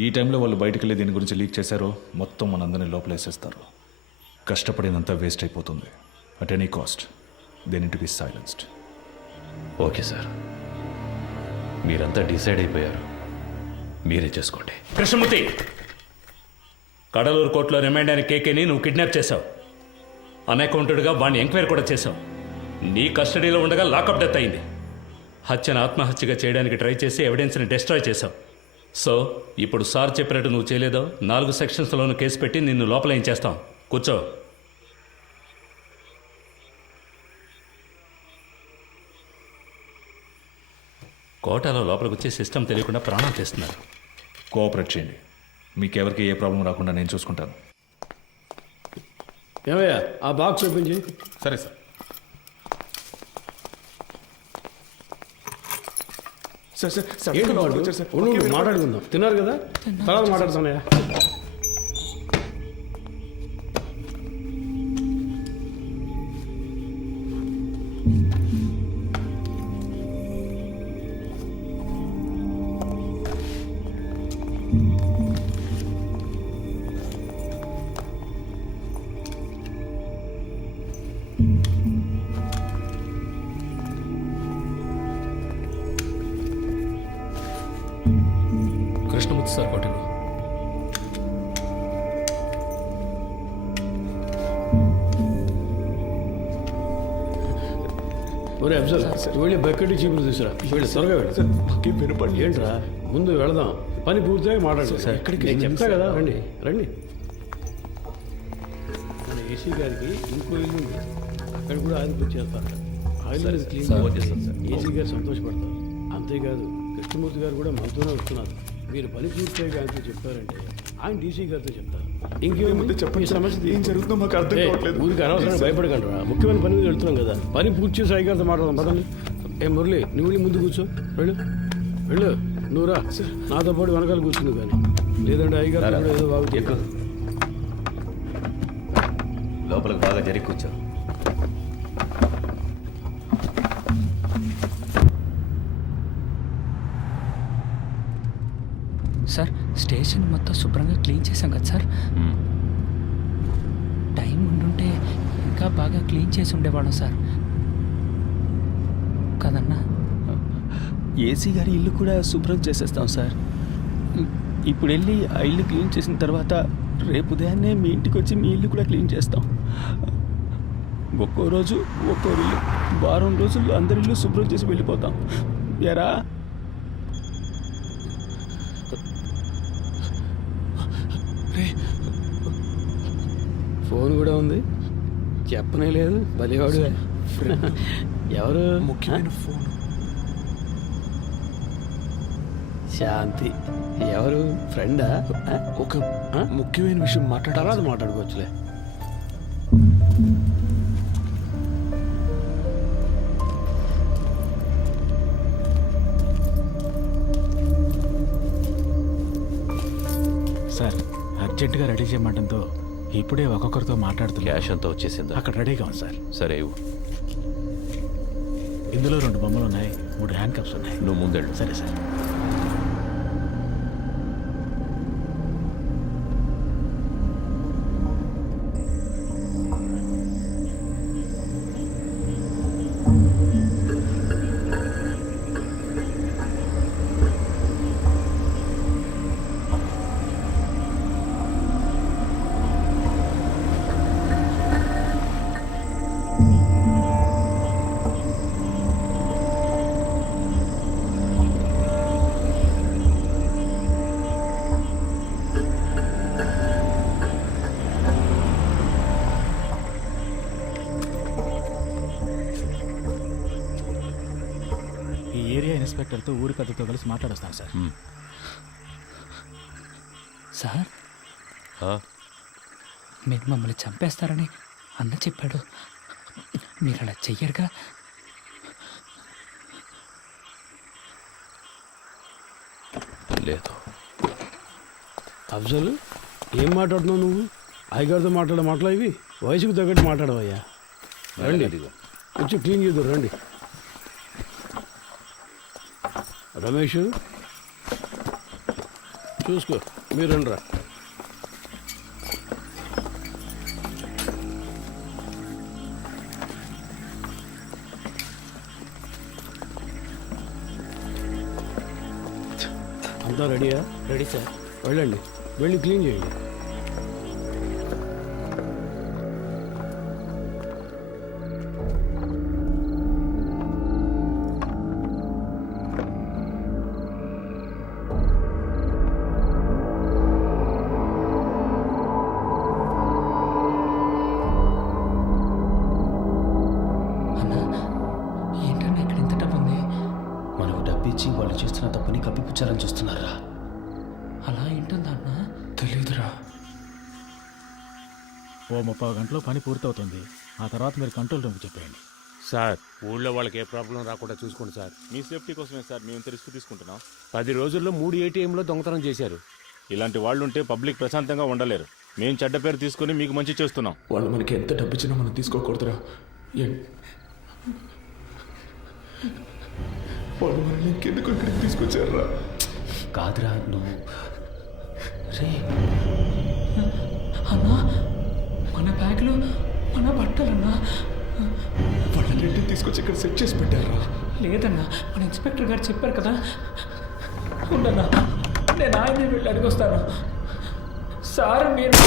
ఈ టైంలో వాళ్ళు బయటకు వెళ్ళి దీని గురించి లీక్ చేశారో మొత్తం మనందరినీ లోపలేసేస్తారు. కష్టపడినంత వేస్ట్ అయిపోతుంది. At any cost they need to be silenced. Okay sir, మీరంతా డిసైడ్ అయిపోయారు, మీరే చేసుకోండి. కృష్ణమూర్తి, కడలూరు కోర్టులో రిమైండ్ అయిన కేకేని నువ్వు కిడ్నాప్ చేశావు. అన్అకౌంటెడ్గా వాడిని ఎంక్వైరీ కూడా చేశావు. నీ కస్టడీలో ఉండగా లాకప్ డెత్ అయింది. హత్యను ఆత్మహత్యగా చేయడానికి ట్రై చేసి ఎవిడెన్స్ని డిస్ట్రాయ్ చేశావు. సో ఇప్పుడు సార్ చెప్పినట్టు నువ్వు చేయలేదో 4 సెక్షన్స్లోనూ కేసు పెట్టి నిన్ను లోపల ఏం చేస్తాం. కూర్చో. కోటాలో లోపలికి వచ్చే సిస్టమ్ తెలియకుండా ప్రాణం చేస్తున్నారు. కోఆపరేట్ చేయండి. మీకెవరికి ఏ ప్రాబ్లం రాకుండా నేను చూసుకుంటాను. ఏమయ్యా ఆ బాక్స్ ఓపెన్ చేయి. సరే సార్. సార్ సార్ సార్ ఏంటి లోపలికి వాళ్ళు? వచ్చారు సార్. ఉండు, ఓకే, మాట్లాడుకుందాం. తిన్నారు కదా, తర్వాత మాట్లాడుతున్నాయా? Krishnamurthy sir hotel. ఒరే అఫ్జల్, వెళ్ళి బకెట్ చీపులు తీసురా. వెళ్ళి త్వరగా వెళ్ళి. సార్ మాకేం వినపడలేదు. ఏంట్రా, ముందు వెళదాం, పని పూర్తిగా మాట్లాడు. సార్, ఎక్కడికి నేను చెప్తా వెళ్ళండి కదా, సార్. రండి రండి. మన ఏసీ గారికి ఇంకో ఇల్లు ఉంది, అక్కడ కూడా ఆయిల్ పూర్తి చేస్తారు. ఆయిల్ అనేది క్లీన్ ఏసీ గారు సంతోషపడతారు. అంతేకాదు కృష్ణమూర్తి గారు కూడా మనతోనే వస్తున్నారు. మీరు పని పూర్తిగా ఆయనతో చెప్పారంటే ఆయన డీసీ గారితో చెప్తారు. ఇంకేముంది చెప్పండి సార్. సమస్య ఏం జరుగుతుందో మాకు అర్థం కావట్లేదు. ఊరికి అనవసరంగా భయపడగలరా? ముఖ్యమైన పని మీద వెళ్తున్నాం కదా, పని పూర్తి చేసి అయ్యగారితో మాట్లాడదాం పదండి. ఏ మురళి, నువ్వు వెళ్ళి ముందు కూర్చో. వెళ్ళు వెళ్ళు, నువ్వు రా. నాతో పాటు వెనకాల కూర్చుంది కానీ, లేదంటే అయ్యగారు కూడా ఏదో బాగుంది. లోపలికి బాగా జరిగి కూర్చో. సార్, స్టేషన్ మొత్తం శుభ్రంగా క్లీన్ చేశాం కదా సార్. టైం ఉండుంటే ఇంకా బాగా క్లీన్ చేసి ఉండేవాళ్ళం సార్ కదన్నా. ఏసీ గారి ఇల్లు కూడా శుభ్రం చేసేస్తాం సార్. ఇప్పుడు వెళ్ళి ఆ ఇల్లు క్లీన్ చేసిన తర్వాత రేపు ఉదయాన్నే మీ ఇంటికి వచ్చి మీ ఇల్లు కూడా క్లీన్ చేస్తాం. ఒక్కో రోజు ఒక్కో ఇల్లు, వారం రోజుల్లో అందరి ఇల్లు శుభ్రం చేసి వెళ్ళిపోతాం. ఎరా ఫోన్ కూడా ఉంది, చెప్పనే లేదు. బలివాడు. ఎవరు? ముఖ్యమైన ఫోన్. శాంతి. ఎవరు? ఫ్రెండా? ఒక ముఖ్యమైన విషయం తర్వాత మాట్లాడుకోవచ్చులే. సార్, అర్జెంటుగా రెడీ చేయమంటంతో ఇప్పుడే ఒక్కొక్కరితో మాట్లాడుతున్నా. క్యాష్ అంతా వచ్చేసిందా? అక్కడ రెడీగా ఉంది సార్. సరే ఇవ్వు. ఇందులో 2 బొమ్మలు ఉన్నాయి, 3 హ్యాండ్ కప్స్ ఉన్నాయి. నువ్వు ముందెళ్ళు. సరే సార్. ఈ ఏరియా ఇన్స్పెక్టర్తో ఊరి పెద్దతో కలిసి మాట్లాడొస్తాను సార్. సార్, మీరు మమ్మల్ని చంపేస్తారని అన్న చెప్పాడు. మీరు అలా చెయ్యరుగా? లేదు. అఫ్జల్, ఏం మాట్లాడుతున్నావు నువ్వు? అయ్యగారితో మాట్లాడే మాటలు ఇవి? వయసుకు తగ్గట్టు మాట్లాడవయ్యా. రండి, వచ్చి క్లీన్ చేద్దాం. రండి రమేష్, చూసుకో. మీరు రండి రా. అంతా రెడీయా? Ready sir. వెళ్ళండి, వెళ్ళి క్లీన్ చేయండి. వాళ్ళు చేస్తున్న తప్పుని కప్పిపుచ్చాలని చూస్తున్నారా? అలా ఏంటుందా అన్న? తెలీదురా. ఓ 30 గంటలో పని పూర్తవుతుంది. ఆ తర్వాత మీరు కంట్రోల్ రూమ్కి చెప్పేయండి. సార్ ఊళ్ళో వాళ్ళకి ఏ ప్రాబ్లం రాకుండా చూసుకోండి సార్. మీ సేఫ్టీ కోసమే సార్ మేము ఇంత రిస్క్ తీసుకుంటున్నాం. 10 రోజుల్లో 3 ATMలో దొంగతనం చేశారు. ఇలాంటి వాళ్ళు ఉంటే పబ్లిక్ ప్రశాంతంగా ఉండలేరు. మేము చెడ్డ పేరు తీసుకుని మీకు మంచి చేస్తున్నాం. వాళ్ళు మనకి ఎంత డబ్బు ఇచ్చినా మనం తీసుకోకూడదురా. వాళ్ళు మనల్ని ఇంకెందుకు ఇక్కడికి తీసుకొచ్చారా? కాదురా నువ్వు రే అన్నా మన బ్యాగ్లో మన బట్టలన్నా వాళ్ళన్నింటినీ తీసుకొచ్చి ఇక్కడ సెట్ చేసి పెట్టారా? లేదన్నా మన ఇన్స్పెక్టర్ గారు చెప్పారు కదా. ఉండన్నా నేను ఆయన్ని వెళ్ళి అడిగొస్తాను. సార్ మీరు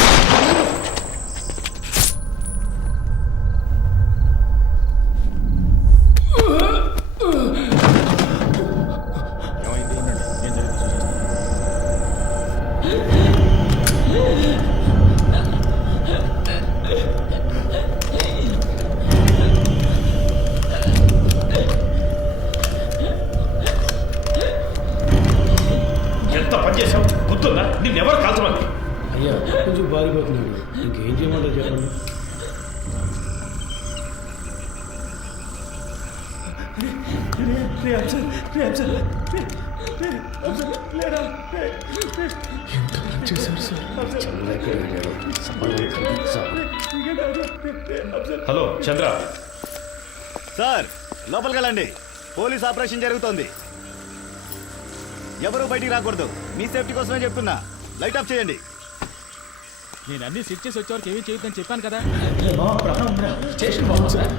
ఎంత పని చేసావు గుర్తుందా? నిన్నెవరు కాల్చమంది? అయ్యా కొంచెం బారిపోతున్నాడు, ఇంకేం చేయమంటారు చెప్పండి. హలో చంద్ర. సార్ లోపలికి వెళ్ళండి. పోలీస్ ఆపరేషన్ జరుగుతోంది. ఎవరు బయటికి రాకూడదు. మీ సేఫ్టీ కోసమే చెప్తున్నా. లైట్ ఆఫ్ చేయండి. నేను అన్ని సెట్ చేసి వచ్చేవరకు ఏమీ చేయొద్దని చెప్పాను కదా. స్టేషన్ బాగుంది సార్.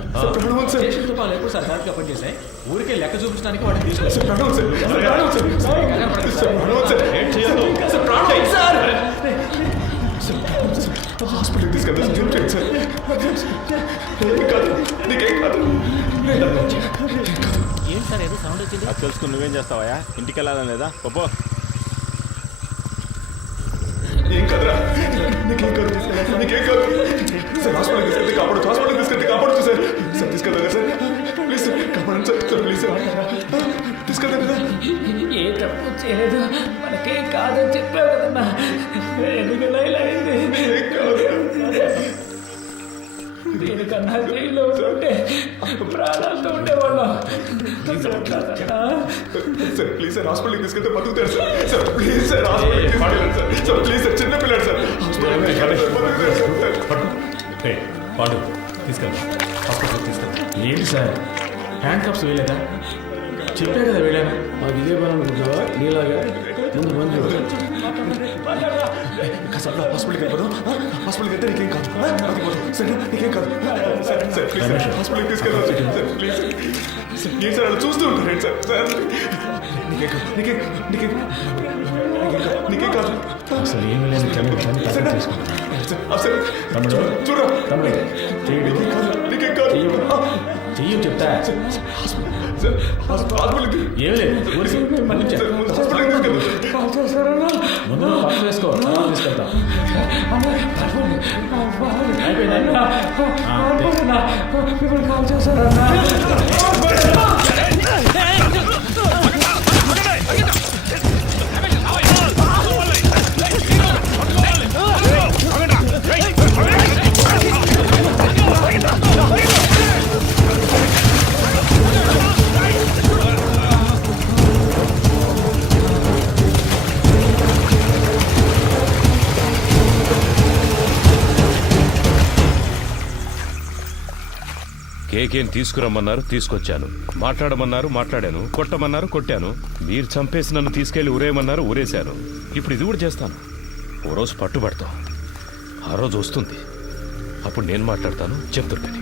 స్టేషన్తో పాలు ఎక్కువ సార్ దానికి పని చేశాయి. ఊరికే లెక్క చూపించడానికి వాడిని హాస్పిటల్కి తీసుకెళ్తాను సార్. నీకేం కాదు. ఏం సార్ ఏదో సౌండ్ వచ్చింది. అది తెలుసుకుని నువ్వేం చేస్తావా? ఇంటికి వెళ్ళాలని లేదా? పప్పు ఏం కదరా, నీకేం కాదు, నీకేం కాదు సార్. హాస్పిటల్ తీసుకెళ్తే కాపాడు, హాస్పిటల్ తీసుకెళ్తే కాపాడు సార్. సార్ తీసుకెళ్తా సార్, ప్లీజ్ సార్, కాపాడండి సార్, సార్ ప్లీజ్ సార్, తీసుకెళ్తా కదా. ఏ తప్పు చేయలేదు, మనకేం కాదని చెప్పావు కదన్నా. ఎందుకన్నా ఇలా అయింది? దీనికన్నా జైల్లో ఉంటే ప్రాణాలతో ఉండేవాళ్ళం. సార్ ప్లీజ్ సార్, హాస్పిటల్కి తీసుకెళ్తే బతుకుతాడు సార్. సార్ ప్లీజ్ సార్, హాస్పిటల్కి తీసుకెళ్ళండి సార్. సార్ ప్లీజ్ సార్, చిన్న పిల్లాడు సార్. పాడు తీసుకెళ్తా, హాస్పిటల్కి తీసుకెళ్తా. ఏంటి సార్ హ్యాండ్ కప్స్ వేయలేదా? చెప్పే కదా వేయలేనా? మాకు ఇదే పని అనుకుంటావా? నీలాగా ముందు మంది కాసేపు హాస్పిటల్కి వెళ్ళిపోదు. హాస్పిటల్కి వెళ్తే నీకేం కాదు, సార్ నీకేం కాదు సార్. సార్ ప్లీజ్ సార్, హాస్పిటల్కి తీసుకెళ్ళాలి సార్. ప్లీజ్ సార్, ఏం సార్ అలా చూస్తూ ఉంటారు సార్. సార్ నీకేం కాదు, నీకేం నీకేం నీకేం కాదు. అసలు ఏమి లేదు. చూడరా తమ్ముడు నీకేం కాదు, నీకేం కాదు. చెయ్యి చెప్తా. సార్ హాస్పిటల్కి ఏం లేదు, హాస్పిటల్కి తీసుకెళ్ళాలి. ముందు పట్టు వేసుకో, తీసుకెళ్తా. ఇప్పుడు కాల్ చేశారన్నా. కేకేం తీసుకురమ్మన్నారు, తీసుకొచ్చాను. మాట్లాడమన్నారు, మాట్లాడాను. కొట్టమన్నారు, కొట్టాను. మీరు చంపేసి నన్ను తీసుకెళ్లి ఊరేయమన్నారు, ఊరేశాను. ఇప్పుడు ఇది కూడా చేస్తాను. ఓ రోజు పట్టుబడతాం. ఆ రోజు వస్తుంది, అప్పుడు నేను మాట్లాడతాను. చెప్తుంటని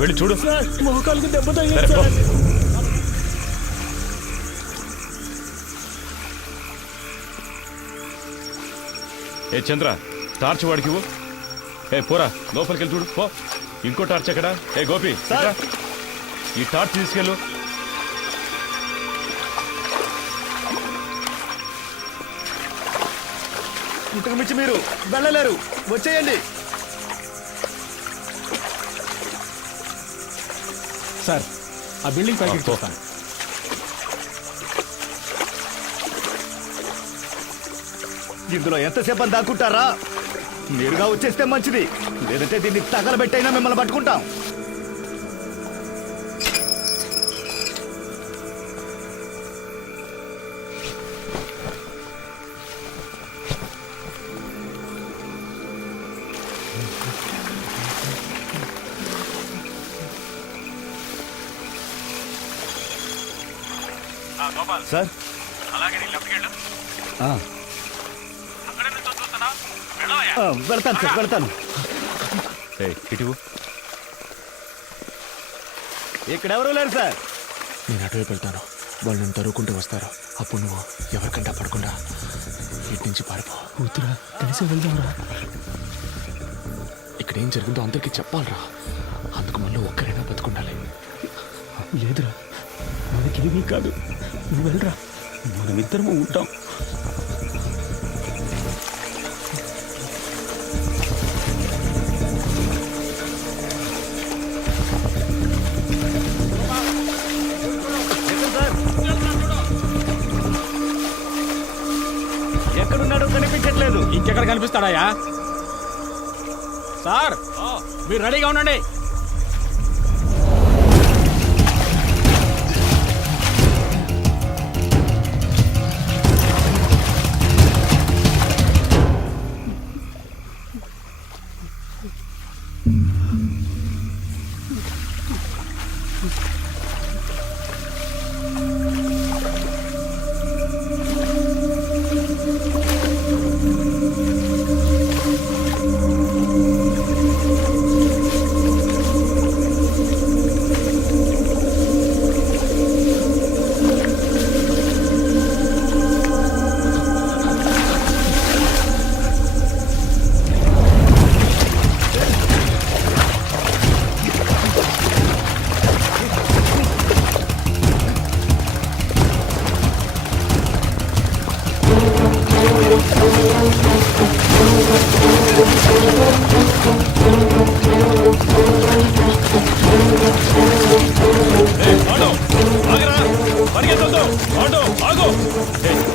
వెళ్ళి చూడు. మోకాలకు దెబ్బ సరే, తగిలింది పో. సార్. ఏ చంద్ర, టార్చ్ వాడికి ఇవ్వు. ఏ పోరా, లోపలికి వెళ్ళి చూడు. పో. ఇంకో టార్చ్ ఎక్కడ? ఏ గోపి, ఇట్రా. ఈ టార్చ్ తీసుకెళ్ళు. ఇంతకు మించి మీరు వెళ్ళలేరు, వచ్చేయండి. సార్ ఆ బిల్డింగ్ పైకి చూస్తాను. ఇందులో ఎంతసేపు అని దాక్కుంటారా? నేరుగా వచ్చేస్తే మంచిది, లేదంటే దీన్ని తగలబెట్టైనా మిమ్మల్ని పట్టుకుంటాం. సార్ వెళ్తాను సార్, వెళ్తాను. ఇటువు. ఇక్కడెవరూ లేరు సార్. నేను అటువైపు వెళ్తాను, వాళ్ళు నన్ను తరువుకుంటూ వస్తారు. అప్పుడు నువ్వు ఎవరికంటా పడకుండా ఇటు నుంచి పారిపో. కూతురా కలిసి వెళ్దాంరా. ఇక్కడ ఏం జరిగిందో అందరికీ చెప్పాలరా. అందుకు మళ్ళీ ఒక్కరైనా బతుకుండాలి. లేదురా, మనకేమీ కాదు, నువ్వు వెళ్ళరా, మనమిద్దరము ఉంటాం. ఎక్కడున్నాడో కనిపించట్లేదు. ఇంకెక్కడ కనిపిస్తాడాయా? సార్ మీరు రెడీగా ఉండండి.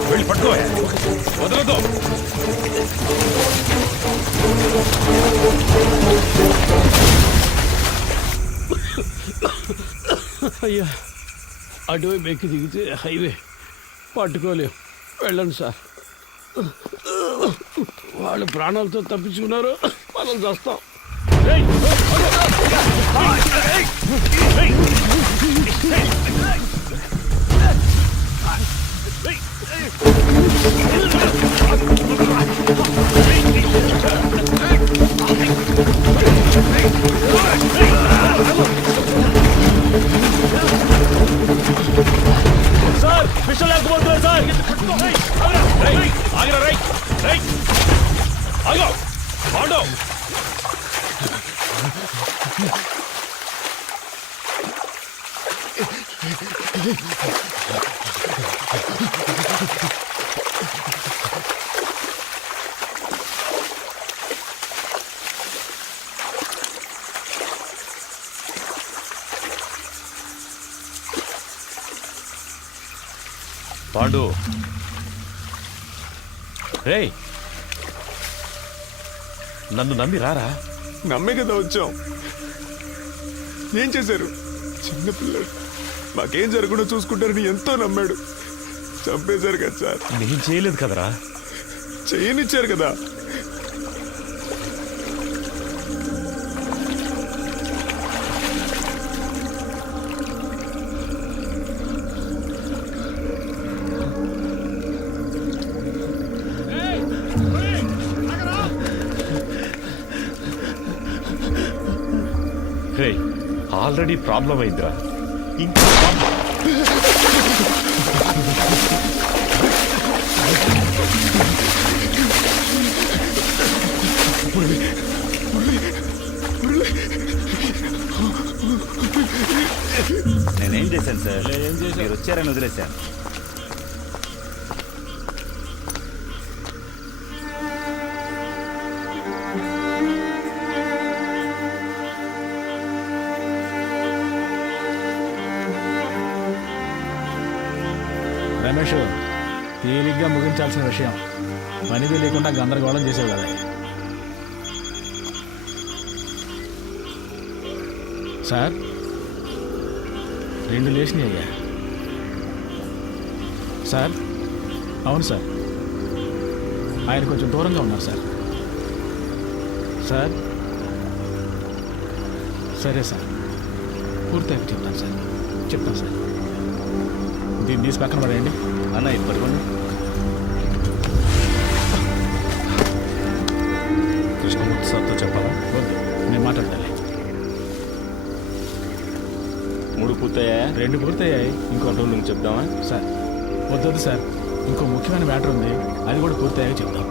వెళ్ళి పట్టుకో, వదలదు. అయ్యా, అటువైపు ఎక్కి దిగితే హైవే పట్టుకోలేం. వెళ్ళండి సార్. వాళ్ళు ప్రాణాలతో తప్పించుకున్నారు, మనం చేస్తాం. సార్ విషయం లేకపోతున్నారు సార్. ఆగిరా, రైట్ రైట్ ఆగో ఆటో. పాండు, రేయ్ నన్ను నమ్మి రారా. నమ్మే కదా వచ్చాం. ఏం చేశారు? చిన్నపిల్లడు, మాకేం జరగకుండా చూసుకుంటారని ఎంతో నమ్మాడు. చంపేశారు కదా సార్. నేను చేయలేదు కదరా. చేయనిచ్చారు కదా. ఆల్రెడీ ప్రాబ్లం అయిందిరా, ఇంకా నేనేం చేశాను సార్? మీరు వచ్చారని వదిలేశాను. రమేష్, తేలిగ్గా ముగించాల్సిన విషయం. పని తెలియకుండా గందరగోళం చేసేవి కదా. సార్ 2 లేచినాయి అయ్యా. సార్ అవును సార్, ఆయన కొంచెం దూరంగా ఉన్నారు సార్. సార్ సరే సార్, పూర్తిగా చెప్తాను సార్, చెప్తాను సార్. దీన్ని తీసి పక్కన పడేయండి. అన్న ఇది పట్టుకోండి. కృష్ణమూర్తి సార్తో చెప్పాలా? వద్దు, నేను మాట్లాడాలి. 3 పూర్తయ్యా? 2 పూర్తయ్యాయి. ఇంకో 2 నువ్వు చెప్దామా? సార్ వద్దొద్దు సార్, ఇంకో ముఖ్యమైన మ్యాటర్ ఉంది, అది కూడా పూర్తయ్యాక చెప్దాం.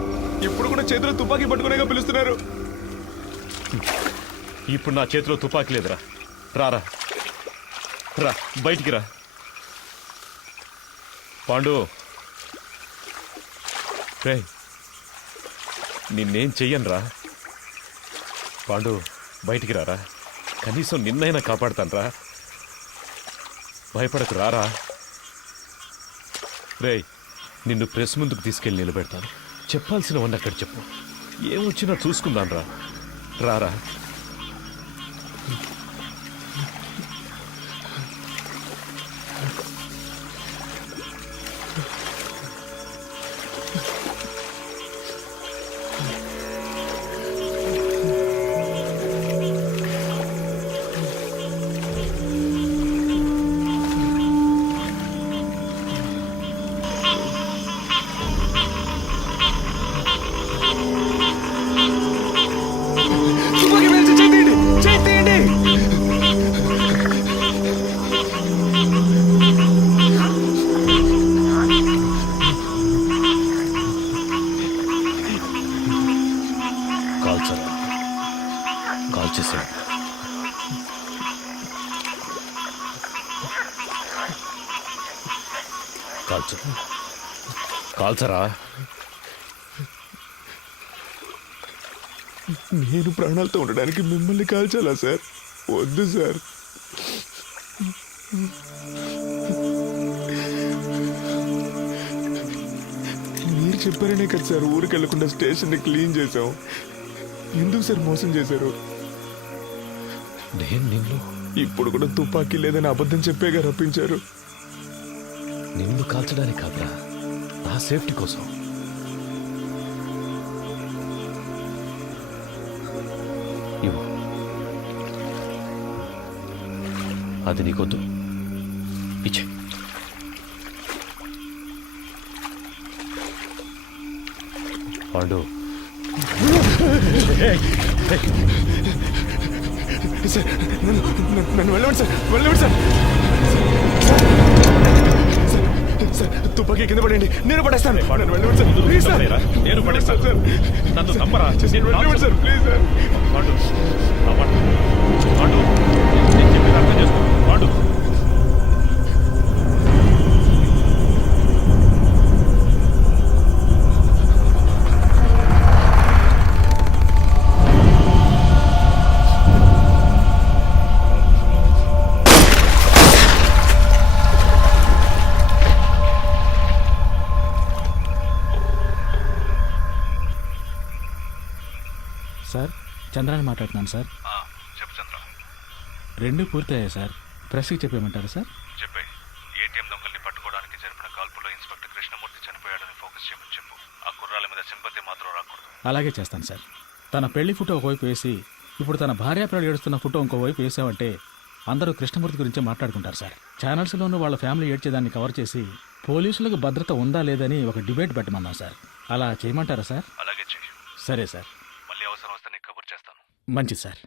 ఇప్పుడు కూడా చేతిలో తుపాకీ పట్టుకునేగా పిలుస్తున్నారు. ఇప్పుడు నా చేతిలో తుపాకీ లేదురా. రారా రా, బయటికి రా. పాండు రే, నిన్నేం చెయ్యను రా. పాండు బయటికి రారా, కనీసం నిన్నైనా కాపాడుతాను రా. భయపడకు, రారా. రే, నిన్ను ప్రెస్ ముందుకు తీసుకెళ్ళి నిలబెడతాను. చెప్పాల్సినవన్నీ అక్కడ చెప్పు. ఏమొచ్చినా చూసుకుందాను రా. రారా. తుపాకీ పేల్చి చేయండి, చేయండి. కాల్చరా, కాల్చేసాడు. కాల్చు, కాల్చరా. నేను ప్రాణాలతో ఉండడానికి మిమ్మల్ని కాల్చాలా సార్? వద్దు సార్. మీరు చెప్పారనే కదా సార్ ఊరికి వెళ్లకుండా స్టేషన్ని క్లీన్ చేసాం. ఎందుకు సార్ మోసం చేశారు? నేను నిన్ను ఇప్పుడు కూడా తుపాకీ లేదని అబద్ధం చెప్పేగా రప్పించారు. నిన్ను కాల్చడానికి కాదురా, నా సేఫ్టీ కోసం. ఇవ్వు. అది నీకొద్దు, ఇచ్చే. పాండు సార్, నన్ను వెళ్ళండి సార్, వెళ్ళండి సార్. సార్, తుపాకీ కింద పడండి, నేను పడేస్తాను. నన్ను వెళ్ళండి సార్, ప్లీజ్ సార్. నేను పడేస్తాను సార్. నన్ను నమ్మరా? వెళ్ళండి sir, please sir. Pandu, Pandu, నేను చెప్పేది అర్థం చేసుకో. పాండు, సార్ చంద్రాన్ని మాట్లాడుతున్నాను సార్. చెప్పు చంద్ర. 2 పూర్తయ్యాయి సార్, ప్రెస్కి చెప్పేయమంటారు సార్? చెప్పే. ఏటీఎం దొంగల్ని పట్టుకోవడానికి జరిపిన కాల్పులో ఇన్స్పెక్టర్ కృష్ణమూర్తి చనిపోయాడని ఫోకస్ చేయమని చెప్పు. ఆ కుర్రాల మీద సింపతి మాత్రం రాకూడదు. అలాగే చేస్తాను సార్. తన పెళ్లి ఫోటో ఒకవైపు వేసి ఇప్పుడు తన భార్యాపిల్లలు ఏడుస్తున్న ఫోటో ఇంకోవైపు వేసామంటే అందరూ కృష్ణమూర్తి గురించే మాట్లాడుకుంటారు సార్. ఛానల్స్లోనూ వాళ్ళ ఫ్యామిలీ ఏడ్చేదాన్ని కవర్ చేసి పోలీసులకు భద్రత ఉందా లేదని ఒక డిబేట్ పెట్టమన్నాం సార్. అలా చేయమంటారా సార్? అలాగే చెయ్యి. సరే సార్. మళ్ళీ అవసరం వస్తే నీకు కబుర్ చేస్తాను. మంచిది సార్.